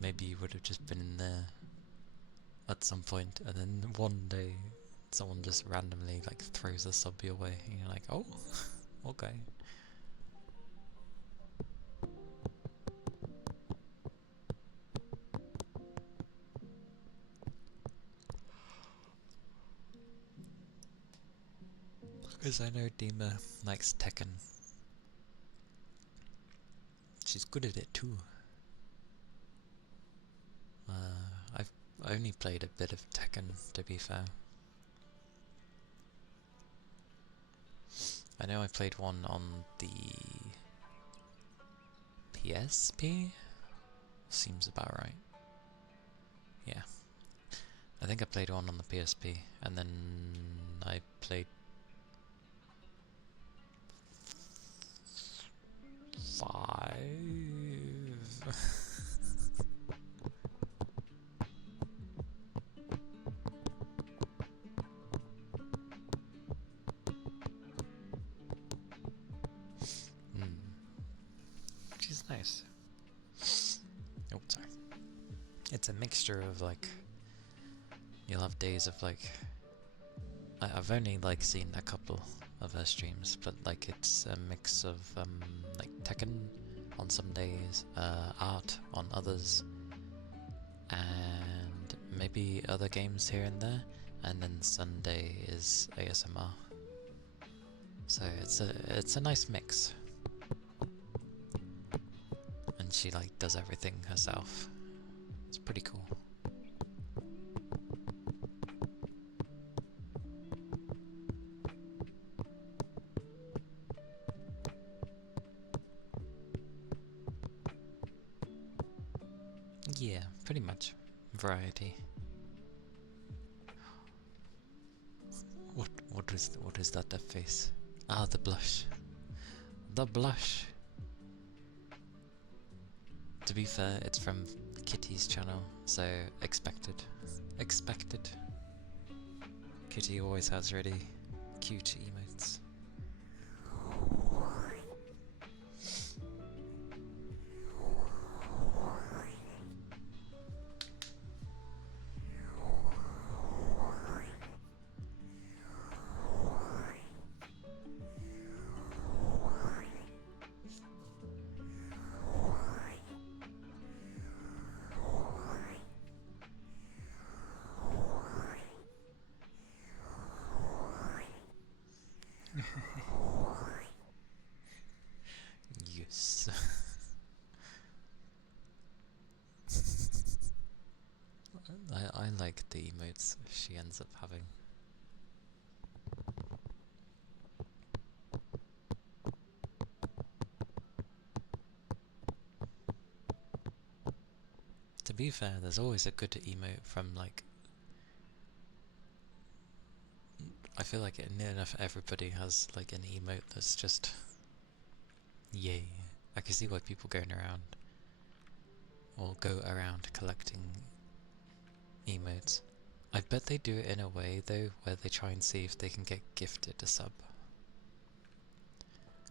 maybe you would have just been in there at some point, and then one day someone just randomly like throws a sub your way, and you're like, oh, okay. Because I know Dima likes Tekken. She's good at it too. I've only played a bit of Tekken, to be fair. I know I played one on the PSP? Seems about right. Yeah. I think I played one on the PSP, and then I played 5. Which is nice. Oh, sorry. It's a mixture of like, you'll have days of like, I've only like seen a couple of her streams, but like it's a mix of like Tekken on some days, art on others, and maybe other games here and there, and then Sunday is ASMR. So it's a nice mix. And she like does everything herself. It's pretty cool. Yeah, pretty much. Variety. What is that face? Ah, the blush. The blush. To be fair, it's from Kitty's channel, so expected. Expected. Kitty always has really cute emotes. I like the emotes she ends up having. To be fair, there's always a good emote from like, I feel like near enough everybody has like an emote that's just yay. I can see why people going around or go around collecting emotes. I bet they do it in a way though where they try and see if they can get gifted a sub,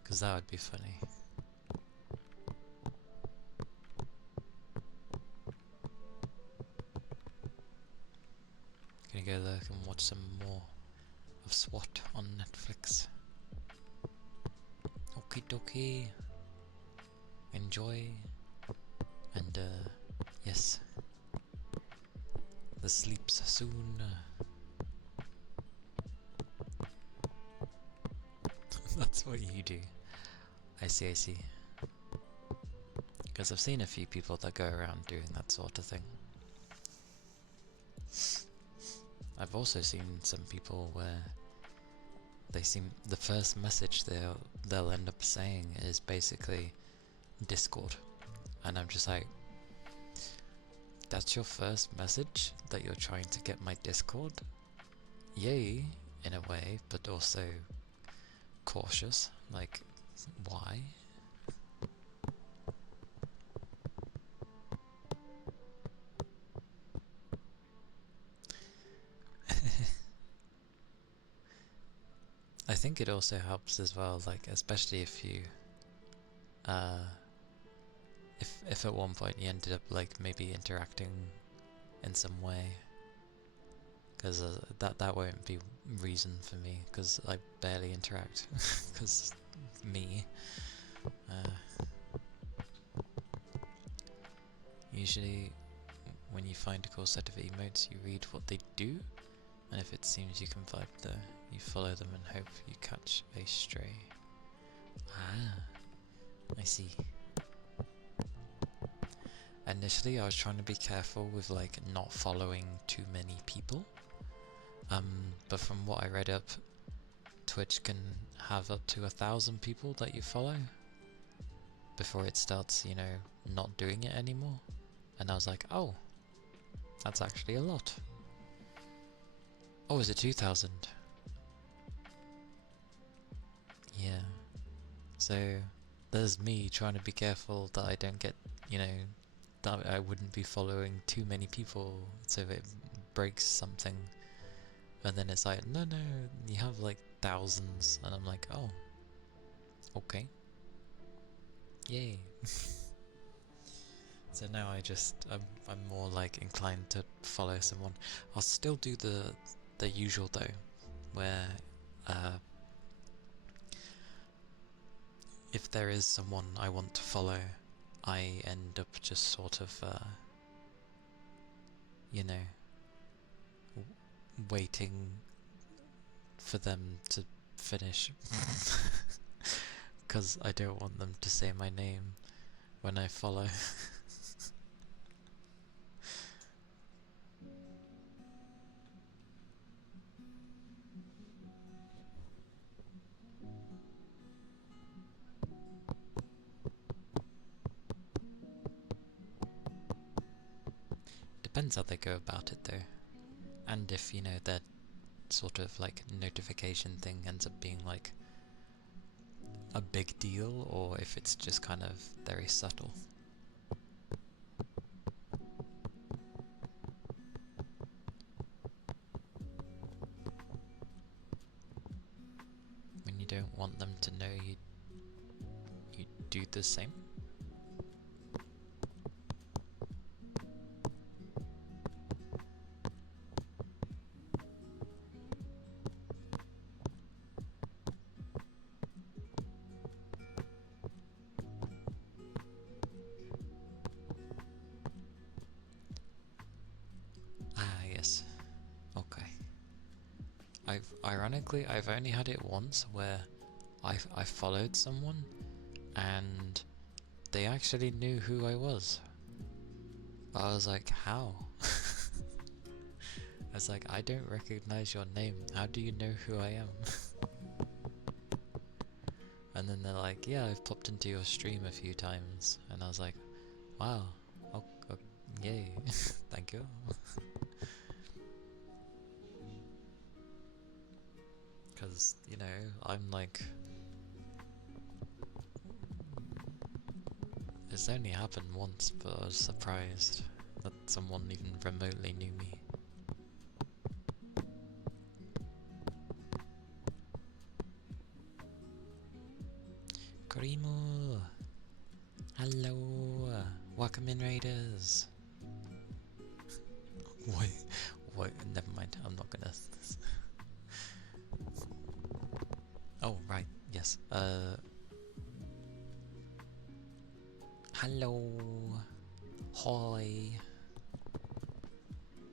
because that would be funny. Gonna go look and watch some more of SWAT on Netflix. Okie dokie. Enjoy. And yes. The sleeps soon. That's what you do. I see, I see. Because I've seen a few people that go around doing that sort of thing. I've also seen some people where they seem, the first message they'll end up saying is basically Discord, and I'm just like, that's your first message, that you're trying to get my Discord? Yay, in a way, but also cautious, like, why? I think it also helps as well, like, especially if you, if at one point you ended up, like, maybe interacting in some way, because that won't be reason for me, because I barely interact, because me. Usually, when you find a cool set of emotes, you read what they do, and if it seems you can vibe there, you follow them and hope you catch a stray. Ah, I see. Initially, I was trying to be careful with like not following too many people, but from what I read up, Twitch can have up to 1,000 people that you follow before it starts, you know, not doing it anymore. And I was like, oh, that's actually a lot. Oh, is it 2,000? Yeah. So there's me trying to be careful that I don't get, you know, that I wouldn't be following too many people so it breaks something. And then it's like, no, you have like thousands. And I'm like, oh, okay. Yay. So now I'm more like inclined to follow someone. I'll still do the usual though, where if there is someone I want to follow, I end up just sort of you know, waiting for them to finish, because I don't want them to say my name when I follow. Depends how they go about it though, and if, you know, that sort of like notification thing ends up being like a big deal, or if it's just kind of very subtle. When you don't want them to know you do the same. Ah, yes. Okay. Ironically, I've only had it once where I followed someone and they actually knew who I was. I was like, how? was like, I don't recognize your name. How do you know who I am? And then they're like, yeah, I've popped into your stream a few times. And I was like, wow, oh, yay, thank you. Because, you know, I'm like, it's only happened once, but I was surprised that someone even remotely knew me. Korimu! Hello! Welcome in, Raiders! Wait, never mind, I'm not gonna... Oh, right, yes, hello! Hi!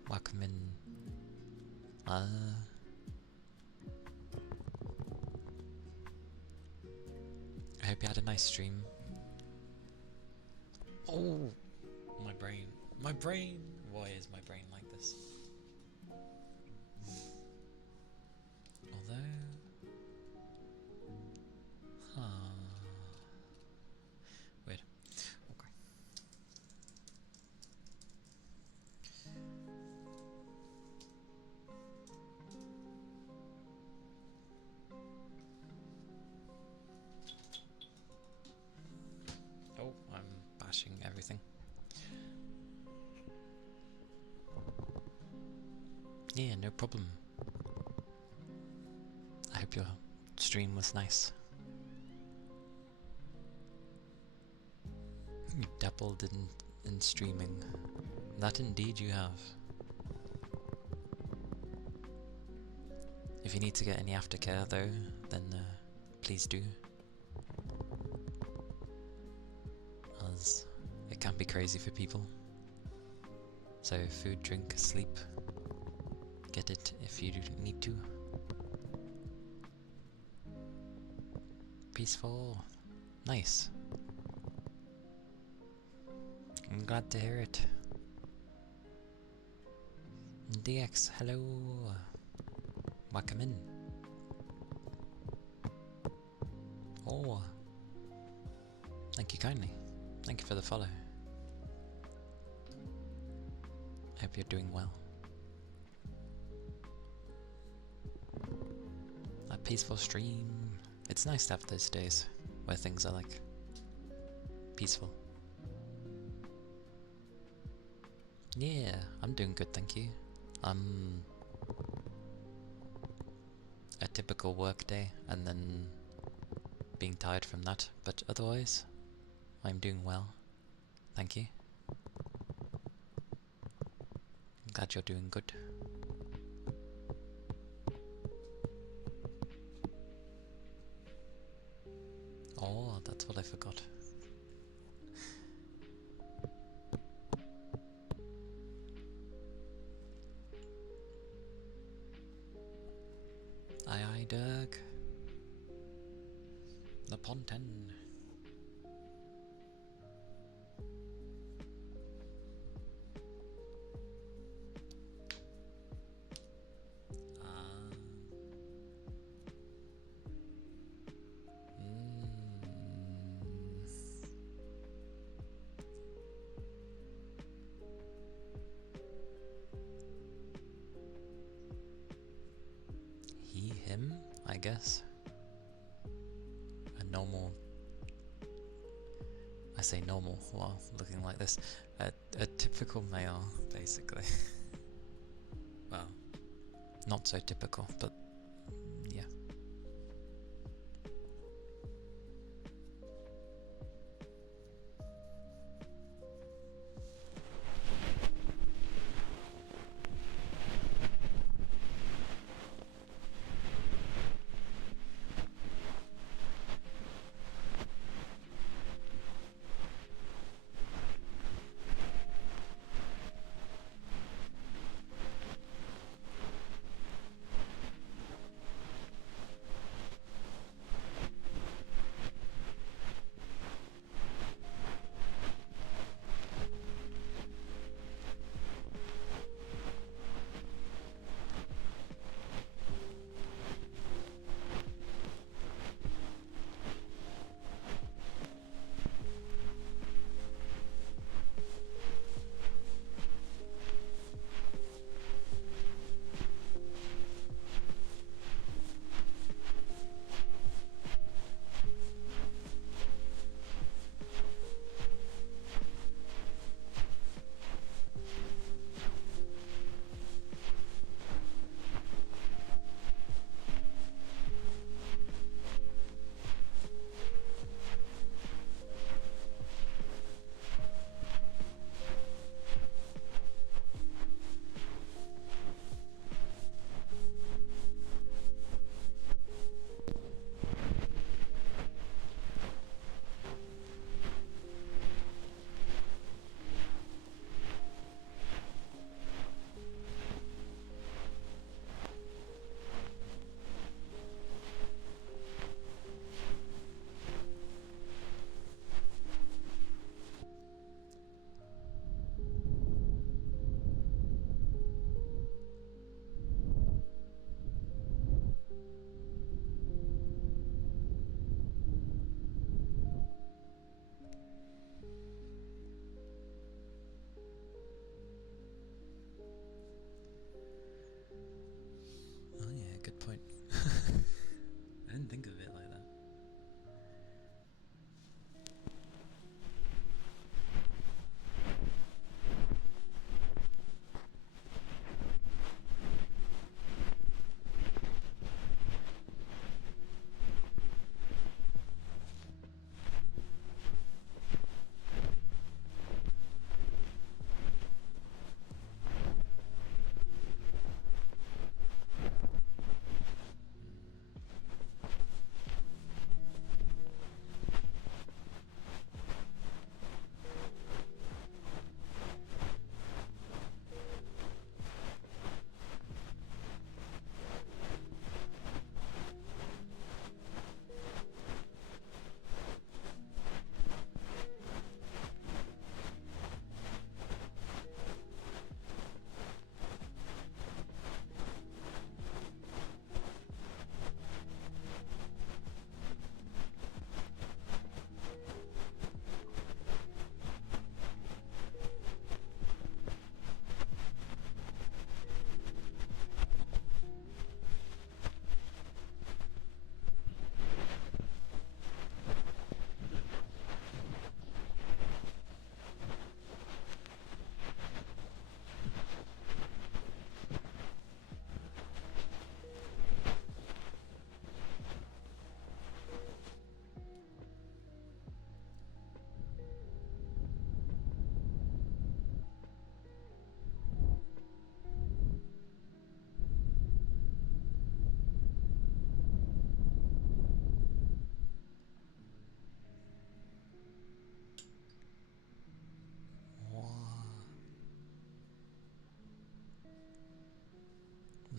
Welcome in. I hope you had a nice stream. Oh! My brain. My brain! Why is my brain like this? Although... Huh... Weird. Okay. Oh, I'm bashing everything. Yeah, no problem. I hope your stream was nice. You dabbled in streaming. That indeed you have. If you need to get any aftercare though, then please do. As it can be crazy for people. So food, drink, sleep. Get it if you need to. Peaceful. Nice. I'm glad to hear it. DX, hello. Welcome in. Oh. Thank you kindly. Thank you for the follow. Hope you're doing well. A peaceful stream. It's nice to have those days where things are like peaceful. Yeah, I'm doing good, thank you. A typical work day and then being tired from that, but otherwise I'm doing well. Thank you. I'm glad you're doing good. Oh, that's what I forgot. Aye, Dirk. The Ponten. He, him, I guess. A normal... I say normal while looking like this. A typical male, basically. Well, not so typical, but yeah. good point. I didn't think of it like that.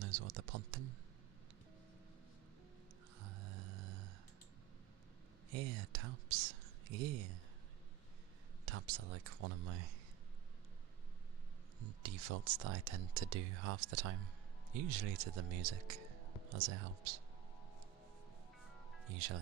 Knows what the pumpkin. Yeah, taps. Yeah. Taps are like one of my defaults that I tend to do half the time. Usually to the music, as it helps. Usually.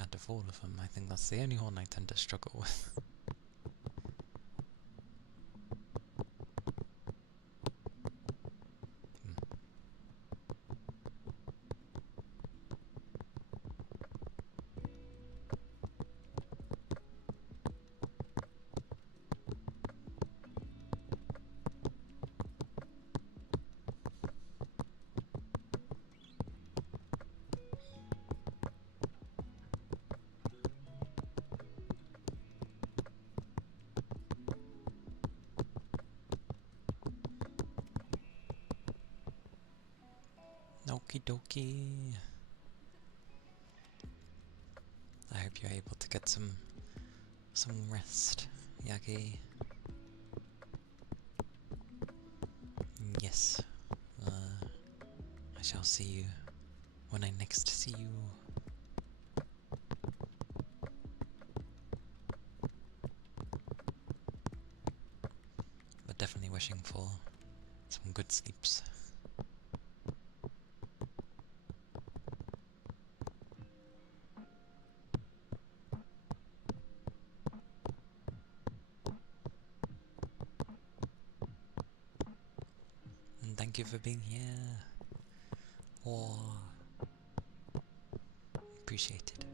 Out of all of them, I think that's the only one I tend to struggle with. Okie dokie. I hope you're able to get some rest Yagi. Yes. I shall see you when I next see you. But definitely wishing for some good sleeps. And thank you for being here. Oh, appreciated.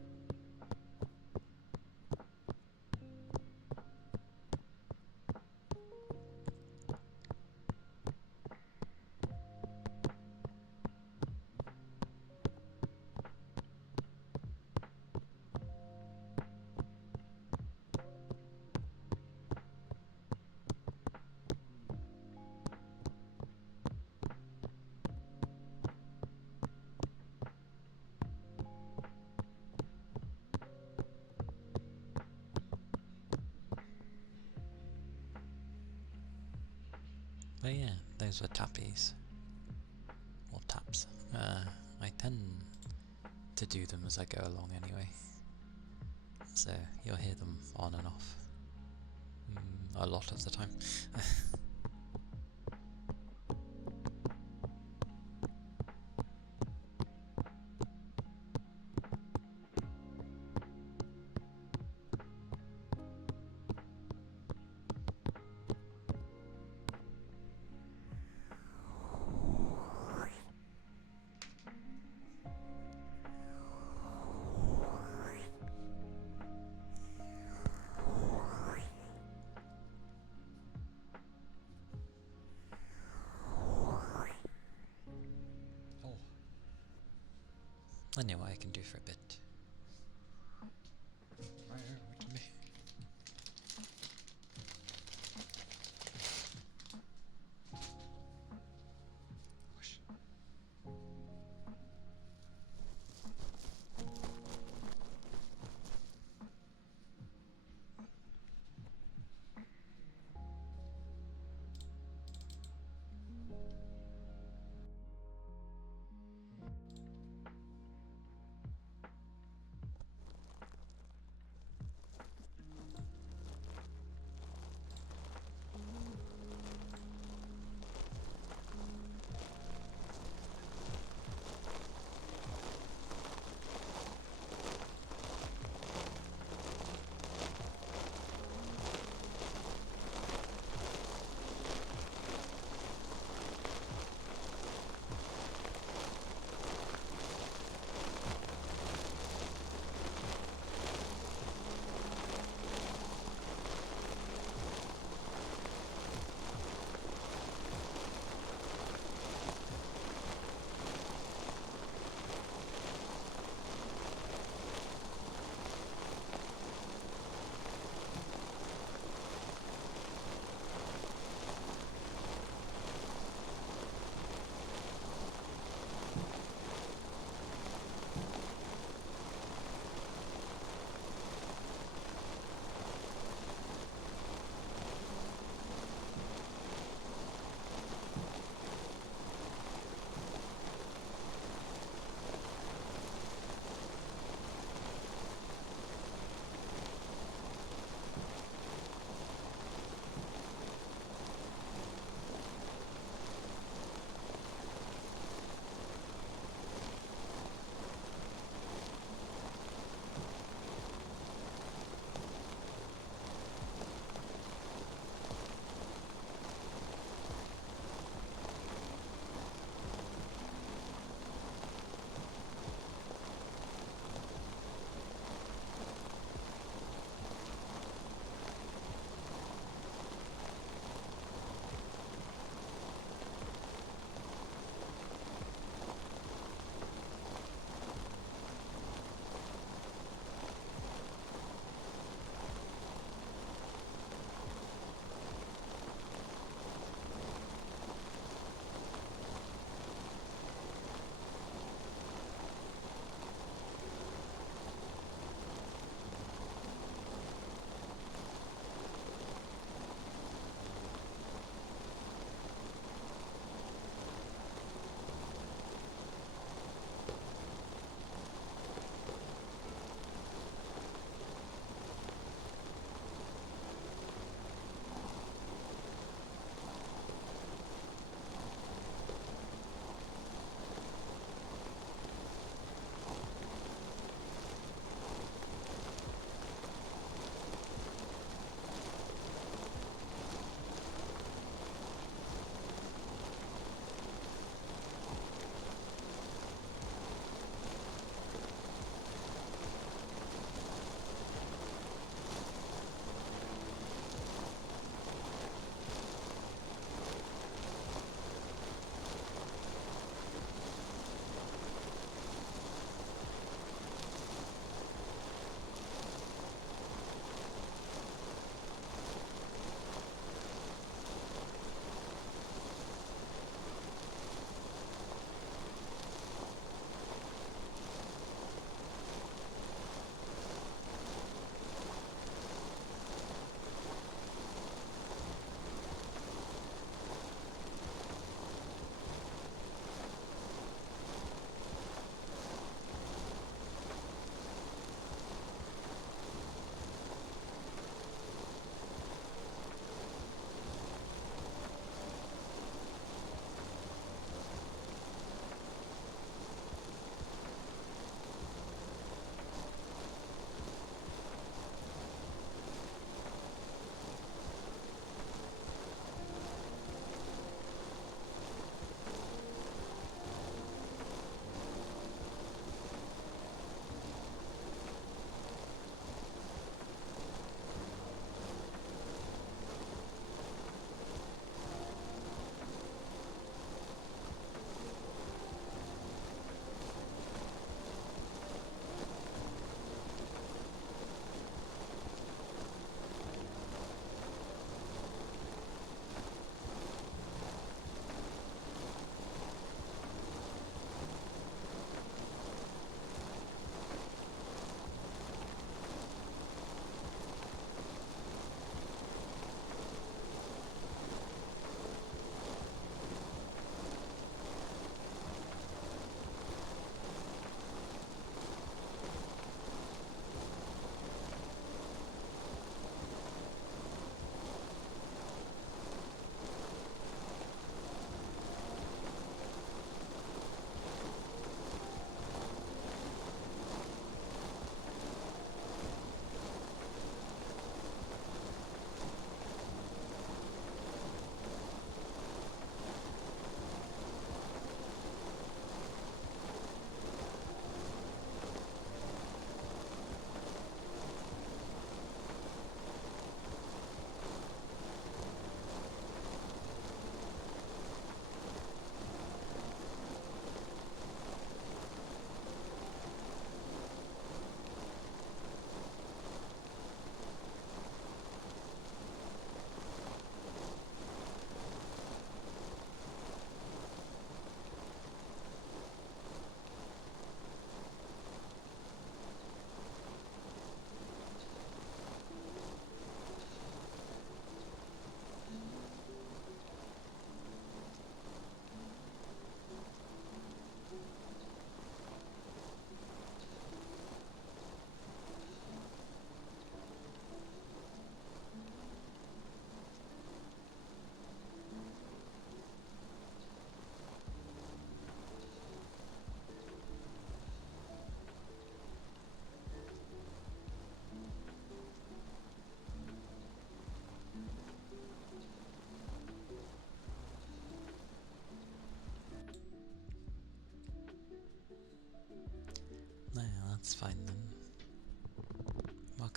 But yeah, those were tappies. Or taps. I tend to do them as I go along anyway. So you'll hear them on and off. A lot of the time. I know what I can do for a bit.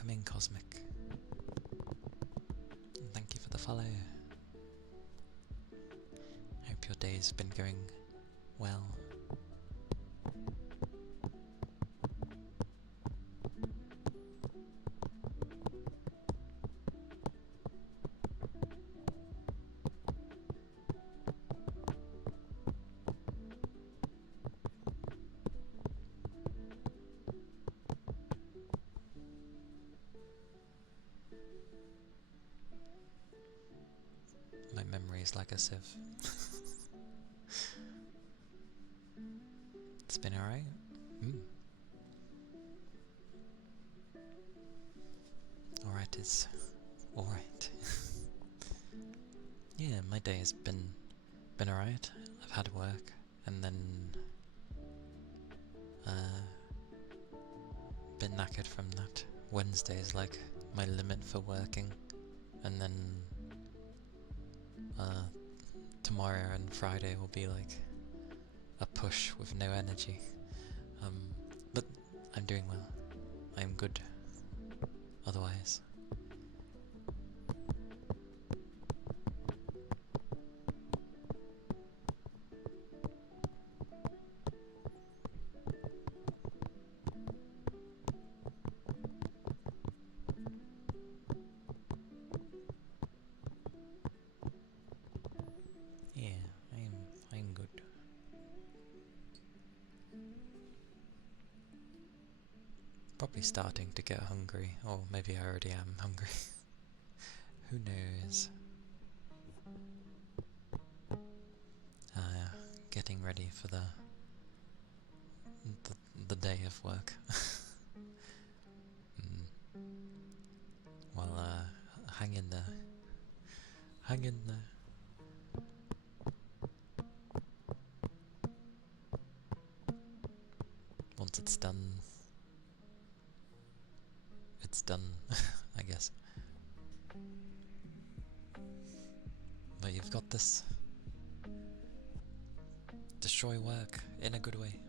Welcome in, Cosmic. And thank you for the follow. Hope your day's been going well. My memory is like a sieve. It's been alright. Alright is alright. Yeah, my day has been alright. I've had work, and then been knackered from that. Wednesday is like my limit for working, and then tomorrow and Friday will be like a push with no energy. But I'm doing well. I'm good. Otherwise. Yeah, I'm good. Probably starting to get hungry, or maybe I already am hungry. Who knows? Getting ready for the day of work. Well, hang in there. Hang in there. Once it's done, it's done, I guess. But you've got this. Destroy work in a good way.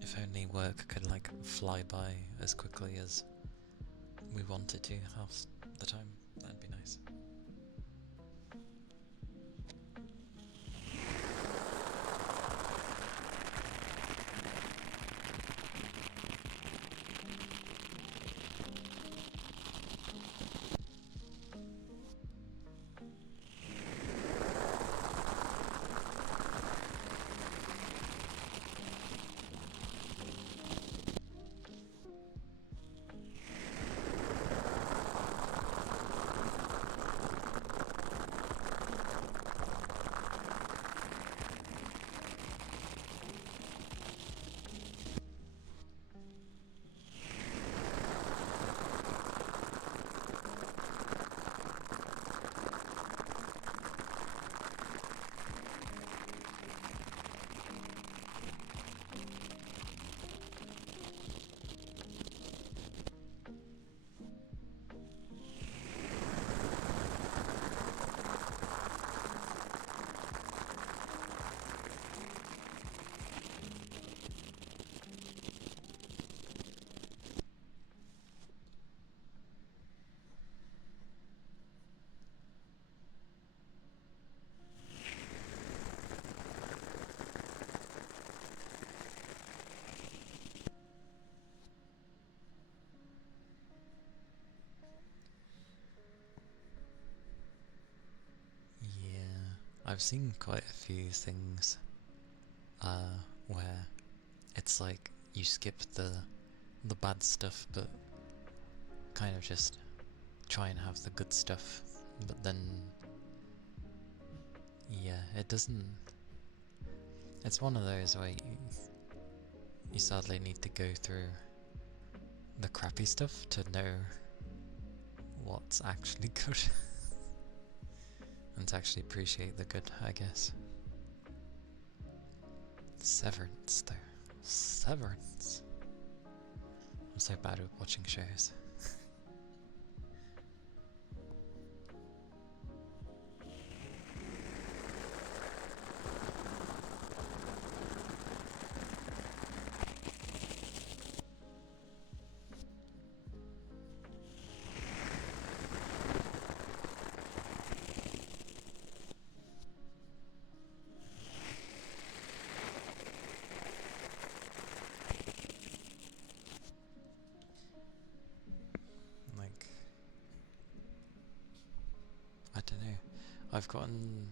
If only work could like fly by as quickly as we want it to half the time, that'd be nice. I've seen quite a few things where it's like you skip the bad stuff but kind of just try and have the good stuff, but then yeah, it doesn't. It's one of those where you sadly need to go through the crappy stuff to know what's actually good. And to actually appreciate the good, I guess. Severance, though. Severance. I'm so bad at watching shows. I've gotten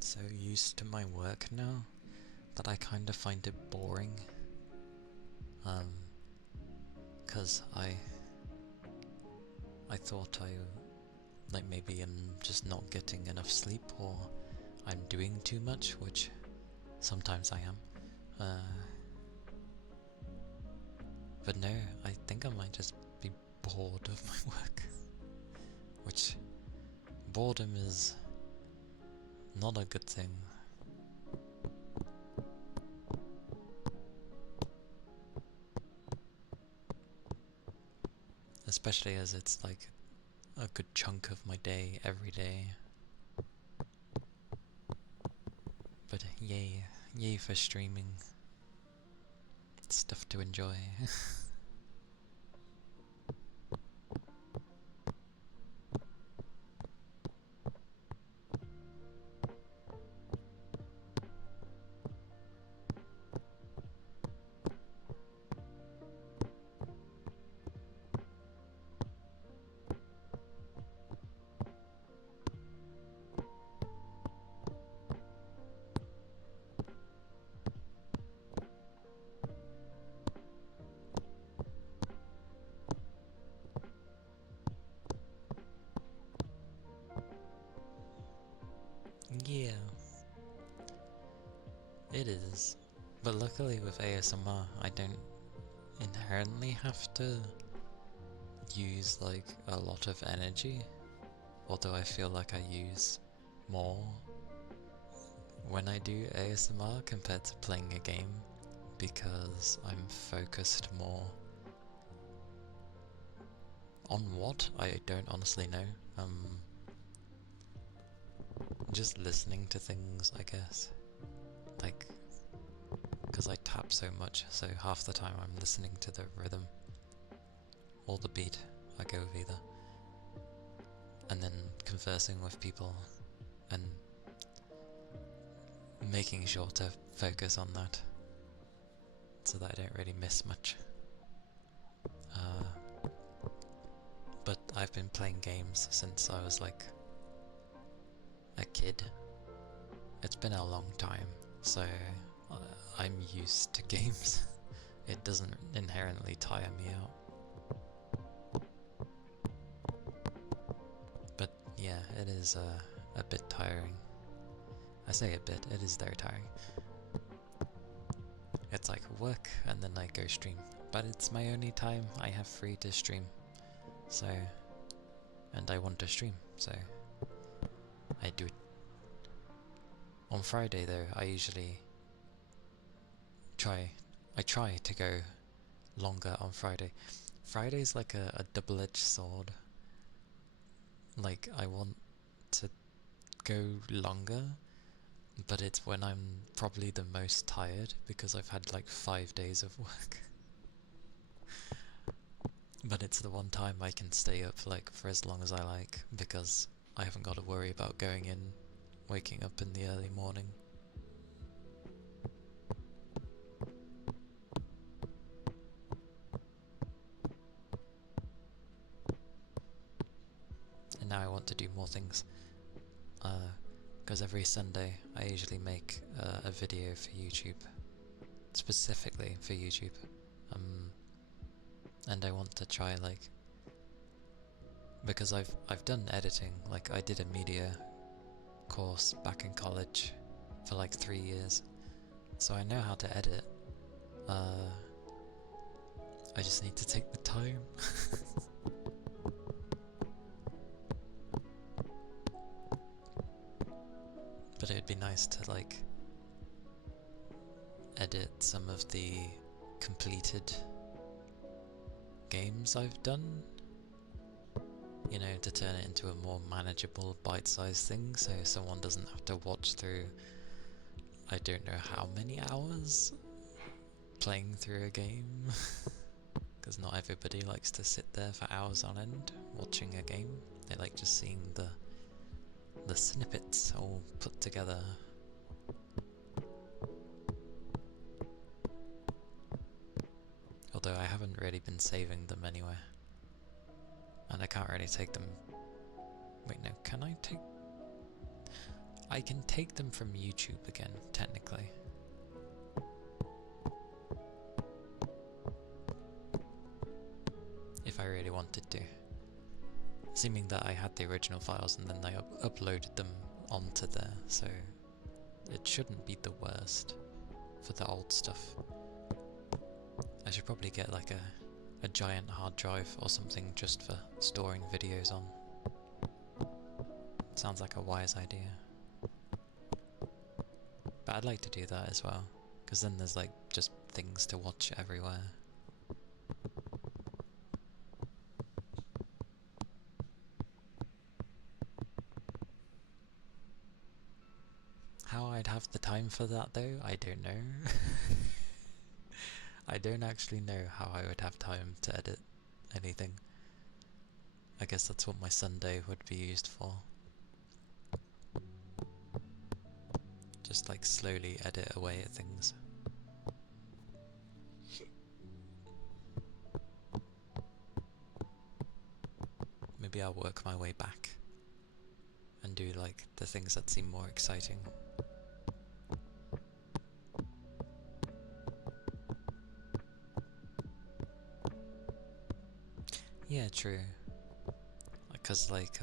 so used to my work now that I kind of find it boring. 'Cause I thought like maybe I'm just not getting enough sleep or I'm doing too much, which sometimes I am. But no, I think I might just be bored of my work. Which, boredom is not a good thing. Especially as it's like a good chunk of my day every day. But yay for streaming. Stuff to enjoy. Yeah, it is. But luckily with ASMR, I don't inherently have to use like a lot of energy, although I feel like I use more when I do ASMR compared to playing a game, because I'm focused more on what? I don't honestly know. Just listening to things, I guess. Like, because I tap so much, so half the time I'm listening to the rhythm or the beat. I go with either. And then conversing with people and making sure to focus on that so that I don't really miss much. But I've been playing games since I was like a kid. It's been a long time, so I'm used to games. It doesn't inherently tire me out. But yeah, it is a bit tiring. I say a bit, it is very tiring. It's like work and then I go stream. But it's my only time I have free to stream. So, and I want to stream, so I do it. On Friday though, I usually try to go longer on Friday. Friday's like a double-edged sword. Like, I want to go longer, but it's when I'm probably the most tired because I've had like 5 days of work. But it's the one time I can stay up like for as long as I like, because I haven't got to worry about going in, waking up in the early morning. And now I want to do more things, because every Sunday I usually make a video for YouTube, specifically for YouTube, and I want to try like, because I've done editing, like I did a media course back in college for like 3 years, so I know how to edit. I just need to take the time. But it'd be nice to like edit some of the completed games I've done, you know, to turn it into a more manageable bite-sized thing, so someone doesn't have to watch through I don't know how many hours playing through a game. Because not everybody likes to sit there for hours on end watching a game. They like just seeing the snippets all put together. Although I haven't really been saving them anyway, and I can't really take them Wait, no, can I take... I can take them from YouTube again, technically. If I really wanted to. Assuming that I had the original files and then I uploaded them onto there, so it shouldn't be the worst for the old stuff. I should probably get like a giant hard drive or something just for storing videos on. Sounds like a wise idea. But I'd like to do that as well, because then there's like just things to watch everywhere. How I'd have the time for that though, I don't know. I don't actually know how I would have time to edit anything. I guess that's what my Sunday would be used for. Just like slowly edit away at things. Maybe I'll work my way back and do like the things that seem more exciting. Yeah, true. Because like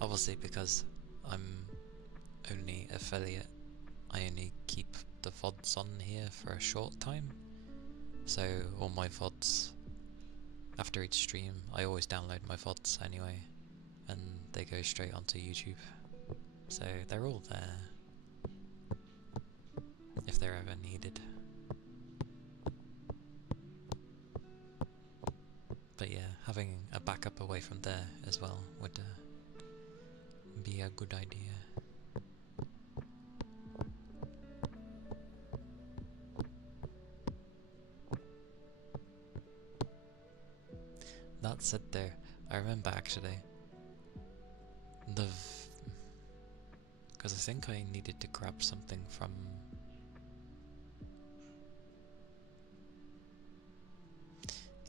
obviously because I'm only affiliate, I only keep the VODs on here for a short time. So all my VODs, after each stream, I always download my VODs anyway, and they go straight onto YouTube. So they're all there, if they're ever needed. But yeah, having a backup away from there as well would be a good idea. That said though, I remember actually, because I think I needed to grab something from...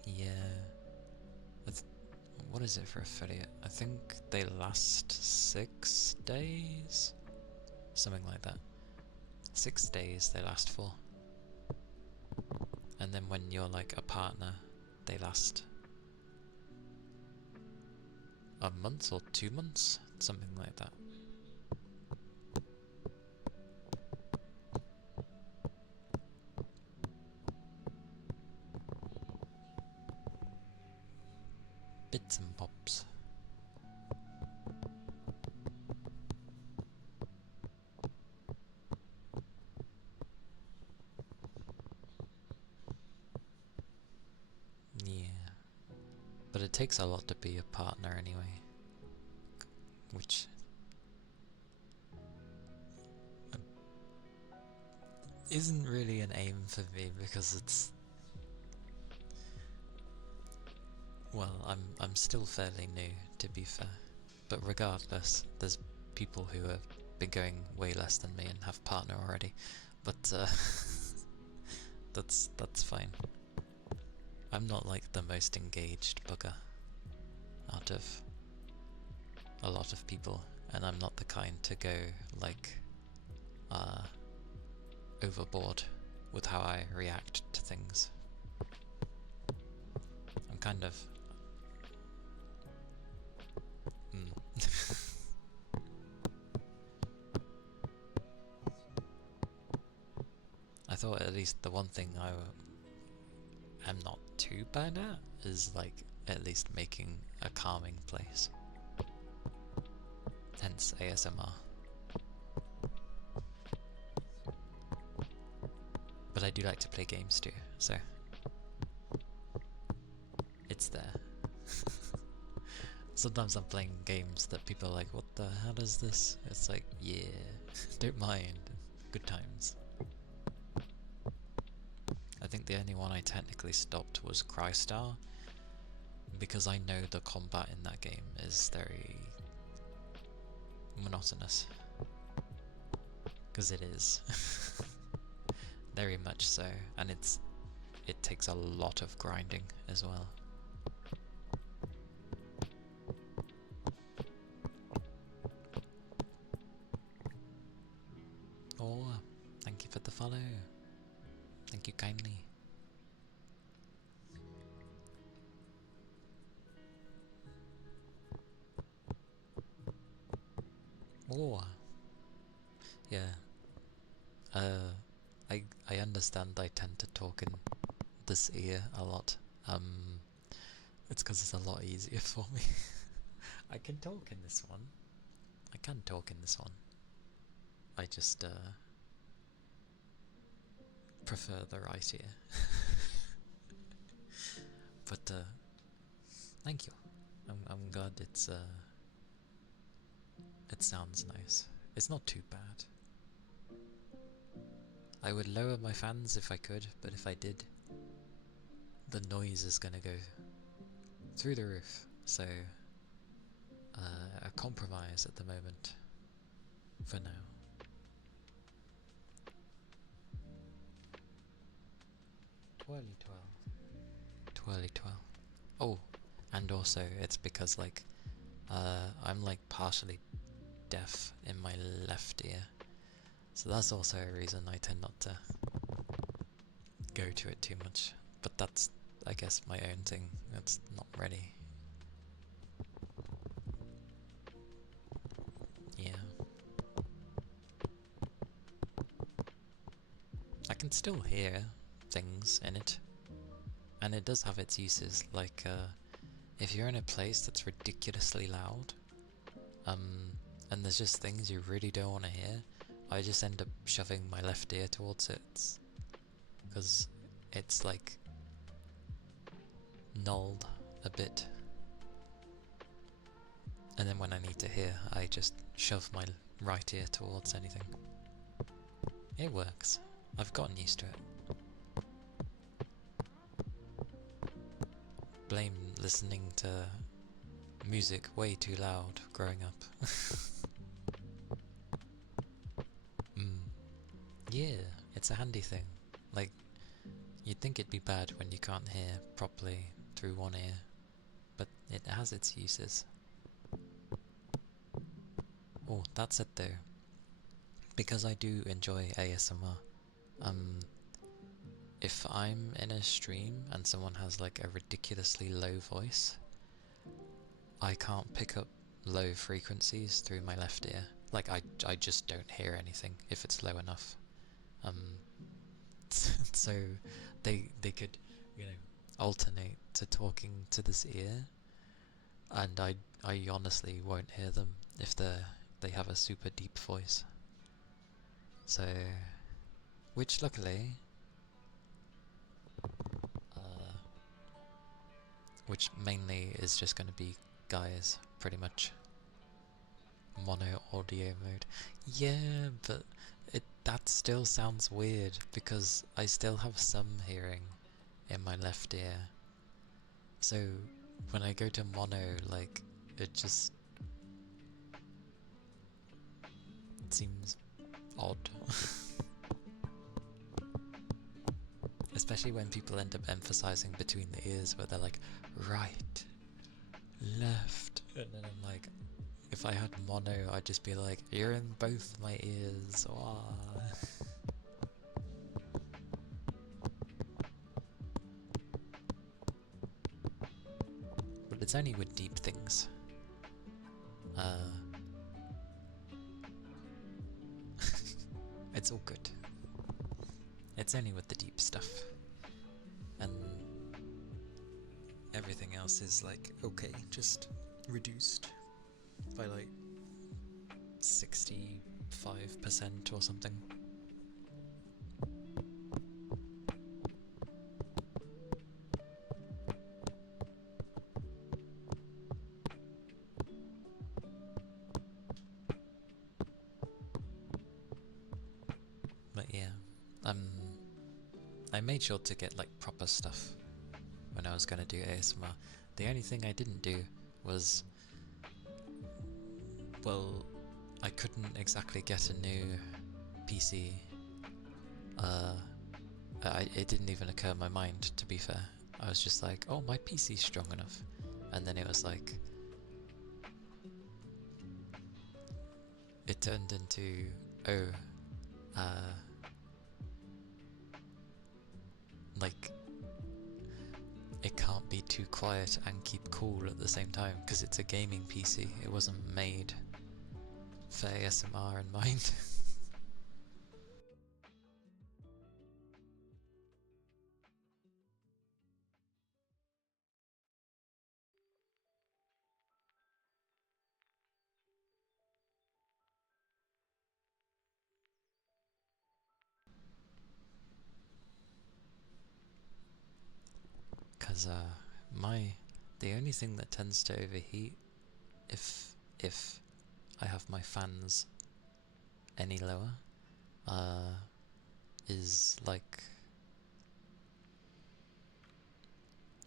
Yeah, what is it for affiliate? I think they last 6 days? Something like that. 6 days they last for. And then when you're like a partner, they last a month or 2 months? Something like that. Bits and bobs. Yeah. But it takes a lot to be a partner anyway. Which isn't really an aim for me because it's... Well, I'm still fairly new, to be fair. But regardless, there's people who have been going way less than me and have partner already. But that's fine. I'm not like the most engaged bugger out of a lot of people, and I'm not the kind to go like overboard with how I react to things. I'm kind of I thought at least the one thing I am not too bad at is like at least making a calming place. Hence ASMR. But I do like to play games too, so it's there. Sometimes I'm playing games that people are like, what the hell is this? It's like, yeah, don't mind. Good times. I think the only one I technically stopped was Crystar, because I know the combat in that game is very monotonous. Because it is. Very much so, and it takes a lot of grinding as well. Thank you kindly. Oh, yeah. Uh, I understand I tend to talk in this ear a lot. It's because it's a lot easier for me. I can talk in this one. I can talk in this one. I just prefer the right ear. But thank you. I'm glad it sounds nice. It's not too bad. I would lower my fans if I could, but if I did, the noise is gonna go through the roof. So a compromise at the moment. For now. Twirly twirl. Oh, and also it's because like I'm like partially deaf in my left ear, so that's also a reason I tend not to go to it too much. But that's, I guess, my own thing. That's not ready. Yeah. I can still hear things in it, and it does have its uses. Like if you're in a place that's ridiculously loud, and there's just things you really don't want to hear, I just end up shoving my left ear towards it, because it's like nulled a bit. And then when I need to hear, I just shove my right ear towards anything. It works. I've gotten used to it. Blame listening to music way too loud growing up. Yeah, it's a handy thing. Like, you'd think it'd be bad when you can't hear properly through one ear, but it has its uses. Oh, that's it though. Because I do enjoy ASMR, if I'm in a stream and someone has like a ridiculously low voice, I can't pick up low frequencies through my left ear. Like I just don't hear anything if it's low enough. So they could, alternate to talking to this ear, and I honestly won't hear them if they have a super deep voice. So, which luckily, which mainly is just going to be guys, pretty much. Mono audio mode. Yeah, but that still sounds weird because I still have some hearing in my left ear. So when I go to mono, like, it just seems odd. Especially when people end up emphasizing between the ears, where they're like, right, left, and then I'm like, if I had mono, I'd just be like, you're in both my ears. Wah. But it's only with deep things. It's all good. It's only with the deep stuff. And everything else is like, okay, just reduced by like 65% or something. But yeah, I made sure to get like proper stuff when I was gonna do ASMR. The only thing I didn't do was, well, I couldn't exactly get a new PC. It didn't even occur in my mind, to be fair. I was just like, oh, my PC's strong enough. And then it was like, it turned into, oh, like, it can't be too quiet and keep cool at the same time, because it's a gaming PC. It wasn't made for ASMR in mind. Because the only thing that tends to overheat if I have my fans any lower is like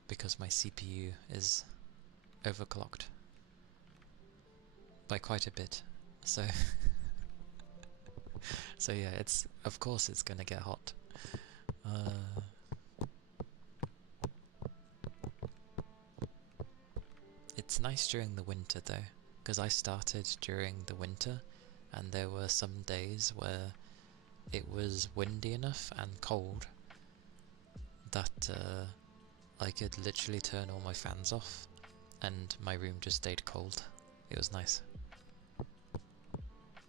because my CPU is overclocked by quite a bit. So so yeah, it's of course it's gonna get hot. It's nice during the winter though, because I started during the winter and there were some days where it was windy enough and cold that I could literally turn all my fans off and my room just stayed cold. It was nice.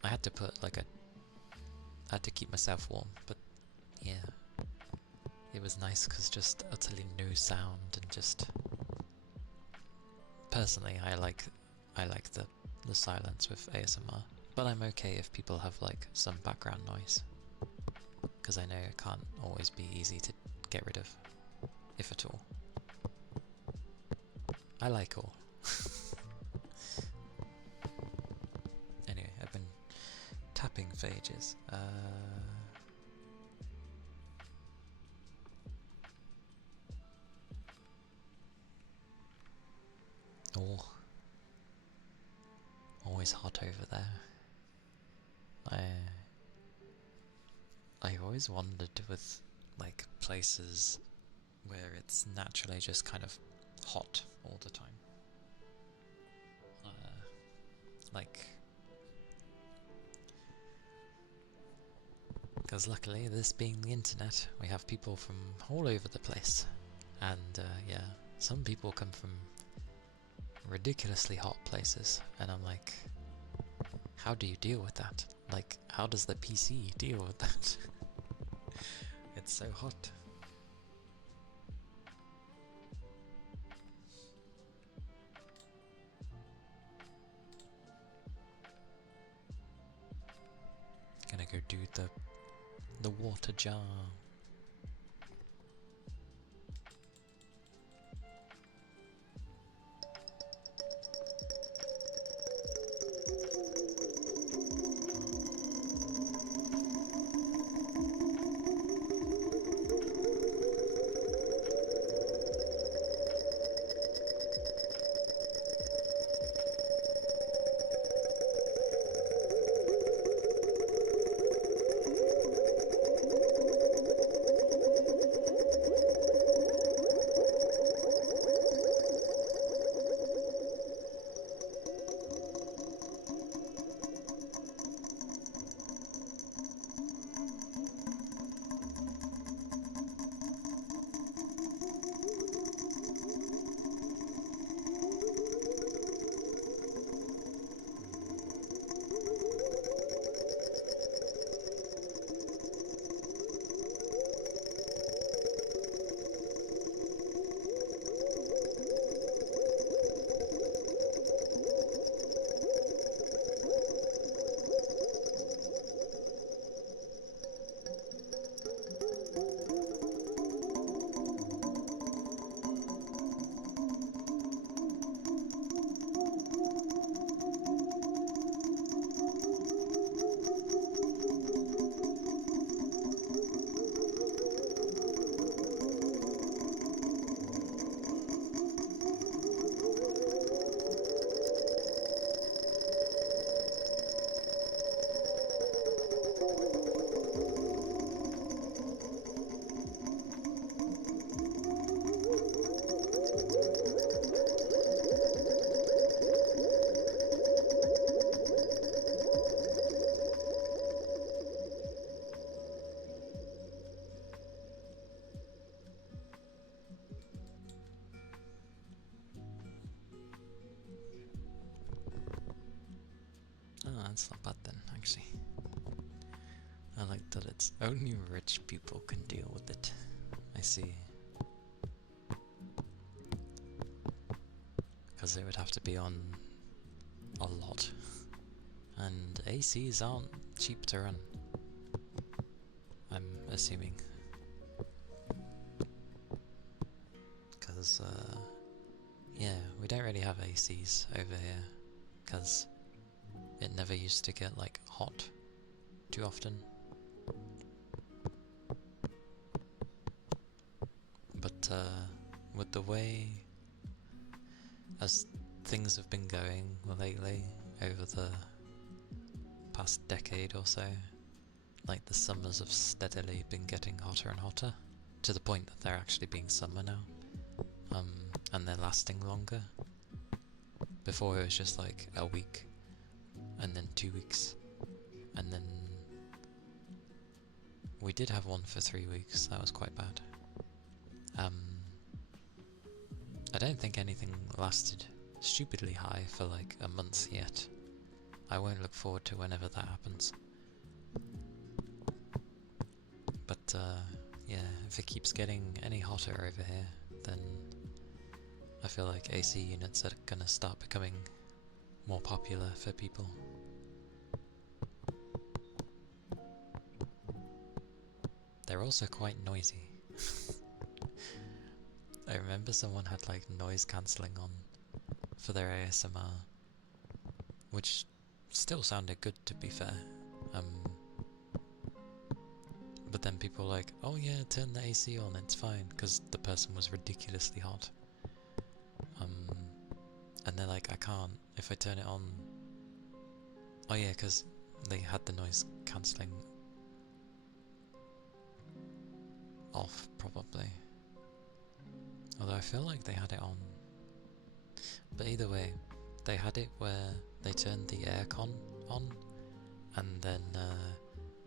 I had to put like I had to keep myself warm, but yeah, it was nice because just utterly no sound and just personally I like the silence with ASMR, but I'm okay if people have like some background noise, because I know it can't always be easy to get rid of, if at all. I like all. Anyway, I've been tapping for ages. Oh, always hot over there. I always wondered with like places where it's naturally just kind of hot all the time. Like, because luckily, this being the internet, we have people from all over the place. And yeah, some people come from ridiculously hot places, and I'm like, how do you deal with that? Like, how does the PC deal with that? It's so hot. Gonna go do the water jar. That's not bad then, actually. I like that it's only rich people can deal with it. I see. Because it would have to be on a lot. And ACs aren't cheap to run. I'm assuming. Because, yeah, we don't really have ACs over here. Because it never used to get, like, hot too often. But, with the way as things have been going lately, over the past decade or so, like the summers have steadily been getting hotter and hotter, to the point that they're actually being summer now, and they're lasting longer. Before it was just like a week, and then 2 weeks, and then we did have one for 3 weeks, that was quite bad. I don't think anything lasted stupidly high for like a month yet. I won't look forward to whenever that happens. But yeah, if it keeps getting any hotter over here, then I feel like AC units are gonna start becoming more popular for people. They're also quite noisy. I remember someone had like noise cancelling on for their ASMR, which still sounded good to be fair. But then people were like, oh yeah, turn the AC on, it's fine, because the person was ridiculously hot. And they're like, I can't, if I turn it on. Oh yeah, because they had the noise cancelling off, probably. Although I feel like they had it on. But either way, they had it where they turned the aircon on, and then,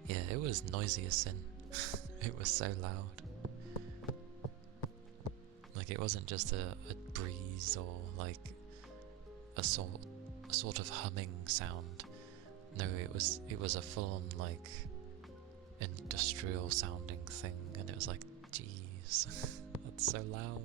yeah, it was noisy as sin. It was so loud. Like, it wasn't just a breeze or, like, a sort of humming sound. No, it was a full-on, like, industrial sounding thing, and it was like, jeez, that's so loud.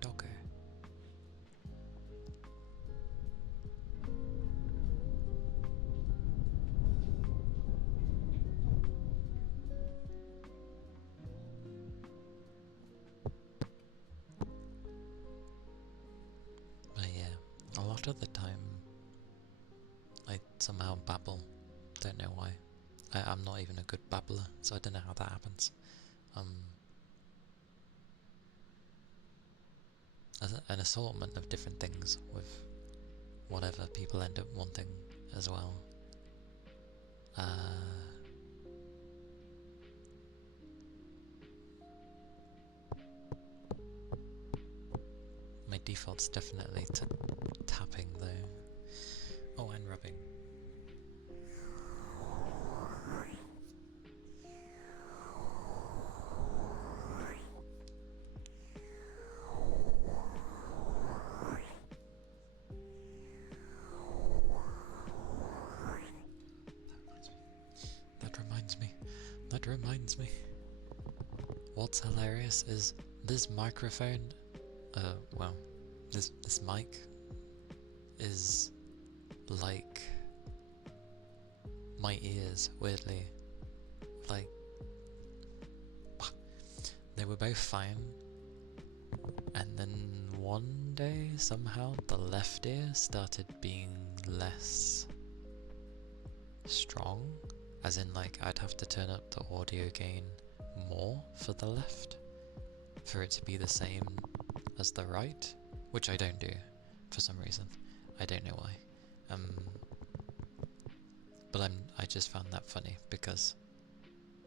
Doggo. But yeah, a lot of the time I somehow babble. Don't know why. I'm not even a good babbler, so I don't know how that happens. An assortment of different things with whatever people end up wanting as well. My default's definitely to tapping though. Oh, and rubbing. That reminds me. What's hilarious is this microphone, well, this mic is like my ears, weirdly. Like, they were both fine, and then one day, somehow, the left ear started being less strong, as in, like, I'd have to turn up the audio gain more for the left, for it to be the same as the right, which I don't do, for some reason. I don't know why. But I just found that funny, because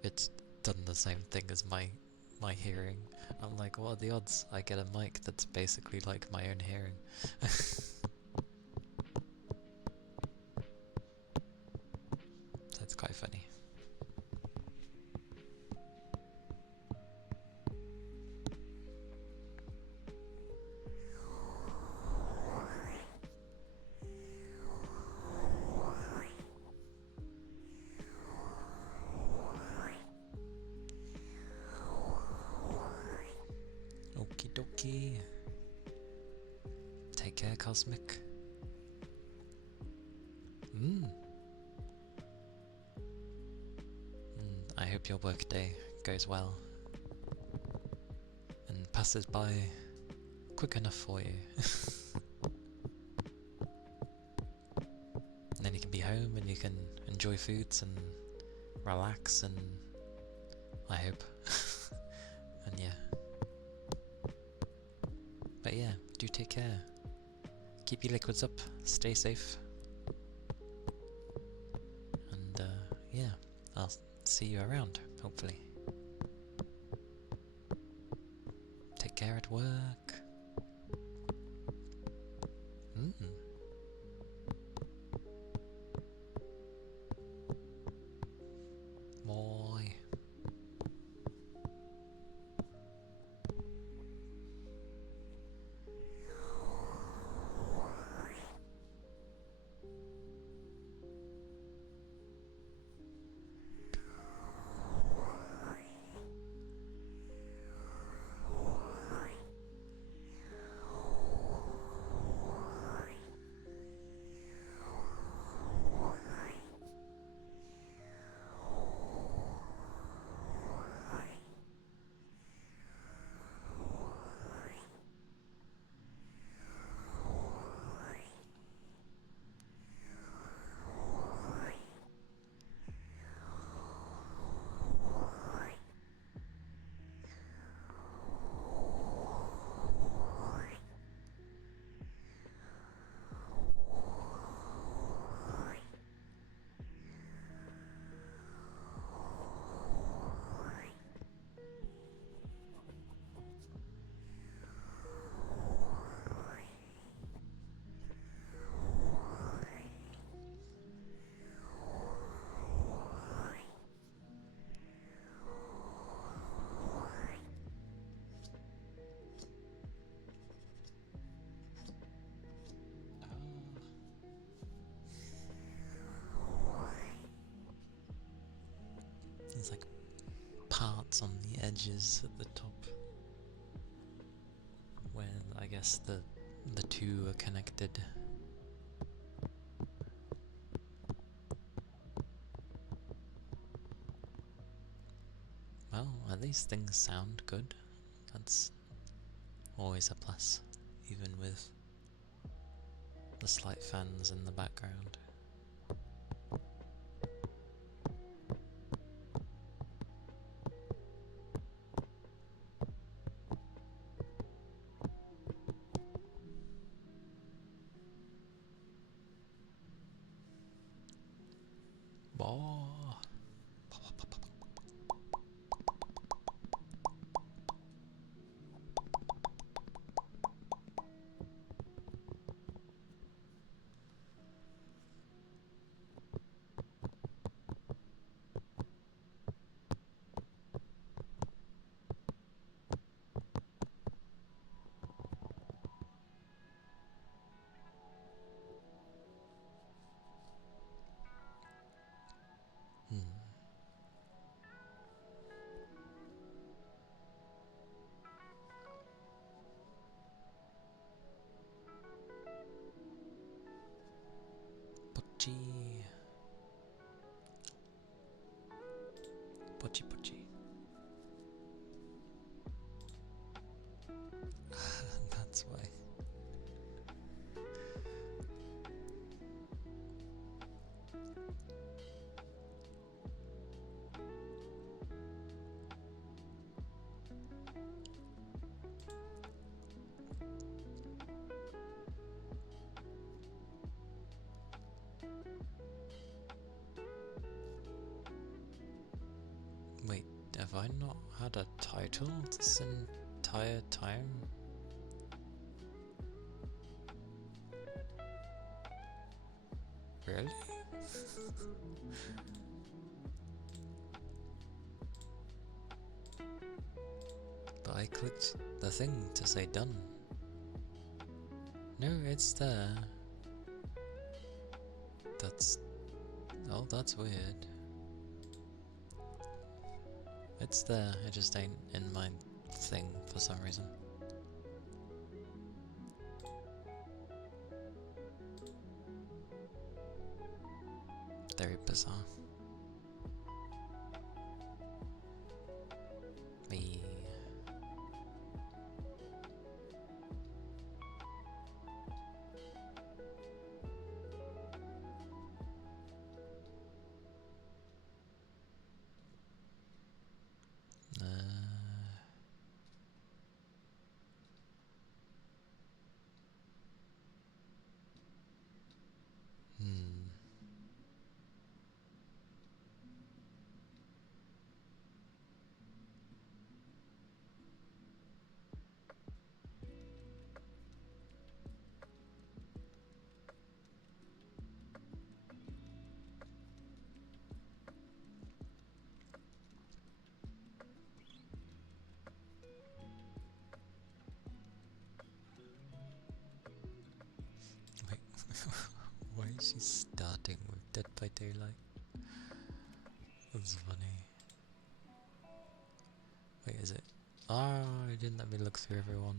it's done the same thing as my hearing, I'm like, what are the odds I get a mic that's basically like my own hearing? That's quite funny. Okie dokie. Take care, Cosmic. I hope your workday goes well and passes by quick enough for you. And then you can be home and you can enjoy foods and relax, and I hope. And yeah. But yeah, do take care. Keep your liquids up, stay safe. And yeah, I'll see you around, hopefully. Take care at work. Moi. There's like parts on the edges at the top where I guess the two are connected. Well, at least things sound good. That's always a plus, even with the slight fans in the background. Pochi. Pochi pochi. That's why. Wait, Have I not had a title this entire time? Really? But I clicked the thing to say done. No, it's there. That's... oh, that's weird. It's there, it just ain't in my thing for some reason. Very bizarre. Me. Hmm. Wait, why is she starting with Dead by Daylight? That's funny. Wait, is it? Ah, it didn't let me look through everyone.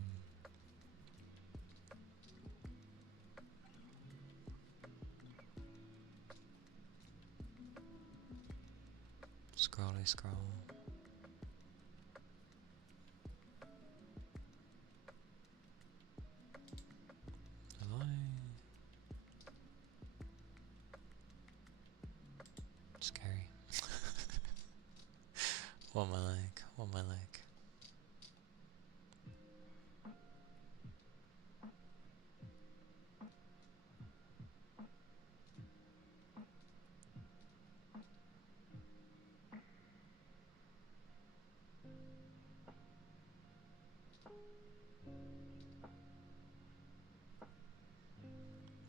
Scrolly scroll. Have I? Scary. What am I like? What am I like?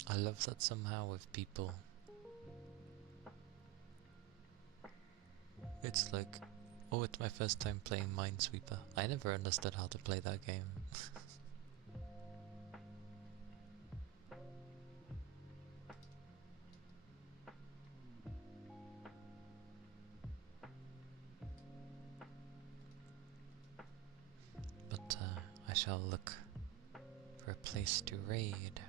I love that somehow with people. It's like, oh, it's my first time playing Minesweeper. I never understood how to play that game. But I shall look for a place to raid.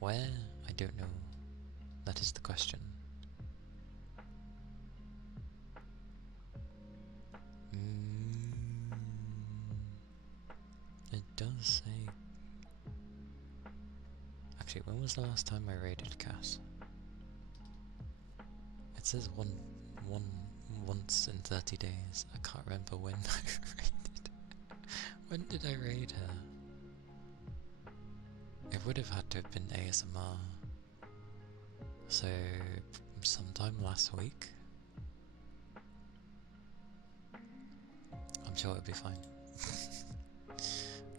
Where? I don't know. That is the question. It does say... actually, when was the last time I raided Cass? It says once in 30 days. I can't remember when I raided. When did I raid her? It would have had to have been ASMR. So, sometime last week? I'm sure it'll be fine.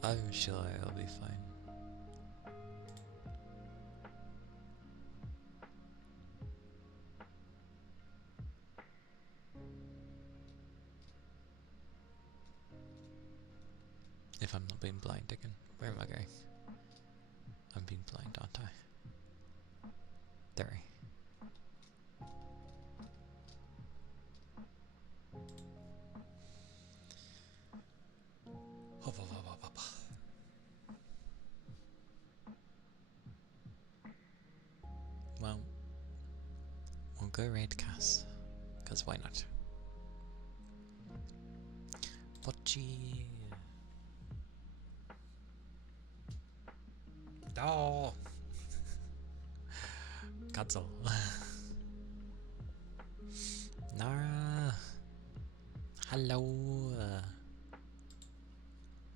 I'm sure it'll be fine. If I'm not being blind again. Where am I going? I'm being blind, aren't I? There. Well, we'll go raid Cass, because why not? Bocci! No! Cancel. Nara! Hello!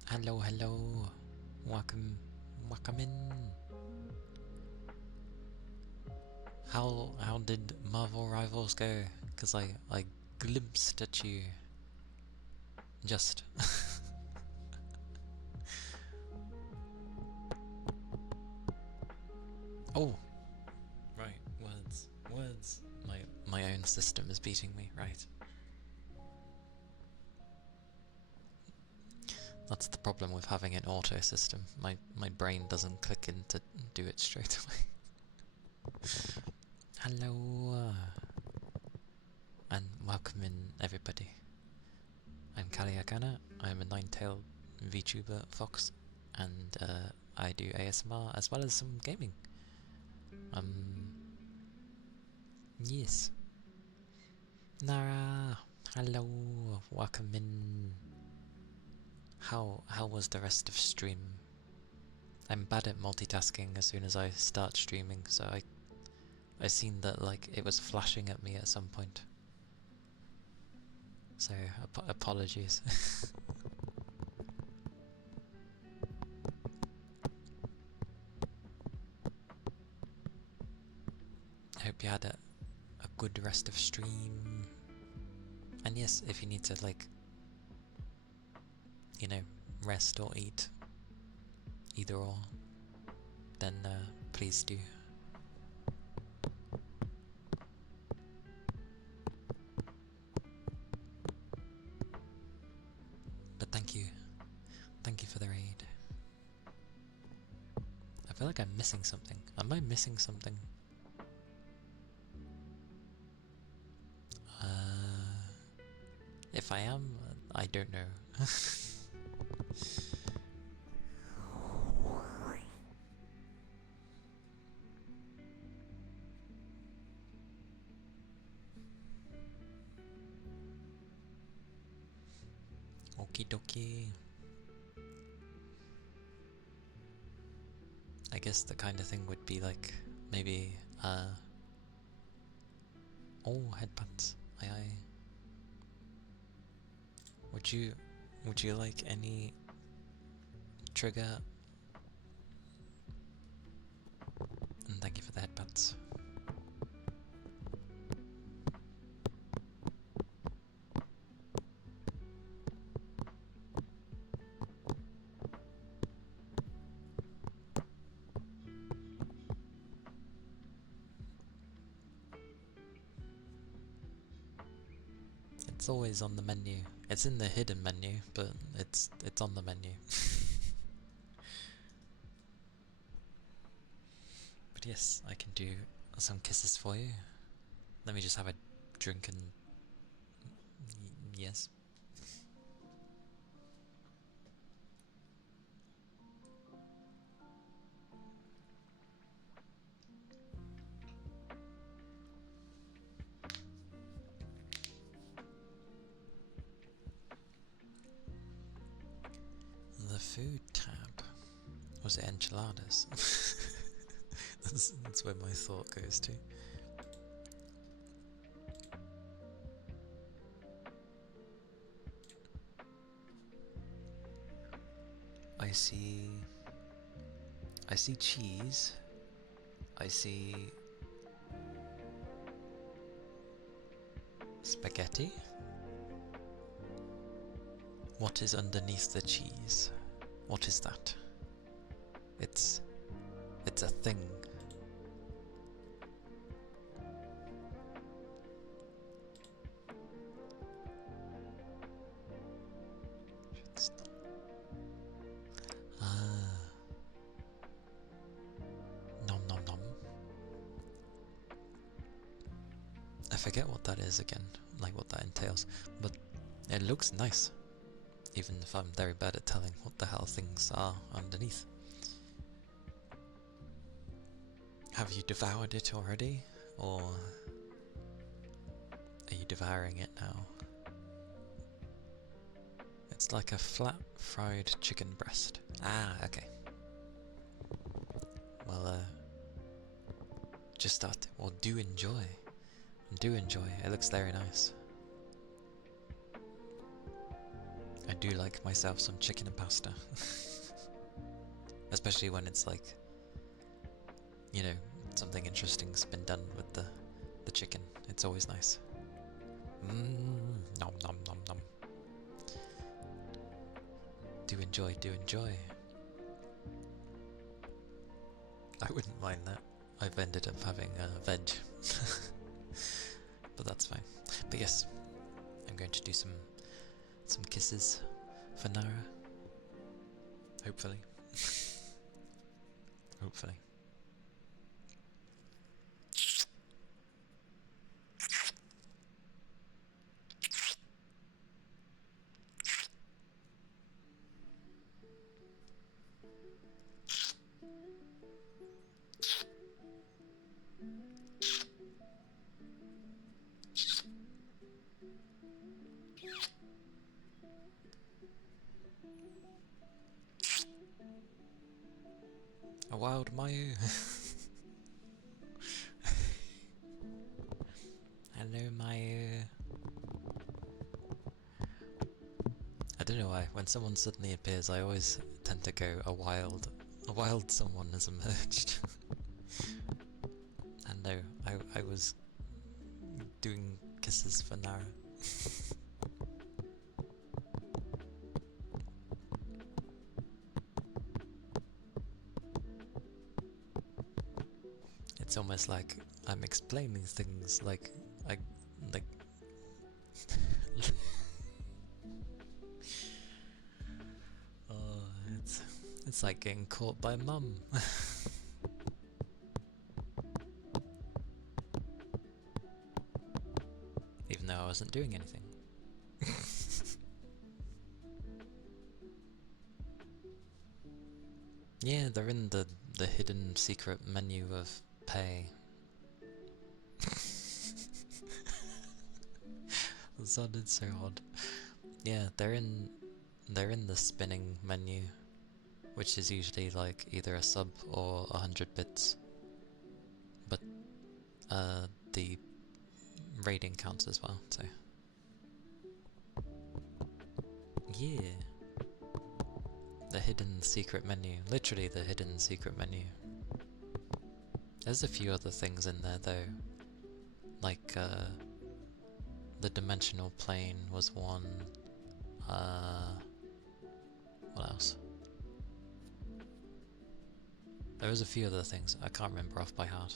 Hello, hello! Welcome in! How did Marvel Rivals go? Because I glimpsed at you. Just. Oh! Right, words. Words. My own system is beating me, right. That's the problem with having an auto system. My brain doesn't click in to do it straight away. Hello, and welcome in everybody. I'm Kaliakana. I'm a nine-tailed VTuber fox, and I do ASMR as well as some gaming. Yes. Nara, hello, welcome in. How was the rest of stream? I'm bad at multitasking as soon as I start streaming, so I seen that like it was flashing at me at some point. So apologies. I hope you had a good rest of stream. And yes, if you need to like, you know, rest or eat, either or, then please do. But thank you for the raid. I feel like I'm missing something. Am I missing something? If I am, I don't know. Okie dokie. I guess the kind of thing would be like, maybe, oh, headbuds. Aye. Would you like any trigger? And thank you for the headbuds. It's always on the menu. It's in the hidden menu, but it's on the menu. But yes, I can do some kisses for you. Let me just have a drink and yes. The food tab. Was it enchiladas? That's where my thought goes to. I see cheese. I see spaghetti. What is underneath the cheese? What is that? It's a thing. Nom nom nom. I forget what that is again, like what that entails, but it looks nice, even if I'm very bad at telling what the hell things are underneath. Have you devoured it already, or are you devouring it now? It's like a flat fried chicken breast. Ah, okay. Well, just start. Well, do enjoy. Do enjoy. It looks very nice. I do like myself some chicken and pasta. Especially when it's like, you know, something interesting's been done with the chicken. It's always nice. Nom nom nom nom. Do enjoy, do enjoy. I wouldn't mind that. I've ended up having veg. But that's fine. But yes, I'm going to do some kisses for Nara. Hopefully. Hopefully. A wild Mayu. Hello, Mayu. I don't know why. When someone suddenly appears, I always tend to go a wild someone has emerged. And no, I was doing kisses for Nara. It's almost like I'm explaining things like oh, it's like getting caught by mum. Even though I wasn't doing anything. Yeah, they're in the hidden secret menu of pay. That sounded so odd. Yeah, they're in the spinning menu, which is usually like either a sub or 100 bits. But the rating counts as well, so yeah. The hidden secret menu. Literally the hidden secret menu. There's a few other things in there though. Like the dimensional plane was one. What else? There was a few other things. I can't remember off by heart.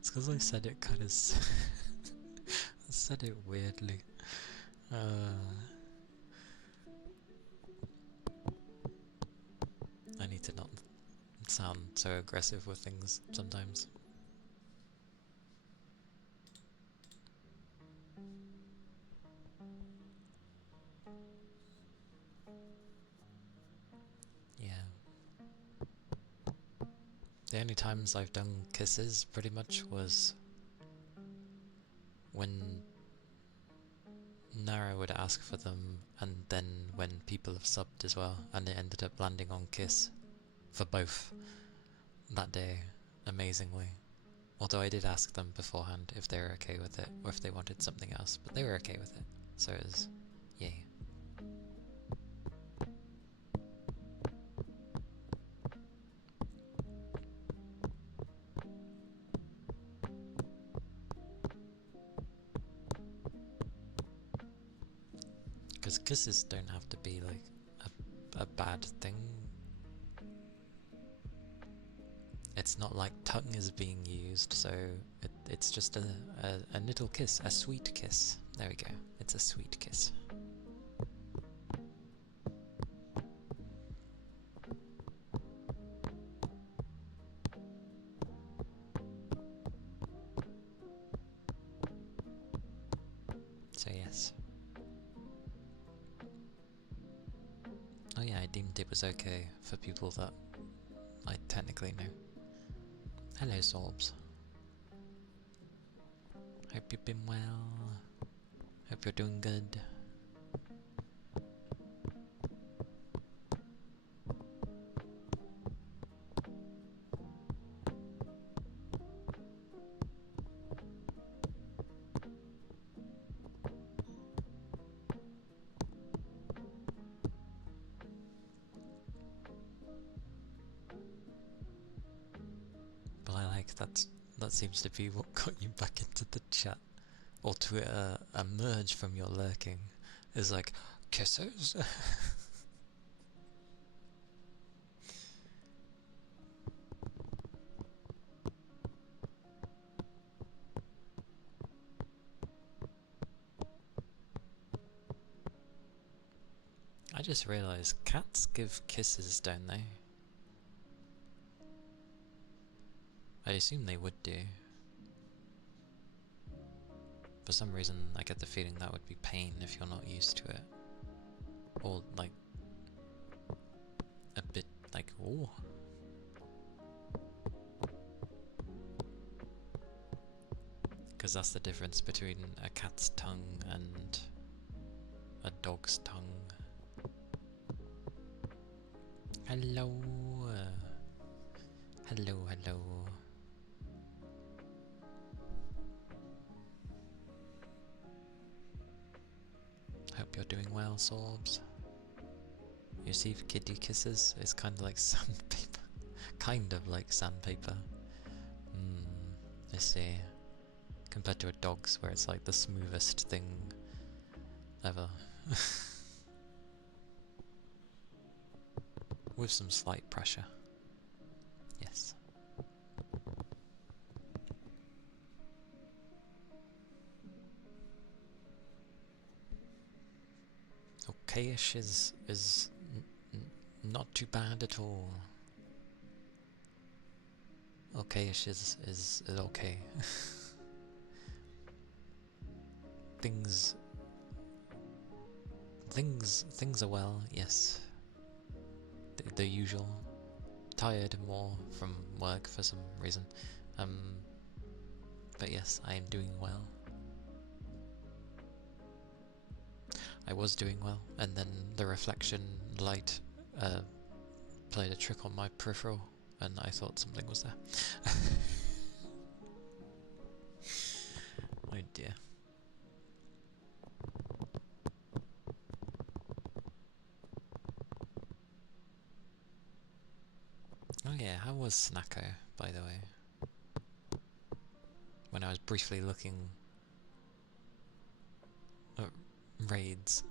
It's because I said it kind of... I said it weirdly. I need to not sound so aggressive with things sometimes. Yeah. The only times I've done kisses pretty much was when Nara would ask for them, and then when people have subbed as well, and it ended up landing on kiss for both that day, amazingly. Although I did ask them beforehand if they were okay with it, or if they wanted something else, but they were okay with it, so it was yay. Because kisses don't have to be like a bad thing. It's not like tongue is being used, so it's just a little kiss, a sweet kiss. There we go, it's a sweet kiss. So yes. Oh yeah, I deemed it was okay for people that I technically know. Hello, Sorbs. Hope you've been well. Hope you're doing good. that seems to be what got you back into the chat, or to emerge from your lurking. Is like kisses. I just realised cats give kisses, don't they? I assume they would do. For some reason, I get the feeling that would be pain if you're not used to it. Or, like, a bit like, ooh. Because that's the difference between a cat's tongue and a dog's tongue. Hello. Hello, hello. Hope you're doing well, Sorbs. You see, kitty kisses is kind of like sandpaper. Kind of like sandpaper. I see. Compared to a dog's, where it's like the smoothest thing ever. With some slight pressure. Yes. Okayish is not too bad at all. Okayish is okay. Things are well, yes. The usual. Tired more from work for some reason. But yes, I am doing well. I was doing well, and then the reflection light played a trick on my peripheral, and I thought something was there. Oh dear. Oh yeah, how was Snacko, by the way? When I was briefly looking at raids,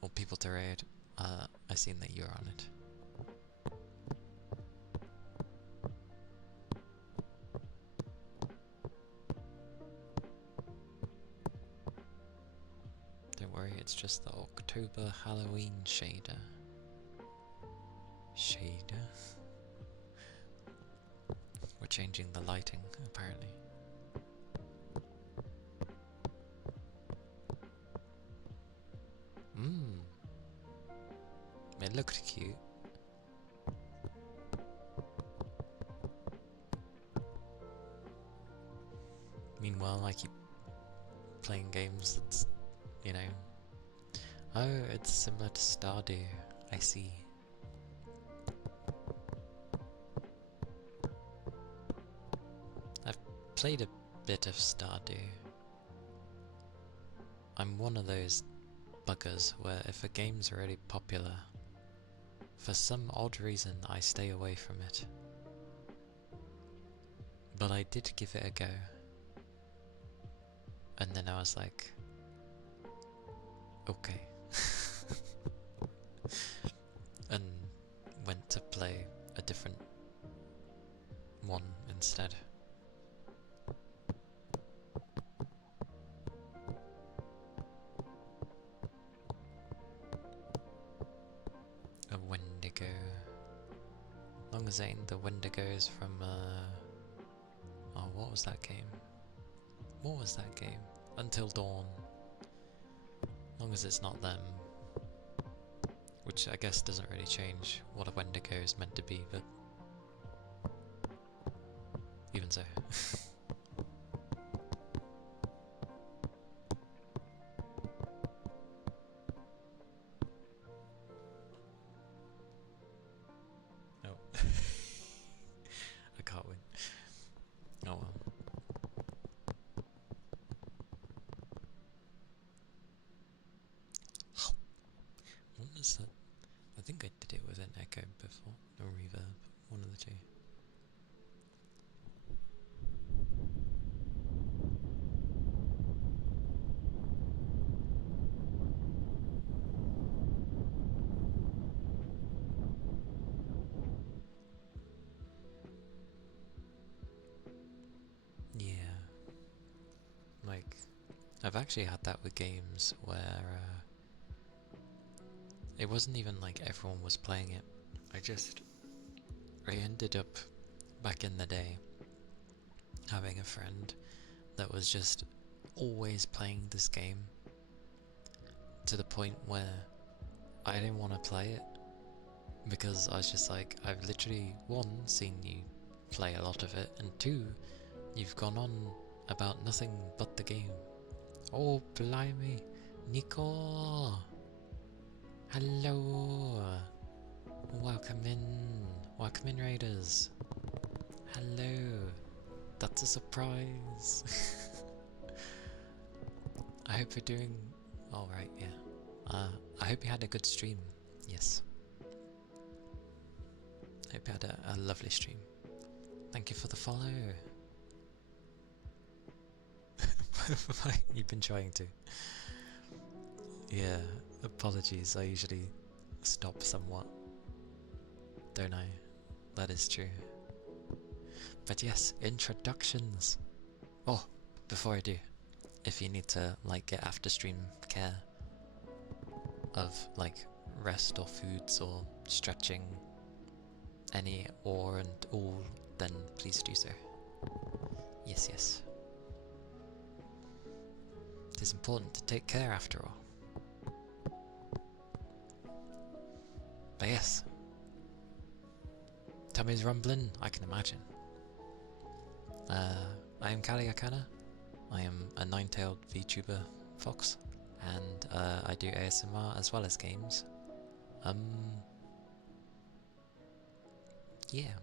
or people to raid, I seen that you're on it. Don't worry, it's just the October Halloween shader. We're changing the lighting, apparently. It looked cute. Meanwhile, I keep playing games that's, you know... Oh, it's similar to Stardew. I see. I've played a bit of Stardew. I'm one of those buggers where if a game's already popular, for some odd reason I stay away from it. But I did give it a go. And then I was like, okay. And went to play a different one instead. A Wendigo. As long as it ain't the Wendigos from, oh, what was that game? What was that game? Until Dawn. As long as it's not them. Which I guess doesn't really change what a Wendigo is meant to be, but... even so. Oh. I can't win. Oh well. What was that? I think I did it with an echo before, or reverb, one of the two. I've actually had that with games where it wasn't even like everyone was playing it. I ended up back in the day having a friend that was just always playing this game to the point where I didn't want to play it because I was just like, I've literally, one, seen you play a lot of it, and two, you've gone on about nothing but the game. Oh, blimey. Nico! Hello! Welcome in. Welcome in, Raiders. Hello. That's a surprise. I hope you're doing alright, yeah. I hope you had a good stream. Yes. Hope you had a lovely stream. Thank you for the follow. You've been trying to. Yeah, apologies. I usually stop somewhat, don't I? That is true. But yes, introductions. Oh, before I do, if you need to like get after stream care of like rest or foods or stretching, any or and all, then please do so. Yes, yes. It is important to take care after all. But yes, tummy's rumbling, I can imagine. I am Kali Akana. I am a nine-tailed VTuber fox, and I do ASMR as well as games. Yeah,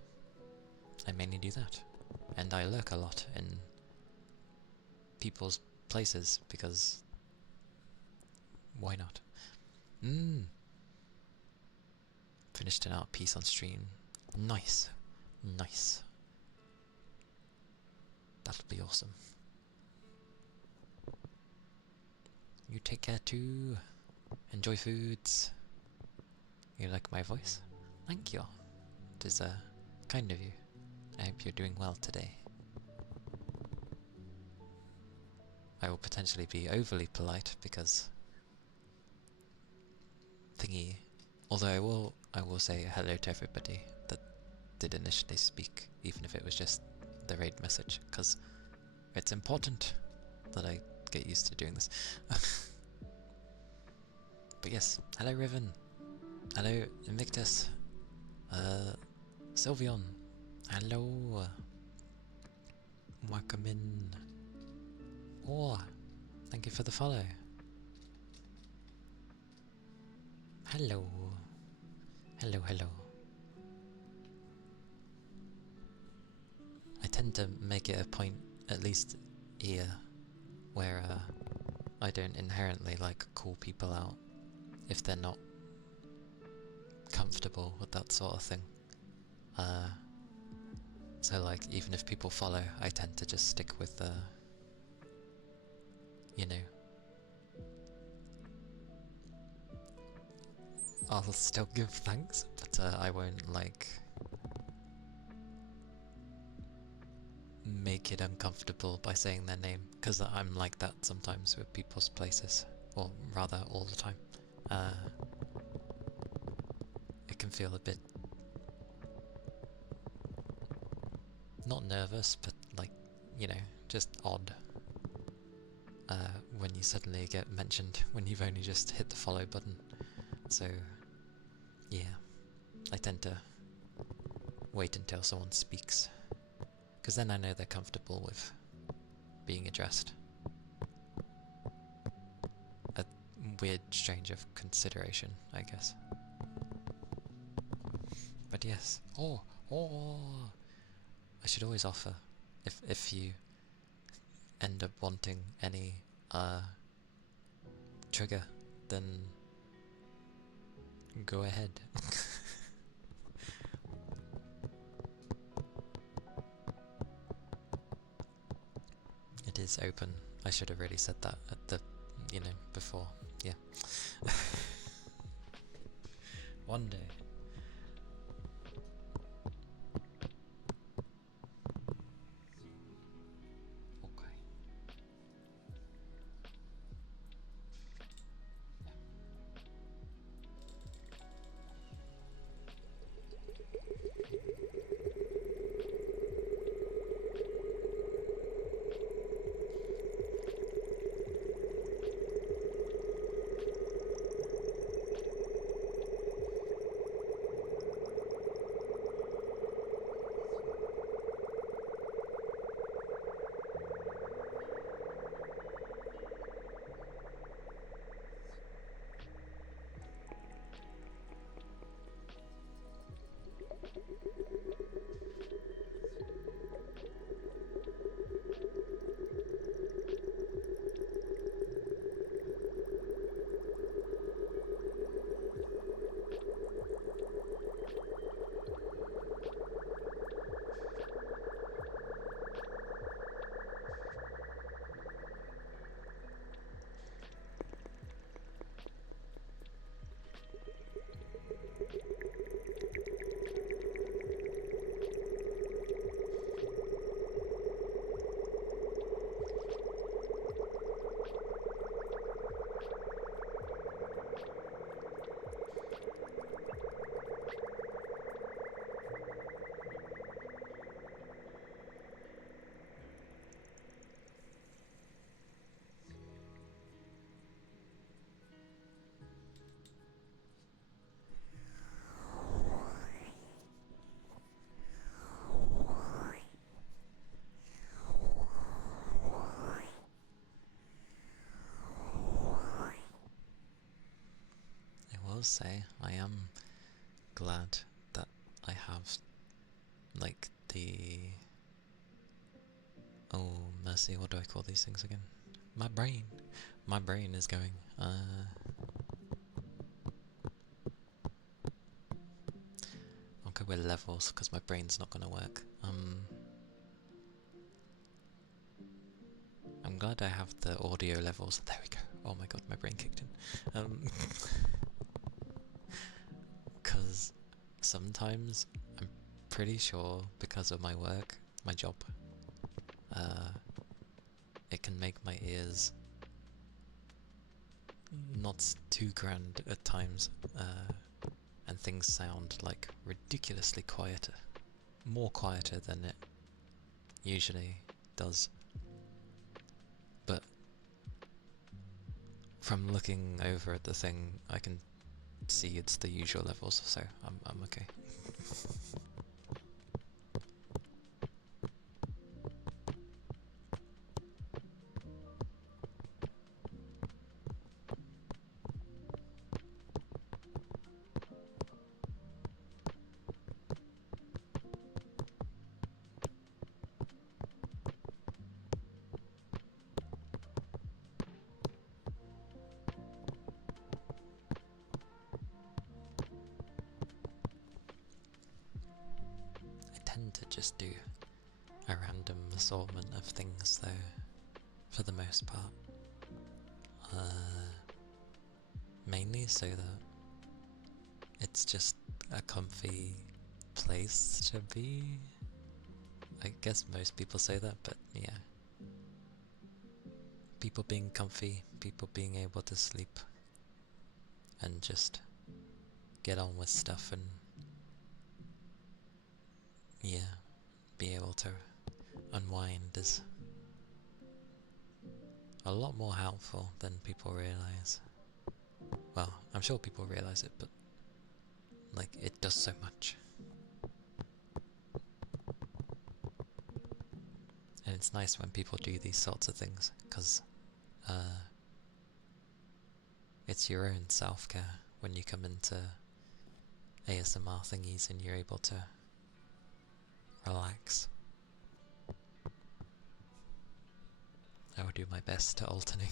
I mainly do that, and I lurk a lot in people's places because why not? Finished an art piece on stream. Nice, nice. That'll be awesome. You take care too. Enjoy foods. You like my voice? Thank you. It is kind of you. I hope you're doing well today. I will potentially be overly polite because thingy. Although I will say hello to everybody that did initially speak, even if it was just the raid message, because it's important that I get used to doing this. But yes, hello Riven, hello Invictus, Sylveon, hello, welcome in. Oh, thank you for the follow. Hello, hello, hello. I tend to make it a point, at least here, where I don't inherently like call people out if they're not comfortable with that sort of thing. So like, even if people follow, I tend to just stick with you know, I'll still give thanks, but I won't like make it uncomfortable by saying their name, because I'm like that sometimes with people's places, or rather all the time. It can feel a bit not nervous, but like, you know, just odd when you suddenly get mentioned when you've only just hit the follow button. So yeah, I tend to wait until someone speaks, because then I know they're comfortable with being addressed. A weird strange of consideration, I guess. But yes, oh, I should always offer, if you end up wanting any trigger, then go ahead. It is open. I should have really said that at the, before. Yeah. One day. Okay. I will say, I am glad that I have, like, oh, mercy, what do I call these things again? My brain! My brain is going, I'll go with levels, because my brain's not gonna work. I'm glad I have the audio levels. There we go. Oh my god, my brain kicked in. Because sometimes I'm pretty sure, because of my work, my job, it can make my ears not too grand at times, and things sound like ridiculously quieter. More quieter than it usually does. But from looking over at the thing, I can see it's the usual levels, so I'm okay. I tend to just do a random assortment of things though, for the most part. Mainly so that it's just a comfy place to be. I guess most people say that, but yeah. People being comfy, people being able to sleep, and just get on with stuff and, yeah, be able to unwind is a lot more helpful than people realize. Well, I'm sure people realize it, but like, it does so much. And it's nice when people do these sorts of things, because it's your own self-care when you come into ASMR thingies and you're able to relax. I will do my best to alternate.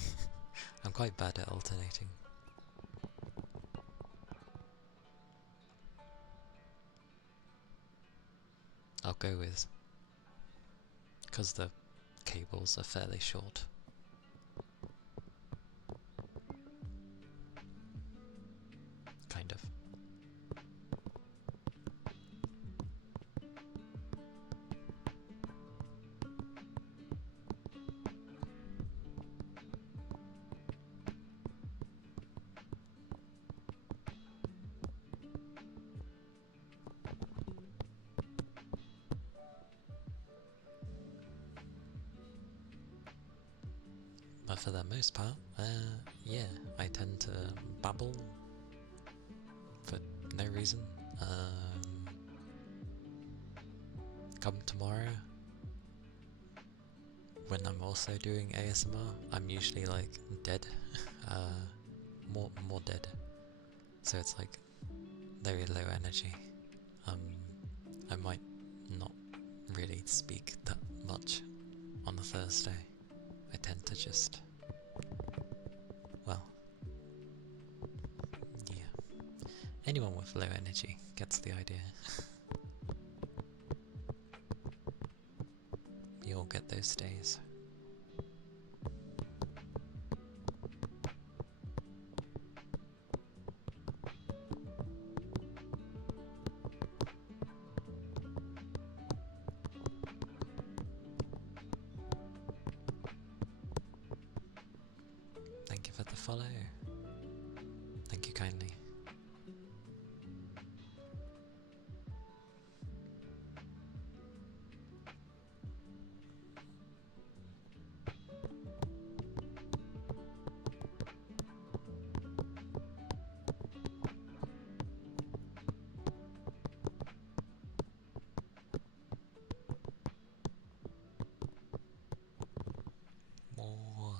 I'm quite bad at alternating. I'll go with, because the cables are fairly short. Kind of. for the most part, yeah, I tend to babble for no reason. Come tomorrow, when I'm also doing ASMR, I'm usually like dead, more dead. So it's like very low energy. I might not really speak that much on a Thursday. I tend to just, well, yeah. Anyone with low energy gets the idea. You all get those days. Thank you for the follow. Thank you kindly. More.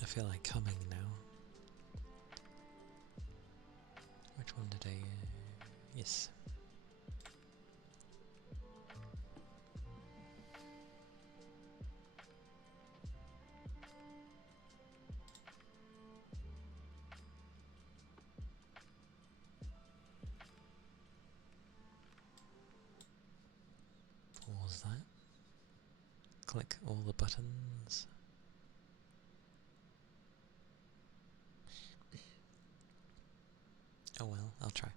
I feel like coming now. Which one did I... yes. Pause that. Click all the buttons. Oh well, I'll try.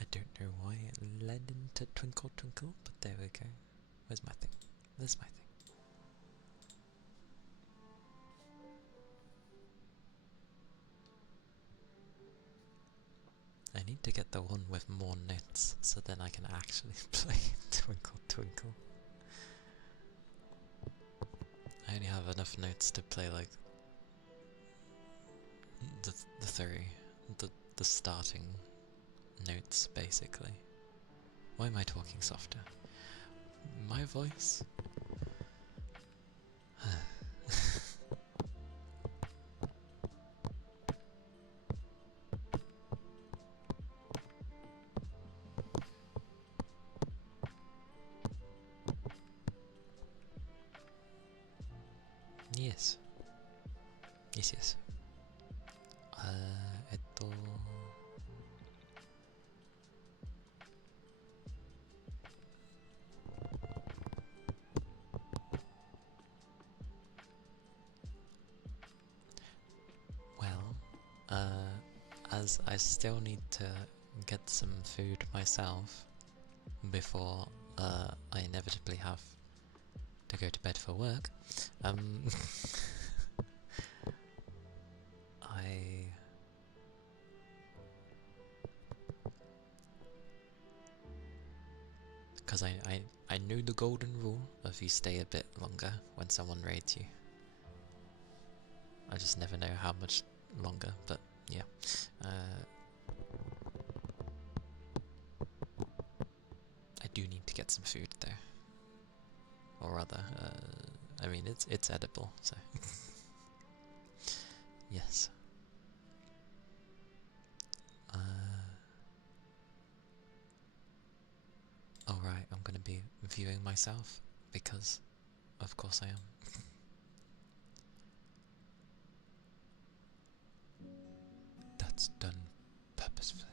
I don't know why it led into Twinkle Twinkle, but there we go. Where's my thing? There's my thing. need to get the one with more notes so then I can actually play Twinkle Twinkle. I only have enough notes to play like the starting notes basically. Why am I talking softer? My voice? Yes. Yes, yes. えっと Well, as I still need to get some food myself before I inevitably have to go to bed for work, because I know the golden rule of you stay a bit longer when someone raids you. I just never know how much longer, but yeah. I do need to get some food there, or rather, I mean it's edible, so yes. Alright, I'm gonna be viewing myself, because of course I am. That's done purposefully.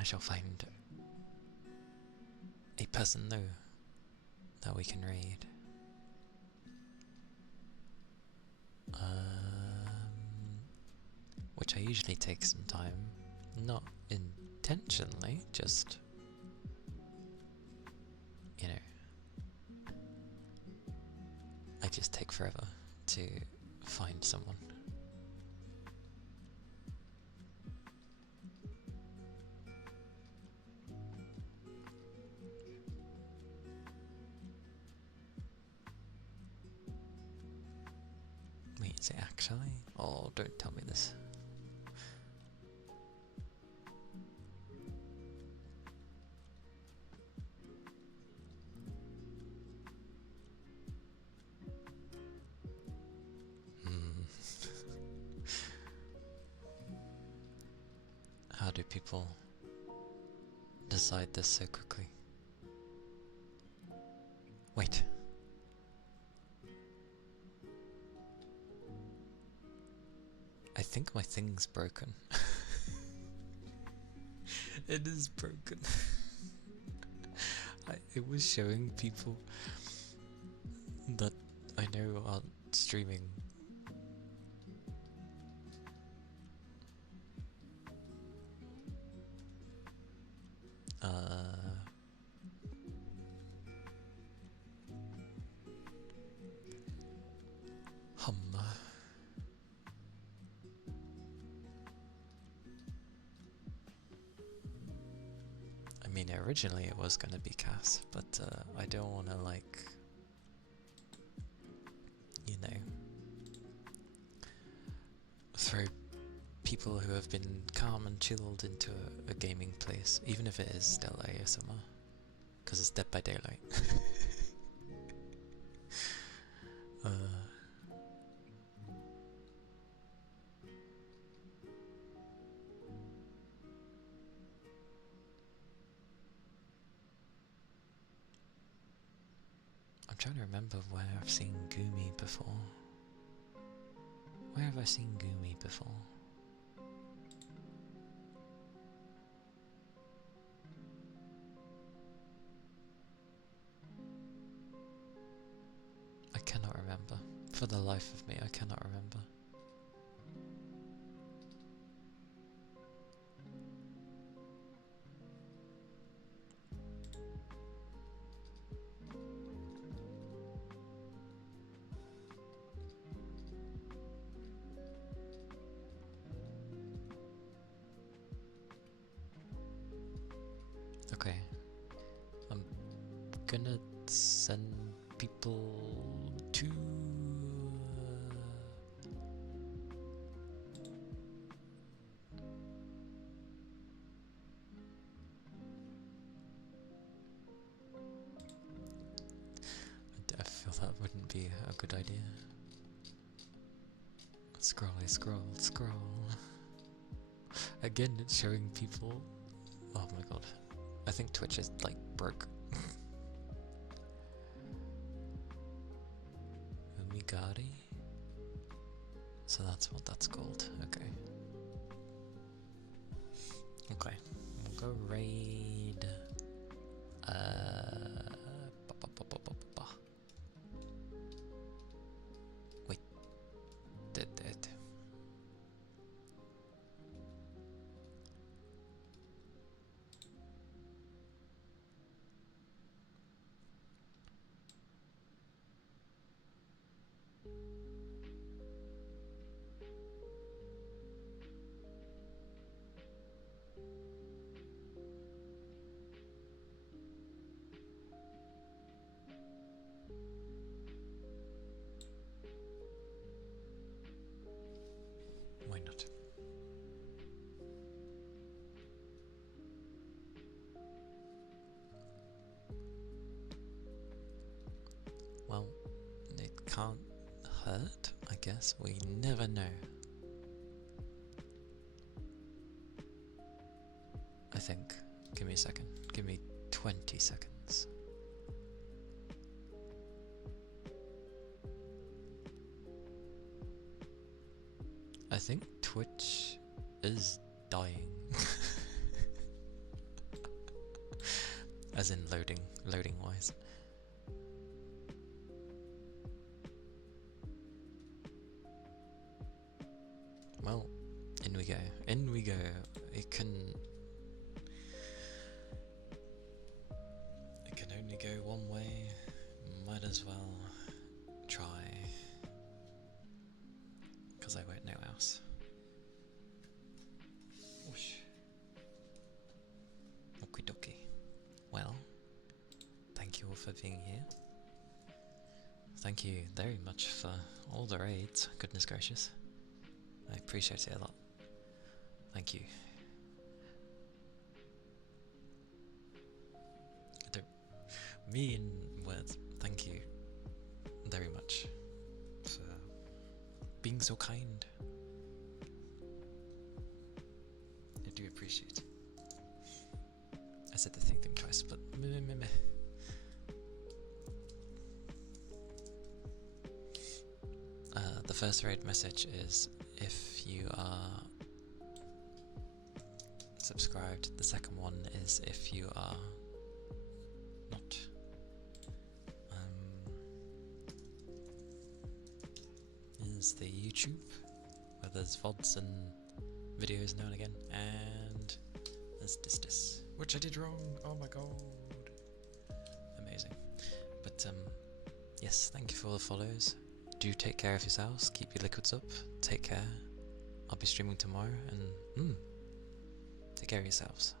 I shall find a person though that we can raid. Which I usually take some time, not intentionally, just, you know, I just take forever to find someone. Wait, is it actually? Oh, don't tell me this. How do people decide this so quickly? Wait. I think my thing's broken. It is broken. It was showing people that I know aren't streaming. I mean, originally it was gonna be Cass, but I don't wanna, like, you know, throw people who have been calm and chilled into a gaming place, even if it is still ASMR, because it's Dead by Daylight. I'm trying to remember where I've seen Gumi before. Where have I seen Gumi before? I cannot remember. For the life of me, I cannot remember. gonna send people to I feel that wouldn't be a good idea. Scrolly scroll, scroll. Again, it's showing people. Oh my god. I think Twitch is like broke. Umigari? So that's what that's called. Okay. Okay. We'll go raid. Wait. Did. Why not? Well, it can't hurt, I guess. We never know. I think. Give me a second. Give me 20 seconds. I think Twitch is dying. As in loading wise. Well, in we go. It can only go one way. Might as well try, because I won't know else. Whoosh. Okie dokie. Well, thank you all for being here. Thank you very much for all the raids. Goodness gracious. I appreciate it a lot. Thank you. Me in words, thank you very much for being so kind. I do appreciate it. I said the same thing twice, but meh. The first raid message is if you are subscribed. The second one is if you are not. Is the YouTube, where there's VODs and videos now and again, and there's this, which I did wrong. Oh my god, amazing. But yes, thank you for all the follows. Do take care of yourselves, keep your liquids up, take care. I'll be streaming tomorrow, and take care of yourselves.